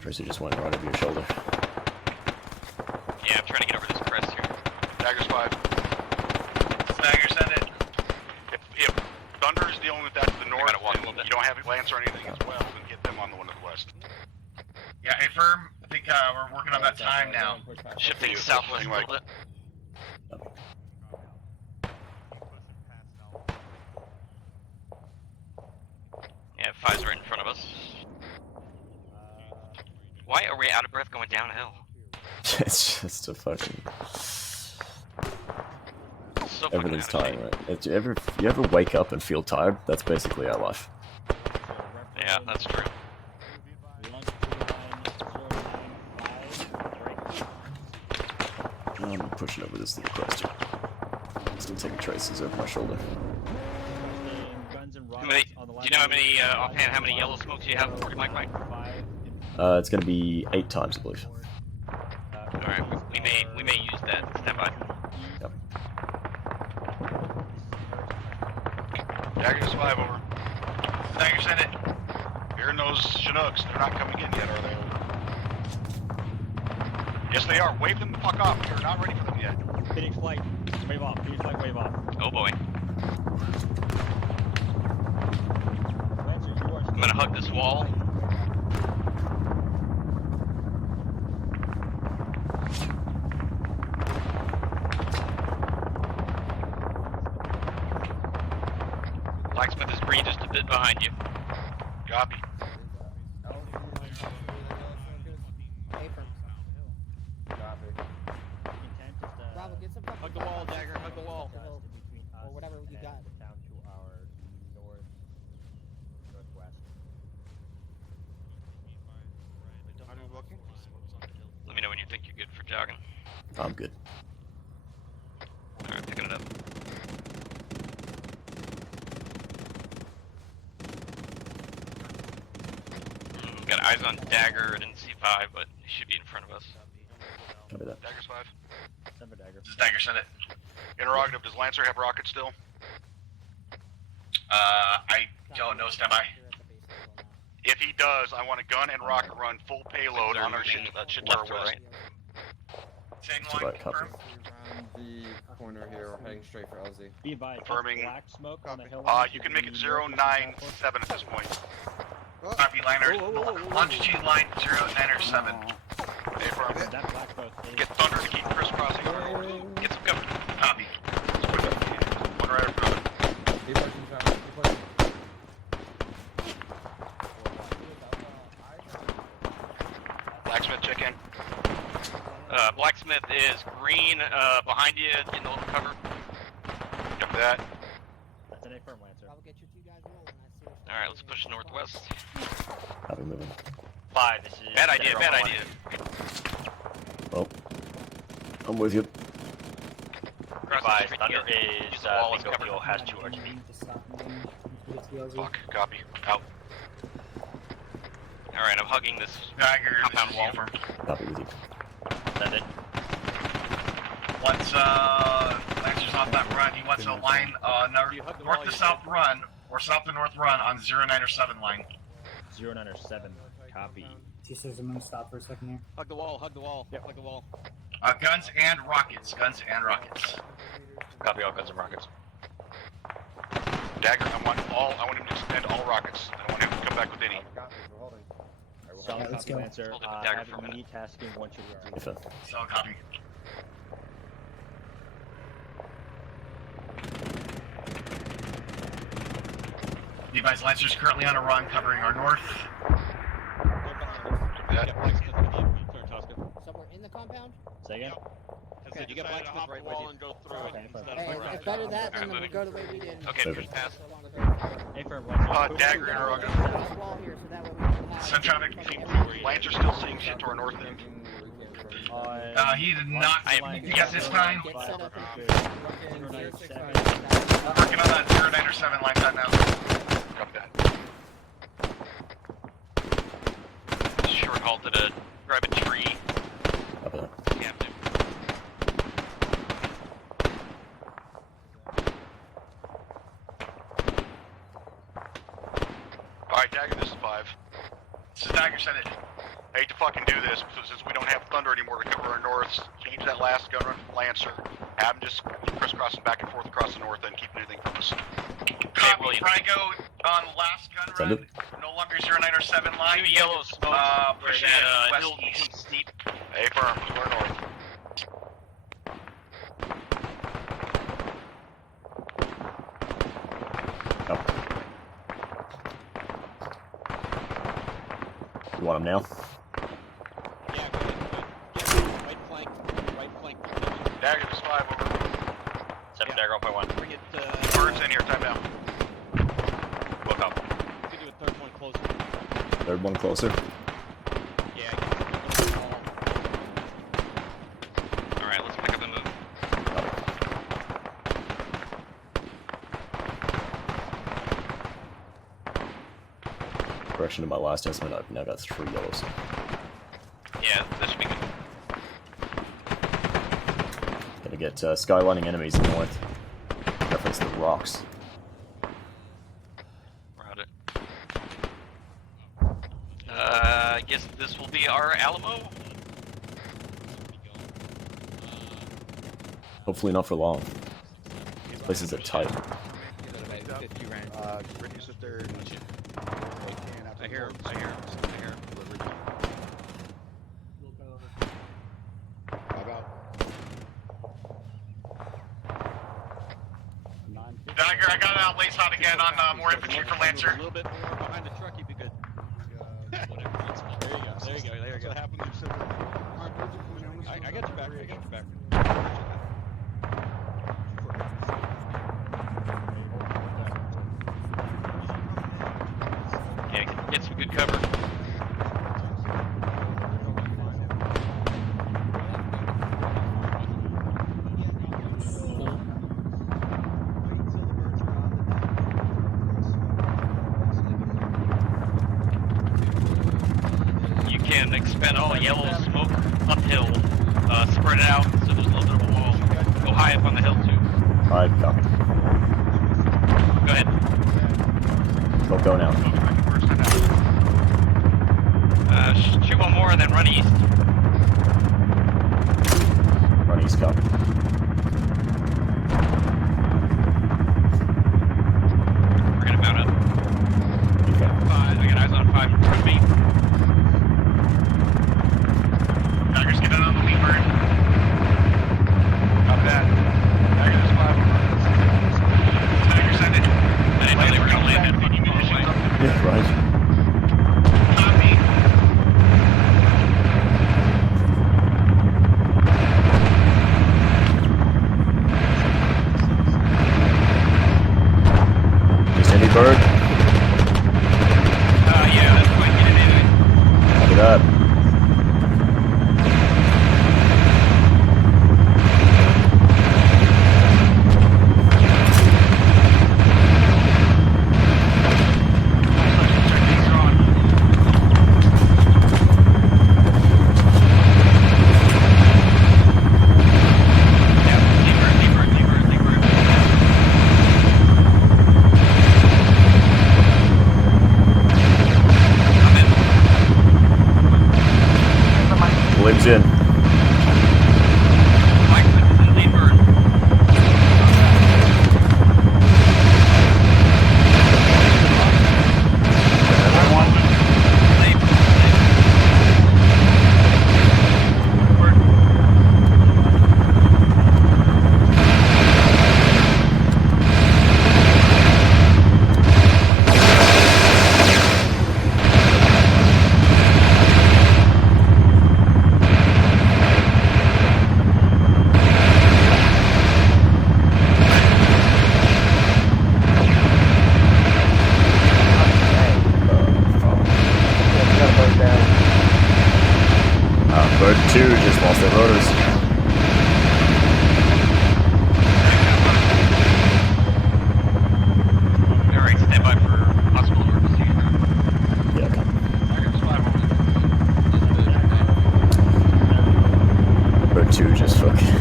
Tracy just went right over your shoulder. Yeah, I'm trying to get over this crest here. Dagger's 5. Snagger, send it. If Thunder is dealing with that to the north, and you don't have Lance or anything as well, then get them on the one to the west. Yeah, hey, firm. I think we're working on that time now. Shifting southwest a little bit. Yeah, 5's right in front of us. Why are we out of breath going downhill? It's just a fucking... So Everything's tiring, right? You ever wake up and feel tired? That's basically our life. Yeah, that's true. I'm pushing over this little crest here. Still taking traces over my shoulder. Do you know how many, offhand, how many yellow smokes you have for your mic mic? It's gonna be 8 times, I believe. Alright, we may use that. Stand by. Yep. Dagger's 5 over. Snagger, send it. Hearing those Chinooks, they're not coming in yet, are they? Yes, they are. Wave them the fuck off. You're not ready for them yet. Phoenix flight, wave off. Phoenix flight, wave off. Oh boy. I'm gonna hug this wall. Blacksmith is green, just a bit behind you. Copy. Bravo, get some fucking Hug the wall, Dagger, hug the wall. Or whatever you got. Down to our northwest. Let me know when you think you're good for jogging. I'm good. Alright, picking it up. Got eyes on Dagger. I didn't see 5, but he should be in front of us. Copy that. Dagger's 5. Send for Dagger. Dagger, send it. Interrogative, does Lancer have rockets still? I don't know. Stand by. If he does, I want a gun and rocket run full payload on our shit to our west. Same Just line, about copy. confirm. The corner here, we're heading straight for LZ. Be advised, Confirming. black smoke on the hill. You can make it 097 at this point. Copy, liner. Longitude line 097. Hey, firm. Get Thunder to keep crisscrossing our north. Get some cover. Copy. One right after another. Keep pushing, Travis, keep pushing. Blacksmith, check in. Blacksmith is green, behind you, in the little cover. Got that. That's an A firm, Lancer. Bravo, get your 2 guys rolling. Alright, let's push northwest. Copy, moving. 5, this is... Bad idea, bad idea. Well, I'm with you. Advise, Thunder is, Bingo Fuel has 2 RTB. Fuck, copy. Out. Alright, I'm hugging this Dagger, compound wall. Copy with you. Send it. Once Lancer's off that run, he wants a line north to south run or south to north run on 097 line. 097. Copy. She says I'm gonna stop for a second here. Hug the wall, hug the wall, hug the wall. Guns and rockets. Guns and rockets. Copy all guns and rockets. Dagger, I want him to expend all rockets. I don't want him to come back with any. Solid let's copy, go. Lancer. Hold it with Dagger for a Having minute. me tasking once you If, Solid copy. Levi's Lancer's currently on a run covering our north. Somewhere in the compound? Say again? Okay, you got Blacksmith right with you. And go through it. Hey, if better that, then we'll go the way we did. Okay, first pass. A firm, Lancer. Dagger interrogative. This wall here, so that way we can have... Send traffic. Lancer's still seeing shit to our north end. He did not. He got this time. Get set up Working on that 097 line time now. Copy that. Short halted to grab a tree. copy that. Captain. Dagger, this is 5. This is Dagger, send it. I hate to fucking do this, but since we don't have Thunder anymore to cover our north, change that last gun run Lancer. Have them just crisscrossing back and forth across the north and keep anything from us. Copy, Franco on last gun Send run. it. No longer 0907 line. 2 yellow smoke. Push it west east. Steep. Hey, firm, we're north. You want him now? Yeah, go ahead. Right flank. Right flank. Dagger, this is 5, over. 7 Dagger 1.1. Bring it, Birds in here, time down. Look up. You can do a third one closer. Third one closer. Yeah. Alright, let's pick up and move. Correction to my last estimate, I've now got 3 yellows. Yeah, that should be good. Gonna get skylining enemies north. Reference the rocks. Route it. I guess this will be our Alamo? Hopefully not for long. These places are tight. Reduce it there. I hear him. Dagger, I got it out lace hot again on more infantry for Lancer. A little bit more behind the truck, you'd be good. Whatever. There you go. That's what happens if you I got your back. Yeah, get some good cover. You can expend all yellow smoke uphill. Spread it out so there's a little bit of a wall. Go high up on the hill too. Alright, copy. Go ahead. Go now. Shoot one more and then run east. Run east, copy. We're gonna mount up. 5, I got eyes on 5 in front of me. Dagger's getting on the lead bird. Not bad. Dagger, this is 5, over. Dagger, send it. I didn't know they were gonna land that fucking far away. Yeah, right. Copy. Just any bird? Yeah, that's fine. Get it in. Copy that. Lives in. Bird 2 just lost their rotors. Alright, stand by for possible emergency. Yeah, come. Bird 2 just fucking.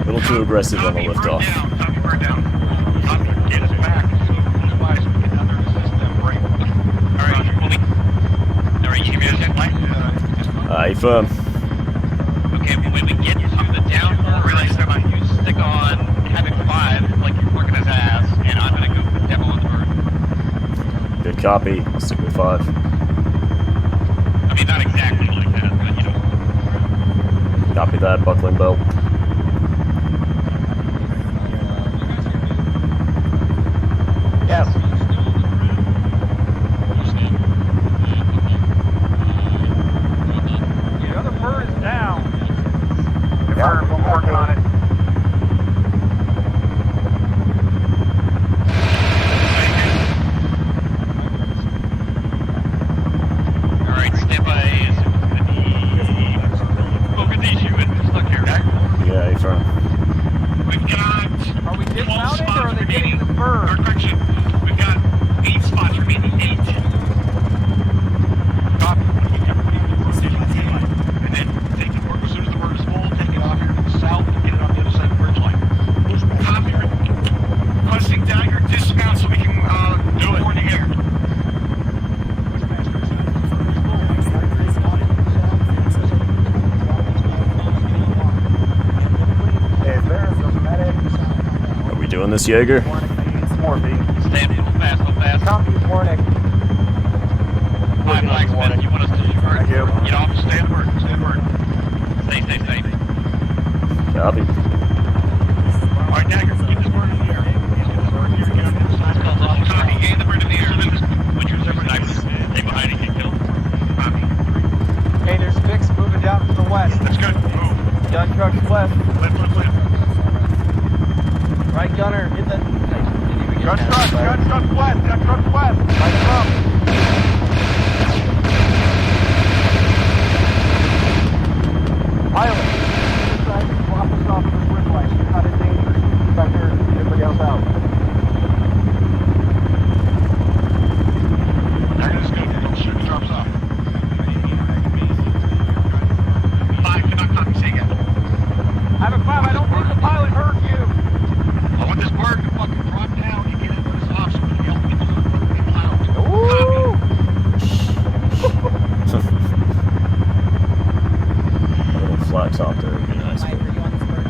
A little too aggressive on the liftoff. Copy, bird down. Copy, get us back. Alright, you hear me understand, Mike? Aye, firm. Okay, when we get to the down relay semi, you stick on Havoc 5 like you're working his ass, and I'm gonna go put demo on the bird. Good copy. I'll stick with 5. I mean, not exactly like that, but you know. Copy that, buckling belt. Yes. The other bird is down. Confirmed, I'm working on it. Alright, standby is gonna be Mogadishu and stuck here. Yeah, aye, firm. We've got Are we dismounting or are they getting the bird? correction. We've got 8 spots remaining. 8. Copy. And then take the work as soon as the word is full, take it off here to the south and get it on the other side of the bridge line. Copy. Requesting dagger dismount so we can do it in the air. Are we doing this, Jaeger? Stand fast, hold fast. Copy, warning. Hi, Blacksmith, you want us to divert? I do. Get off, stand word, stand word. Stay. Copy. Alright, dagger, keep this bird in the air. Get this bird in the air, get on the other side. Copy, gain the bird in the air. Which was ever nice. Stay behind and get killed. Copy. Hey, there's Fix moving down to the west. That's good. Move. Gun truck's left. Flip. Right gunner, hit the... Gun truck west. Right up. Pilot, this side, swap us off of this red light. You're not in danger. Keep back there, everybody else out. Dagger is good. Don't shoot, it drops off. 5, cannot copy, say again. Havoc 5, I don't think the pilot heard you. I want this bird to fucking drop down and get it off so we can help get the cloud. Ooh! A little flat top there would be nice. Mike, are you on this bird?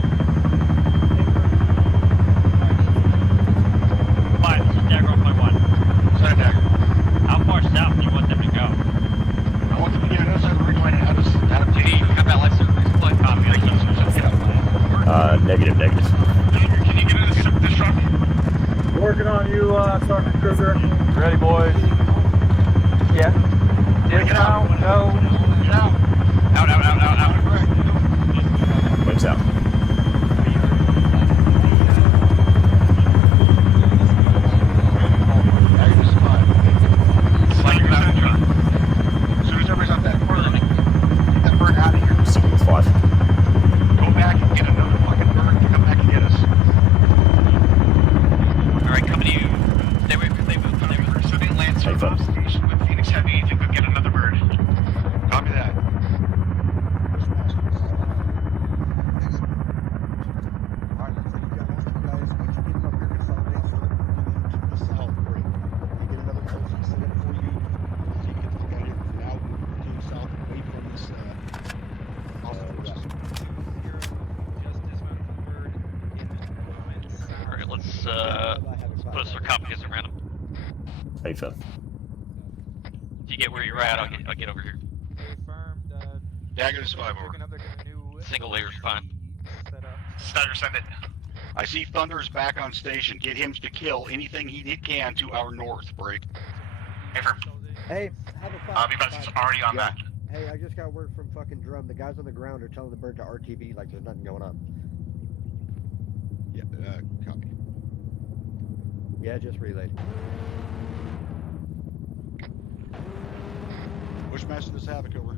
Fine, this is Dagger on point 1. Send dagger. How far south do you want them to go? I want them to get another side of the ridge line out of Can you have that life service play? Copy. Negative. Can you get in this truck? Working on you, Sergeant Kruger. Ready, boys? Yeah. Dismount, go. Get out. Out. Waves out. Dagger is 5. Slide your out of the truck. As soon as everybody's on that corner, get that bird out of here. Sticking with 5. Go back and get another fucking bird to come back and get us. Alright, coming to you. Stay away. Civilian Lancer Hey, folks. station with Phoenix Heavy to go get another bird. Copy that. Alright, let's put us our copy guys around them. Hey, firm. If you get where you're at, I'll get over here. Dagger is 5 over. Single layer is fine. Snyder, send it. I see Thunder's back on station. Get him to kill anything he can to our north, break. Affirm. Hey, have a because it's already on that. Hey, I just got word from fucking Drum. The guys on the ground are telling the bird to RTV like there's nothing going on. Yeah, copy. Yeah, just relayed. Bushmaster, this Havoc over.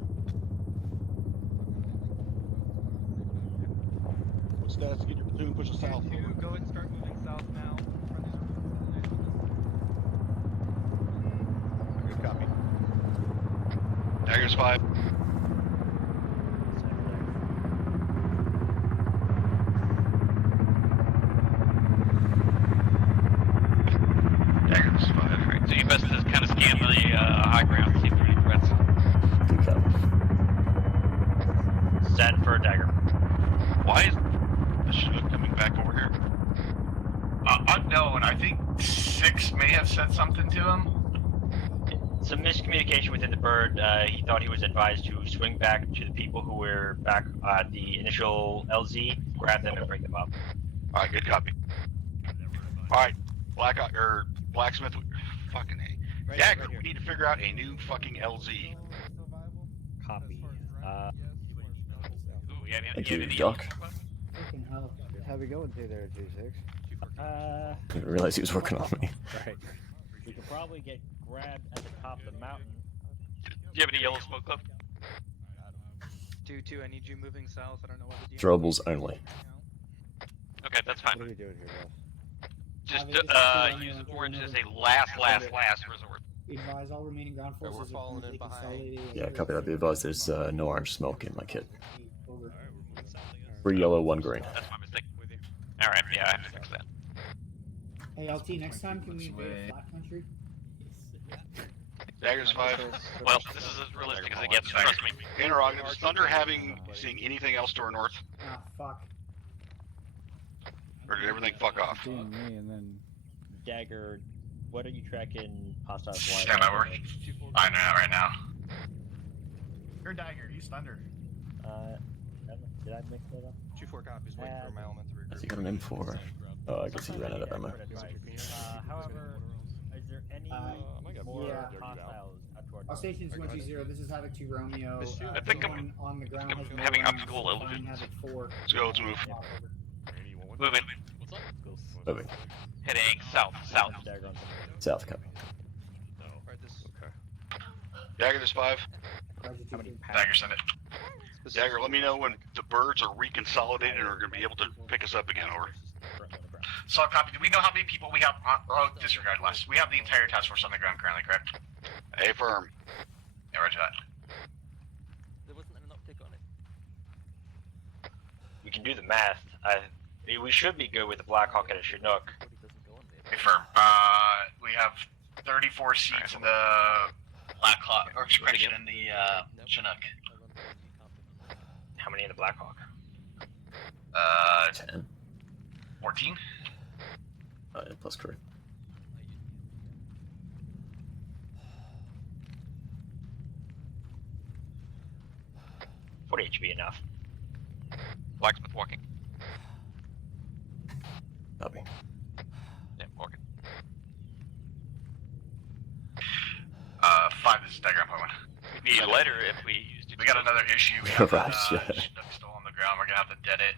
What status? Get your platoon pushing south. Go ahead and start moving south now. Good copy. Dagger's 5. Dagger's 5, right. So you best just kind of scan the high ground, see if there are any threats. Dagger. Why is the Chinook coming back over here? Unknown. I think 6 may have said something to him. Some miscommunication within the bird. He thought he was advised to swing back to the people who were back at the initial LZ, grab them and bring them up. Alright, good copy. Alright, Blacksmith, fucking A. Dagger, we need to figure out a new fucking LZ. Copy. Thank you, Doc. Fucking hell. How we going through there, 2-6? I didn't realize he was working on me. Right. We could probably get grabbed at the top of the mountain. Do you have any yellow smoke left? 2-2, I need you moving south. I don't know what to do. Throwables only. Okay, that's fine. What are we doing here, boss? Just use orange as a last resort. Advise all remaining ground forces are currently consolidated. Yeah, copy that. Be advised there's no orange smoke in my kit. 3 yellow, 1 green. That's my mistake. Alright, yeah, I have to fix that. Hey, LT, next time can we invade a flat country? Dagger's 5. Well, this is as realistic as it gets, trust me. Interrogative, is Thunder seeing anything else to our north? Ah, fuck. Or did everything fuck off? Seeing me and then Dagger, what are you tracking hostile flight? Stand by work. I know right now. You're Dagger, he's Thunder. Did I mix that up? 2-4 copies, waiting for my element to Has he got an M4? Oh, I guess he ran out of ammo. However, is there any more hostiles out toward All stations 120, this is Havoc 2 Romeo. I think I'm on the ground. I'm having optical illusions. Havoc 4. Let's go, let's move. Moving. Moving. Heading south. South, copy. Dagger, there's 5. Dagger, send it. Dagger, let me know when the birds are reconsolidated and are going to be able to pick us up again, over. Solid copy. Do we know how many people we have on, disregard less. We have the entire task force on the ground currently, correct? A firm. Yeah, roger that. There wasn't an uptick on it. We can do the math. We should be good with the Blackhawk and a Chinook. Confirm. We have 34 seats in the Blackhawk, or correction, in the Chinook. How many in the Blackhawk? 10. 14? Plus crew. Would each be enough? Blacksmith walking. Copy. Yeah, walking. 5, this is Dagger, I'm home. We'd be lighter if we used it. We got another issue. We have Right, yeah. Chinook still on the ground. We're gonna have to dead it.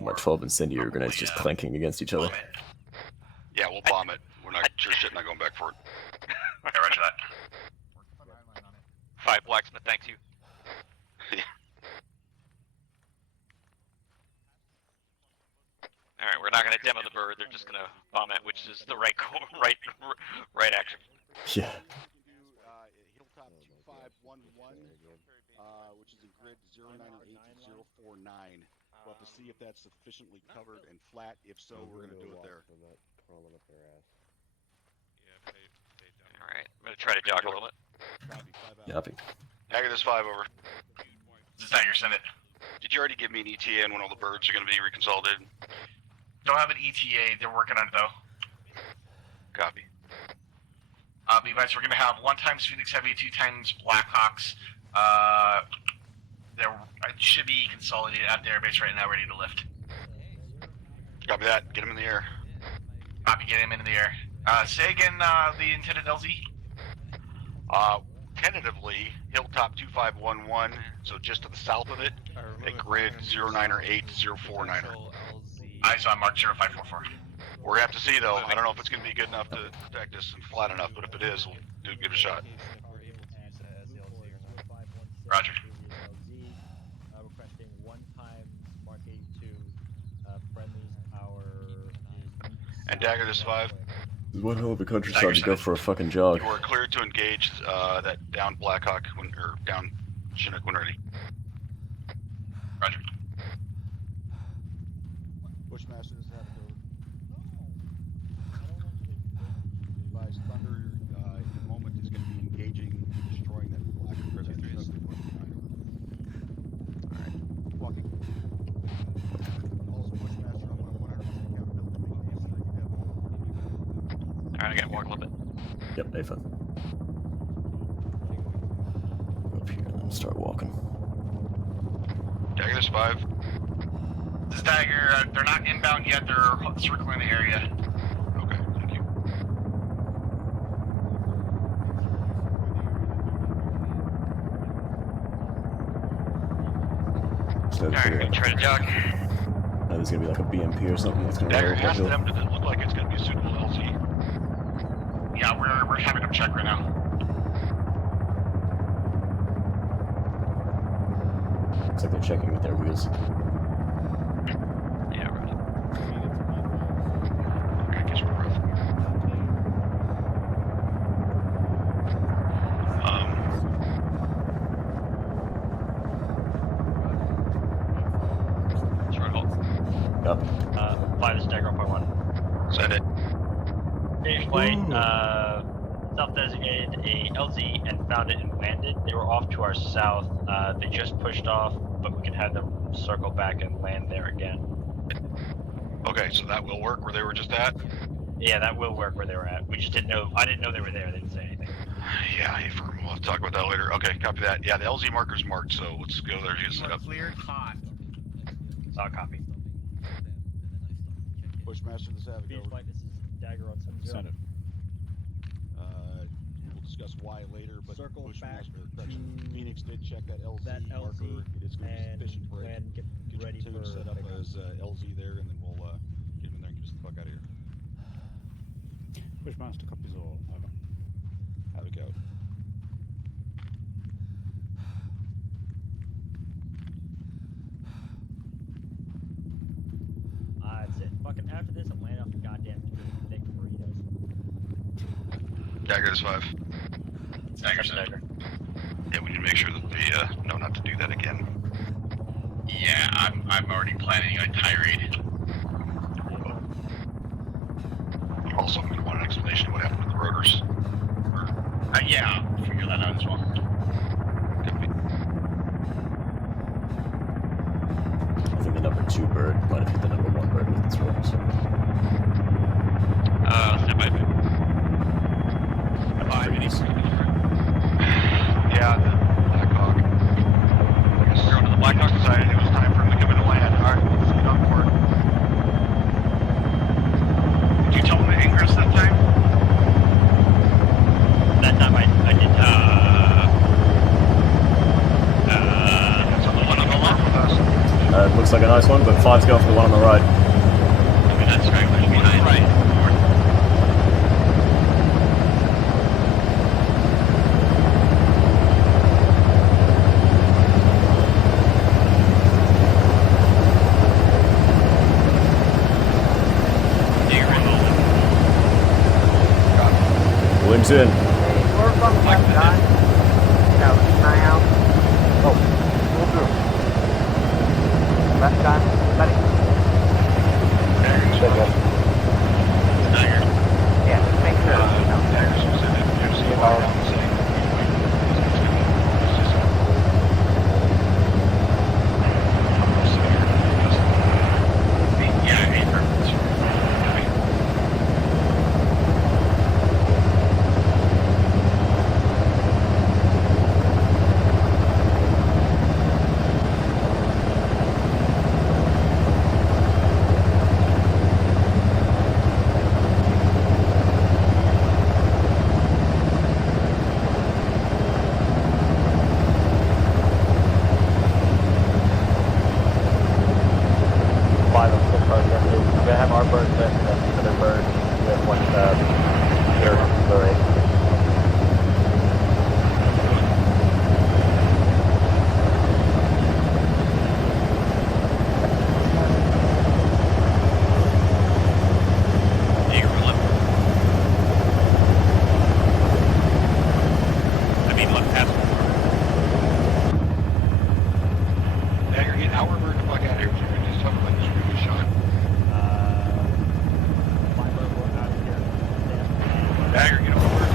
My 12 incendiary grenades just clanking against each other. Yeah, we'll bomb it. We're not sure shit, not going back for it. Okay, roger that. 5 Blacksmith, thanks you. Alright, we're not gonna demo the bird, they're just gonna bomb it, which is the right action. Yeah. Hilltop 2511, which is in grid 098049. We'll have to see if that's sufficiently covered and flat. If so, we're going to do it there. Alright, I'm gonna try to jog a little bit. Copy. Dagger, there's 5, over. This is Dagger, send it. Did you already give me an ETA on when all the birds are going to be reconsolidated? Don't have an ETA, they're working on it though. Copy. Levi's, we're gonna have 1 times Phoenix Heavy, 2 times Blackhawks. There should be consolidated at the airbase right now, ready to lift. Copy that. Get him in the air. Copy, get him into the air. Say again, the intended LZ? Tentatively, Hilltop 2511, so just to the south of it, at grid 098049. Eyes on mark 0544. We're gonna have to see though. I don't know if it's gonna be good enough to protect us and flat enough, but if it is, we'll give it a shot. Roger. Requesting 1 time Mark 82 friendlies power. And Dagger, there's 5. One hell of a countryside to go for a fucking jog. You are cleared to engage that down Blackhawk or down Chinook when ready. Roger. Bushmaster does have to go. Advise Thunder in a moment is going to be engaging and destroying that black Chinook. Alright, walking. Alright, I gotta walk a little bit. Yep, A5. Up here and then start walking. Dagger, this 5. This is Dagger, they're not inbound yet, they're circling the area. Okay, thank you. Alright, try to jog. There's gonna be like a BMP or something that's gonna Dagger, roll ask uphill. them, does it look like it's gonna be a suitable LZ? Yeah, we're having them check right now. Looks like they're checking with their wheels. Yeah, right. Okay, catch my breath. Short hold. Copy. Fly this Dagger on point 1. Send it. Stage flight, self-designated a LZ and found it and landed. They were off to our south. They just pushed off, but we can have them circle back and land there again. Okay, so that will work where they were just at? Yeah, that will work where they were at. We just didn't know. I didn't know they were there. They didn't say anything. Yeah, we'll have to talk about that later. Okay, copy that. Yeah, the LZ marker's marked, so let's go there and get set up. Cleared hot. Copy. Bushmaster, this Havoc Stage over. flight, this is Dagger on 70. Send it. We'll discuss why later, but Circle back Bushmaster, correction, Phoenix did check that LZ, that marker. LZ It is going to be and sufficient break. when get ready your platoon for set up pickup. as LZ there, and then we'll get him in there and get us the fuck out of here. Bushmaster copies all. Over. Havoc out. That's it. Fucking after this, I'm laying off the goddamn thick burritos. Dagger, this 5. Dagger, Dagger. Yeah, we need to make sure that they know not to do that again. Yeah, I'm already planning a tirade. Also, I'm going to want an explanation of what happened to the rotors. Yeah, I'll figure that out as well. I think the number 2 bird might have hit the number 1 bird with its rotors. Stand by. Yeah, the Blackhawk. I guess we're on to the Blackhawk side. It was time for him to come in and land. Alright, let's get on board. Did you tell them to ingress that time? That time I did. That's on the one on the left with us. Looks like a nice one, but 5's going for the one on the right. Maybe that's right. Behind. Right. Williams in. We're from left gun. Now, keep an eye out. Oh, pull through. Left gun, ready. Dagger. Yeah, just make sure. Dagger's specific. You're seeing all around the city. Yeah, April. Dagger, get our bird the fuck out of here. You're going to just talk about this really shot. Dagger, get over.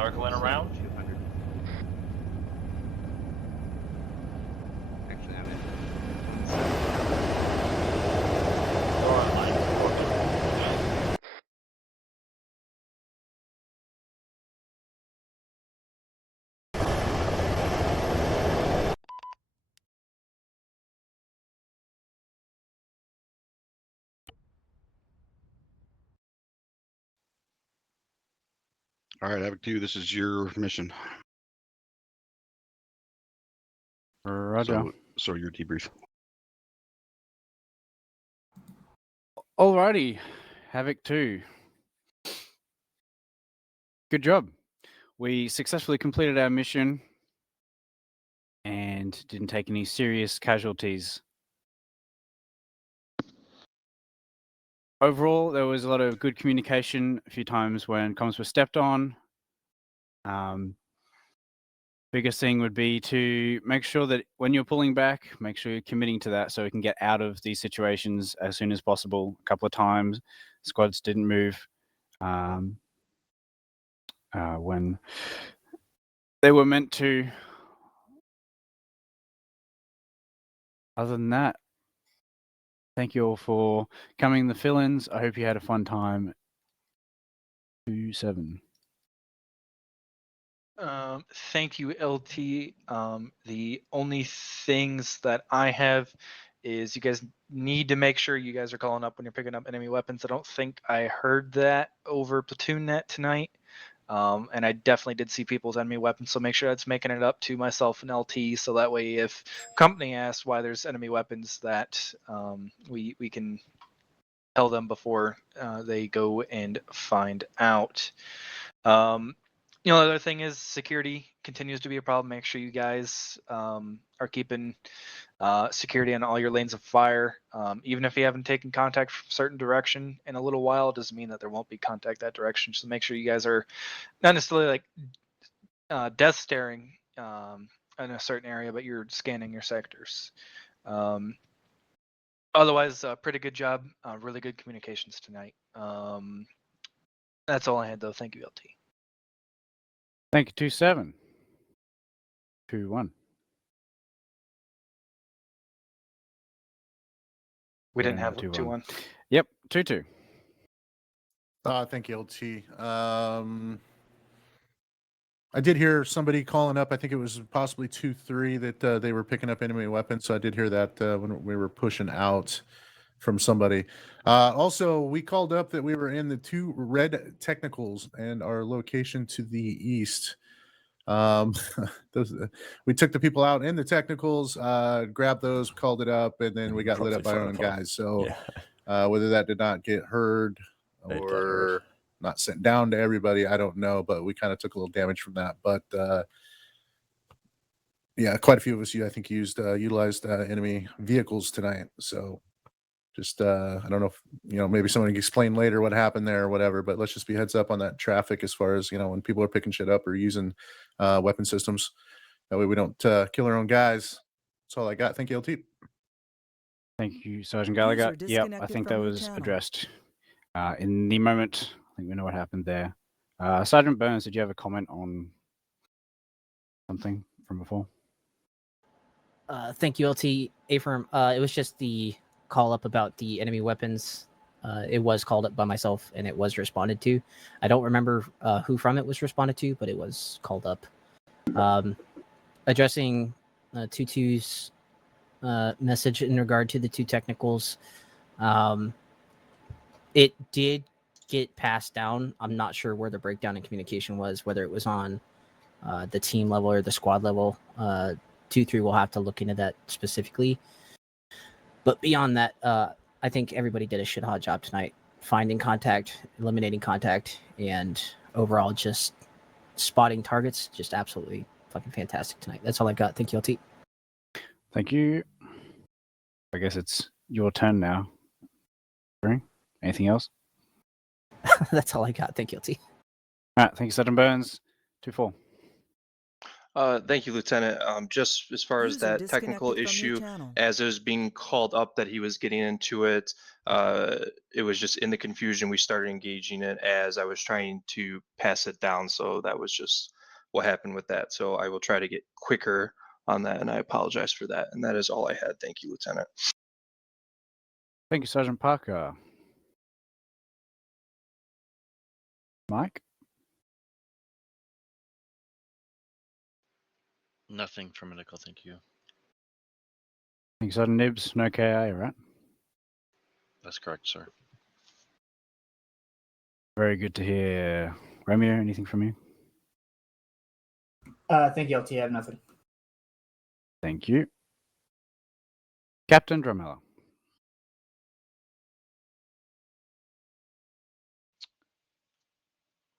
circling around. 200. Actually, I'm at 27. All right, Havoc 2, this is your mission. Roger. So your debrief. Alrighty, Havoc 2. Good job. We successfully completed our mission and didn't take any serious casualties. Overall, there was a lot of good communication a few times when comms were stepped on. Biggest thing would be to make sure that when you're pulling back, make sure you're committing to that so we can get out of these situations as soon as possible. A couple of times, squads didn't move when they were meant to. Other than that, thank you all for coming, the fill-ins. I hope you had a fun time. 2-7. Thank you, LT. The only things that I have is you guys need to make sure you guys are calling up when you're picking up enemy weapons. I don't think I heard that over Platoon Net tonight. And I definitely did see people's enemy weapons, so make sure that's making it up to myself and LT, so that way if company asks why there's enemy weapons, that we can tell them before they go and find out. The other thing is security continues to be a problem. Make sure you guys are keeping security on all your lanes of fire. Even if you haven't taken contact from a certain direction in a little while, it doesn't mean that there won't be contact that direction. So make sure you guys are not necessarily like death staring in a certain area, but you're scanning your sectors. Otherwise, pretty good job. Really good communications tonight. That's all I had, though. Thank you, LT. Thank you, 2-7. 2-1. We didn't have 2-1. Yep, 2-2. Thank you, LT. I did hear somebody calling up. I think it was possibly 2-3 that they were picking up enemy weapons. So I did hear that when we were pushing out from somebody. Also, we called up that we were in the 2 red technicals and our location to the east. We took the people out in the technicals, grabbed those, called it up, and then we got lit up by our own guys. So whether that did not get heard or not sent down to everybody, I don't know, but we kind of took a little damage from that. But yeah, quite a few of us, I think, utilized enemy vehicles tonight. So just I don't know if maybe someone can explain later what happened there or whatever, but let's just be heads up on that traffic as far as when people are picking shit up or using weapon systems. That way we don't kill our own guys. That's all I got. Thank you, LT. Thank you, Sergeant Gallagher. Yep, I think that was addressed in the moment. I think we know what happened there. Sergeant Burns, did you have a comment on something from before? Thank you, LT. Affirm. It was just the call up about the enemy weapons. It was called up by myself and it was responded to. I don't remember who from it was responded to, but it was called up. Addressing 2-2's message in regard to the 2 technicals. It did get passed down. I'm not sure where the breakdown in communication was, whether it was on the team level or the squad level. 2-3 will have to look into that specifically. But beyond that, I think everybody did a shit hot job tonight. Finding contact, eliminating contact, and overall just spotting targets. Just absolutely fucking fantastic tonight. That's all I got. Thank you, LT. Thank you. I guess it's your turn now. Anything else? That's all I got. Thank you, LT. All right. Thank you, Sergeant Burns. 2-4. Thank you, Lieutenant. Just as far as that technical issue, as it was being called up that he was getting into it, it was just in the confusion we started engaging it as I was trying to pass it down. So that was just what happened with that. So I will try to get quicker on that, and I apologize for that. And that is all I had. Thank you, Lieutenant. Thank you, Sergeant Parker. Mike? Nothing for medical, thank you. Thank you, Sergeant Nibs. No KI, right? That's correct, sir. Very good to hear. Romeo, anything from you? Thank you, LT. I have nothing. Thank you. Captain Dromella.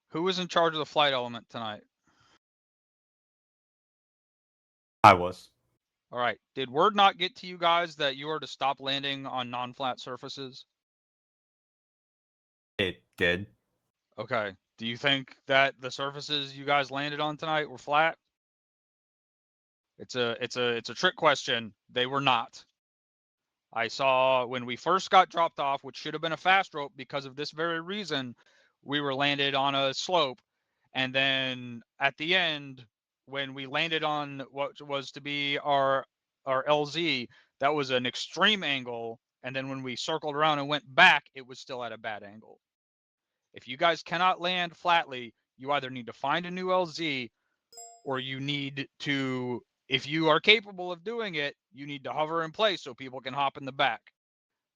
Who was in charge of the flight element tonight? I was. All right. Did word not get to you guys that you are to stop landing on non-flat surfaces? It did. Okay. Do you think that the surfaces you guys landed on tonight were flat? It's a trick question. They were not. I saw when we first got dropped off, which should have been a fast rope because of this very reason, we were landed on a slope, and then at the end, when we landed on what was to be our LZ, that was an extreme angle, and then when we circled around and went back, it was still at a bad angle. If you guys cannot land flatly, you either need to find a new LZ, or you need to, if you are capable of doing it, you need to hover in place so people can hop in the back.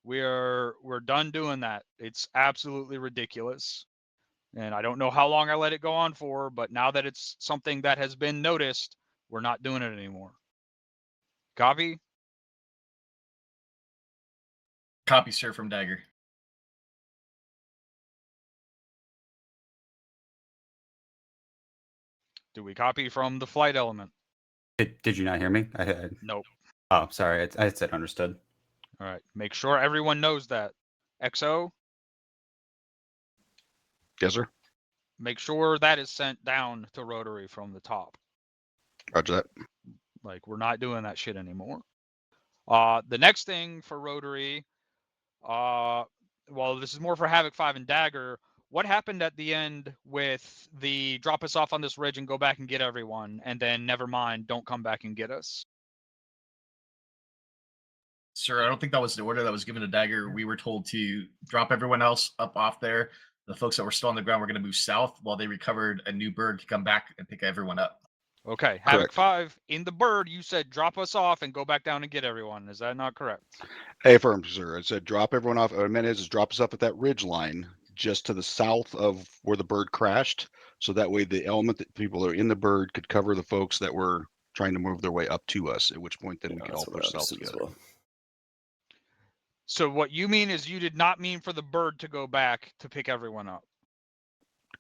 We're done doing that. It's absolutely ridiculous. And I don't know how long I let it go on for, but now that it's something that has been noticed, we're not doing it anymore. Copy? Copy, sir, from Dagger. Do we copy from the flight element? Did you not hear me? Nope. Oh, sorry. I said understood. All right. Make sure everyone knows that. XO? Yes, sir. Make sure that is sent down to Rotary from the top. Roger that. Like, we're not doing that shit anymore. The next thing for Rotary, well, this is more for Havoc 5 and Dagger. What happened at the end with the drop us off on this ridge and go back and get everyone, and then never mind, don't come back and get us? Sir, I don't think that was the order that was given to Dagger. We were told to drop everyone else up off there. The folks that were still on the ground were going to move south while they recovered a new bird to come back and pick everyone up. Okay, Havoc 5, in the bird, you said drop us off and go back down and get everyone. Is that not correct? Affirm, sir. I said drop everyone off. What I meant is drop us off at that ridge line just to the south of where the bird crashed. So that way the element that people that are in the bird could cover the folks that were trying to move their way up to us, at which point then we could all push south together. Well. So what you mean is you did not mean for the bird to go back to pick everyone up.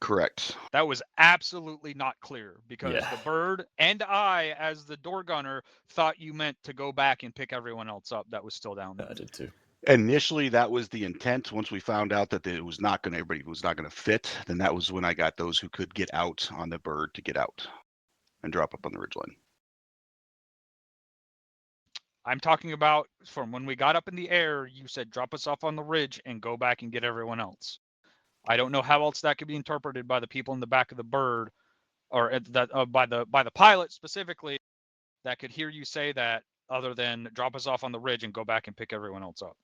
Correct. That was absolutely not clear because Yeah. the bird and I, as the door gunner, thought you meant to go back and pick everyone else up that was still down there. I did too. Initially, that was the intent. Once we found out that it was not going to, everybody was not going to fit, then that was when I got those who could get out on the bird to get out and drop up on the ridgeline. I'm talking about from when we got up in the air, you said drop us off on the ridge and go back and get everyone else. I don't know how else that could be interpreted by the people in the back of the bird, or that by the pilot specifically, that could hear you say that, other than drop us off on the ridge and go back and pick everyone else up.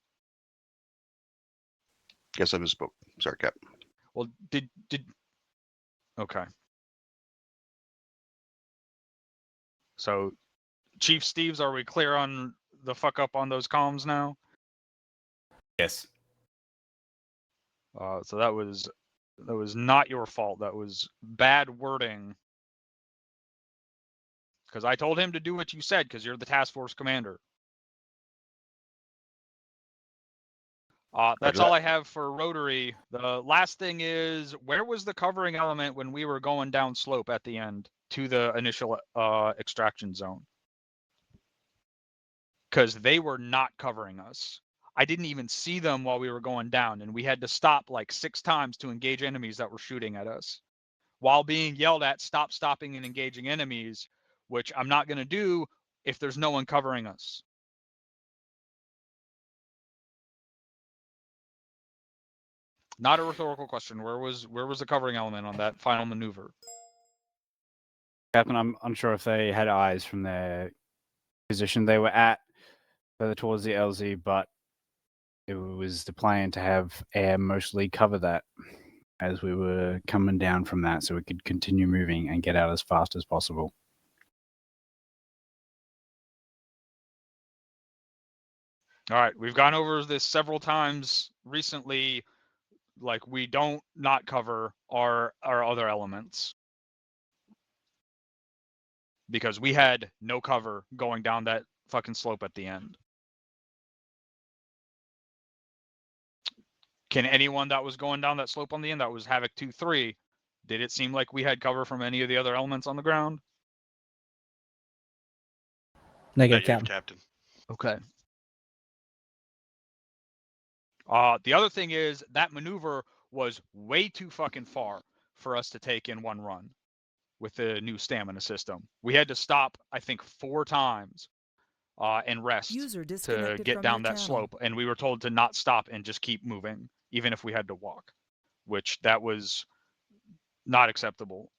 Guess I misspoke. Sorry, Cap. Well, did okay. So, Chief Steves, are we clear on the fuck up on those comms now? Yes. So that was not your fault. That was bad wording. Because I told him to do what you said, because you're the task force commander. That's all I have for Rotary. The last thing is, where was the covering element when we were going down slope at the end to the initial extraction zone? Because they were not covering us. I didn't even see them while we were going down, and we had to stop like 6 times to engage enemies that were shooting at us. While being yelled at, stop stopping and engaging enemies, which I'm not going to do if there's no one covering us. Not a rhetorical question. Where was the covering element on that final maneuver? Captain, I'm unsure if they had eyes from their position they were at further towards the LZ, but it was the plan to have air mostly cover that as we were coming down from that so we could continue moving and get out as fast as possible. All right, we've gone over this several times recently. Like, we don't not cover our other elements because we had no cover going down that fucking slope at the end. Can anyone that was going down that slope on the end, that was Havoc 2-3, did it seem like we had cover from any of the other elements on the ground? Negative, Captain. Okay. The other thing is that maneuver was way too fucking far for us to take in one run with the new stamina system. We had to stop, I think, 4 times and rest to get down that slope. And we were told to not stop and just keep moving, even if we had to walk, which that was not acceptable.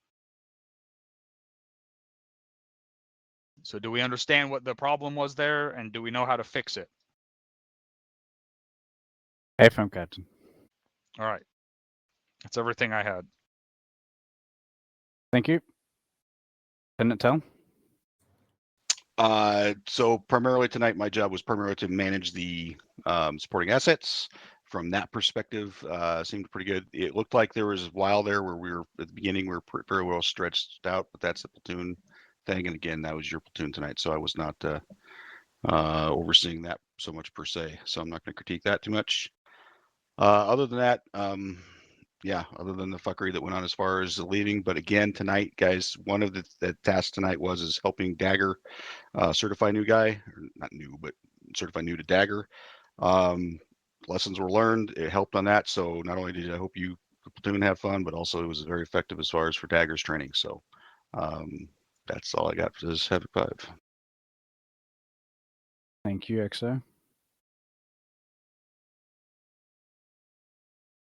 So do we understand what the problem was there, and do we know how to fix it? AFM, Captain. All right. That's everything I had. Thank you. Lieutenant Tell? So primarily tonight, my job was primarily to manage the supporting assets. From that perspective, seemed pretty good. It looked like there was a while there where we were at the beginning, we were very well stretched out, but that's the platoon thing. And again, that was your platoon tonight, so I was not overseeing that so much per se. So I'm not going to critique that too much. Other than that, yeah, other than the fuckery that went on as far as the leaving. But again, tonight, guys, one of the tasks tonight is helping Dagger certify new guy, or not new, but certify new to Dagger. Lessons were learned. It helped on that. So not only did I hope you, the platoon, have fun, but also it was very effective as far as for Dagger's training. So that's all I got for this Havoc 5. Thank you, XO.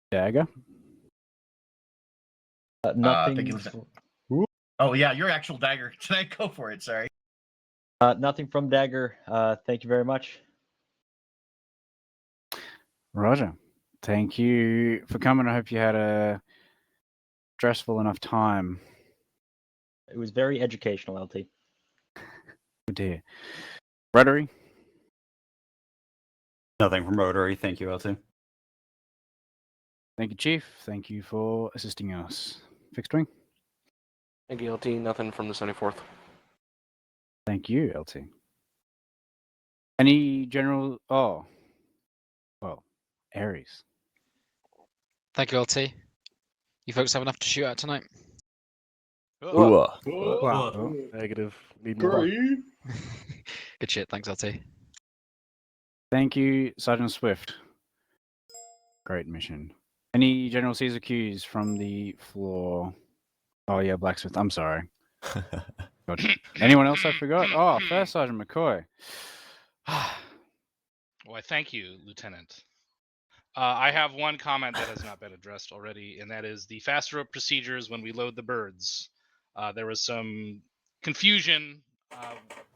Dagger? Nothing. Thank you, oh yeah, your actual Dagger tonight. Go for it. Sorry. Nothing from Dagger. Thank you very much. Roger. Thank you for coming. I hope you had a stressful enough time. It was very educational, LT. Good to hear. Rotary? Nothing from Rotary. Thank you, LT. Thank you, Chief. Thank you for assisting us. Fixed Wing? Thank you, LT. Nothing from the 74th. Thank you, LT. Any general... Oh. Well, Aries. Thank you, LT. You folks have enough to shoot at tonight? Wow. Negative. Need more. more. Good shit. Thanks, LT. Thank you, Sergeant Swift. Great mission. Any General Caesar cues from the floor? Oh, yeah, Blacksmith. I'm sorry. Gotcha. Anyone else I forgot? Oh, First Sergeant McCoy. Why, thank you, Lieutenant. I have one comment that has not been addressed already, and that is the fast rope procedures when we load the birds. There was some confusion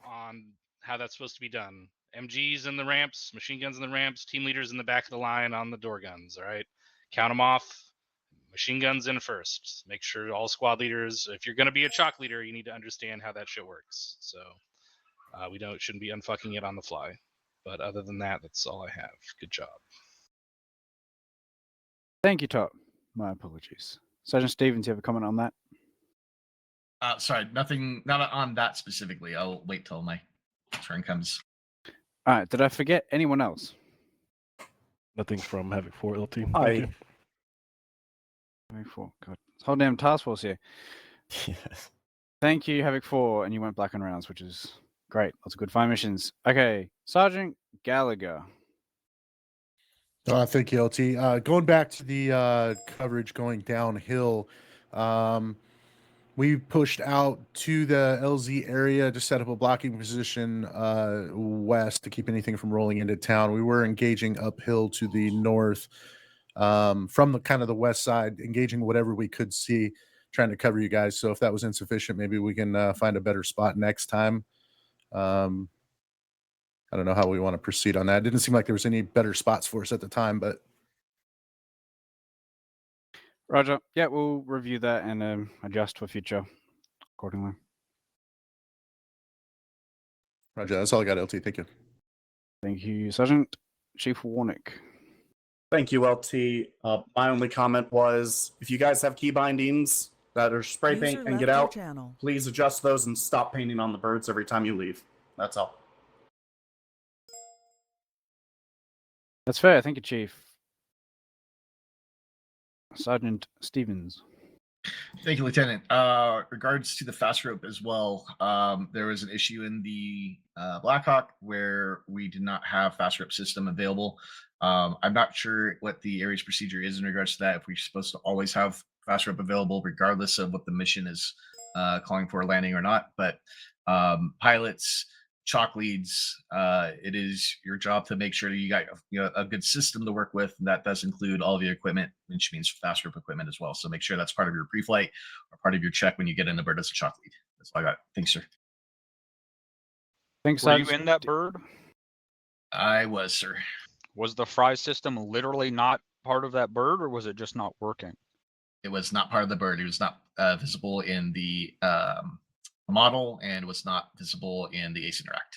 on how that's supposed to be done. MGs in the ramps, machine guns in the ramps, team leaders in the back of the line on the door guns, all right? Count them off. Machine guns in first. Make sure all squad leaders, if you're going to be a chalk leader, you need to understand how that shit works. So we shouldn't be unfucking it on the fly. But other than that, that's all I have. Good job. Thank you, Top. My apologies. Sergeant Stevens, you have a comment on that? Sorry, nothing, not on that specifically. I'll wait till my turn comes. All right. Did I forget anyone else? Nothing from Havoc 4 LT. Thank Hi. you. Havoc 4. God. This whole damn task force here. Yes. Thank you, Havoc 4, and you went black on rounds, which is great. Lots of good fire missions. Okay, Sergeant Gallagher. Thank you, LT. Going back to the coverage going downhill, We pushed out to the LZ area to set up a blocking position west to keep anything from rolling into town. We were engaging uphill to the north from the kind of the west side, engaging whatever we could see, trying to cover you guys. So if that was insufficient, maybe we can find a better spot next time. I don't know how we want to proceed on that. It didn't seem like there was any better spots for us at the time, but Roger. Yeah, we'll review that and adjust for future accordingly. Roger, that's all I got, LT. Thank you. Thank you, Sergeant. Chief Warnick. Thank you, LT. My only comment was, if you guys have key bindings that are spray paint and get out, please adjust those and stop painting on the birds every time you leave. That's all. That's fair. Thank you, Chief. Sergeant Stevens. Thank you, Lieutenant. Regards to the fast rope as well, there was an issue in the Blackhawk where we did not have fast rope system available. I'm not sure what the area's procedure is in regards to that, if we're supposed to always have fast rope available regardless of what the mission is calling for landing or not. But pilots, chalk leads, it is your job to make sure you got a good system to work with. That does include all of your equipment, which means fast rope equipment as well. So make sure that's part of your pre-flight or part of your check when you get in the bird as a chalk lead. That's all I got. Thanks, sir. Thanks, Were you in that bird? I was, sir. Was the fry system literally not part of that bird, or was it just not working? It was not part of the bird. It was not visible in the model and was not visible in the Ace Interact.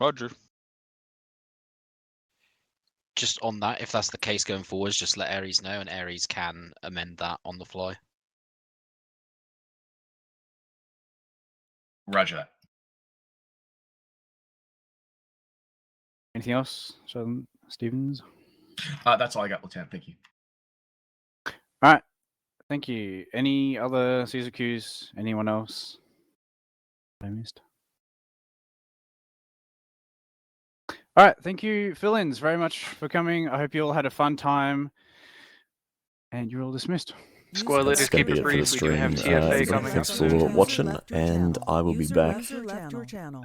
Roger. Just on that, if that's the case going forwards, just let Ares know, and Ares can amend that on the fly. Roger that. Anything else, Sergeant Stevens? That's all I got, Lieutenant. Thank you. All right. Thank you. Any other Caesar Qs? Anyone else I missed? All right. Thank you, fill-ins, very much for coming. I hope you all had a fun time. And you're all dismissed. Squad leaders, keep it brief. We do have TFA coming up Thanks for soon. watching, and I will be back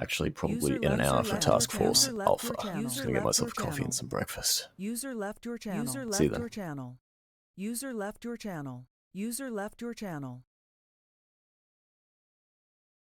actually probably in an hour for Task Force Alpha. Just gonna get myself a coffee and some breakfast. User left your channel. See you then. User left your channel. User left your channel. User left your channel.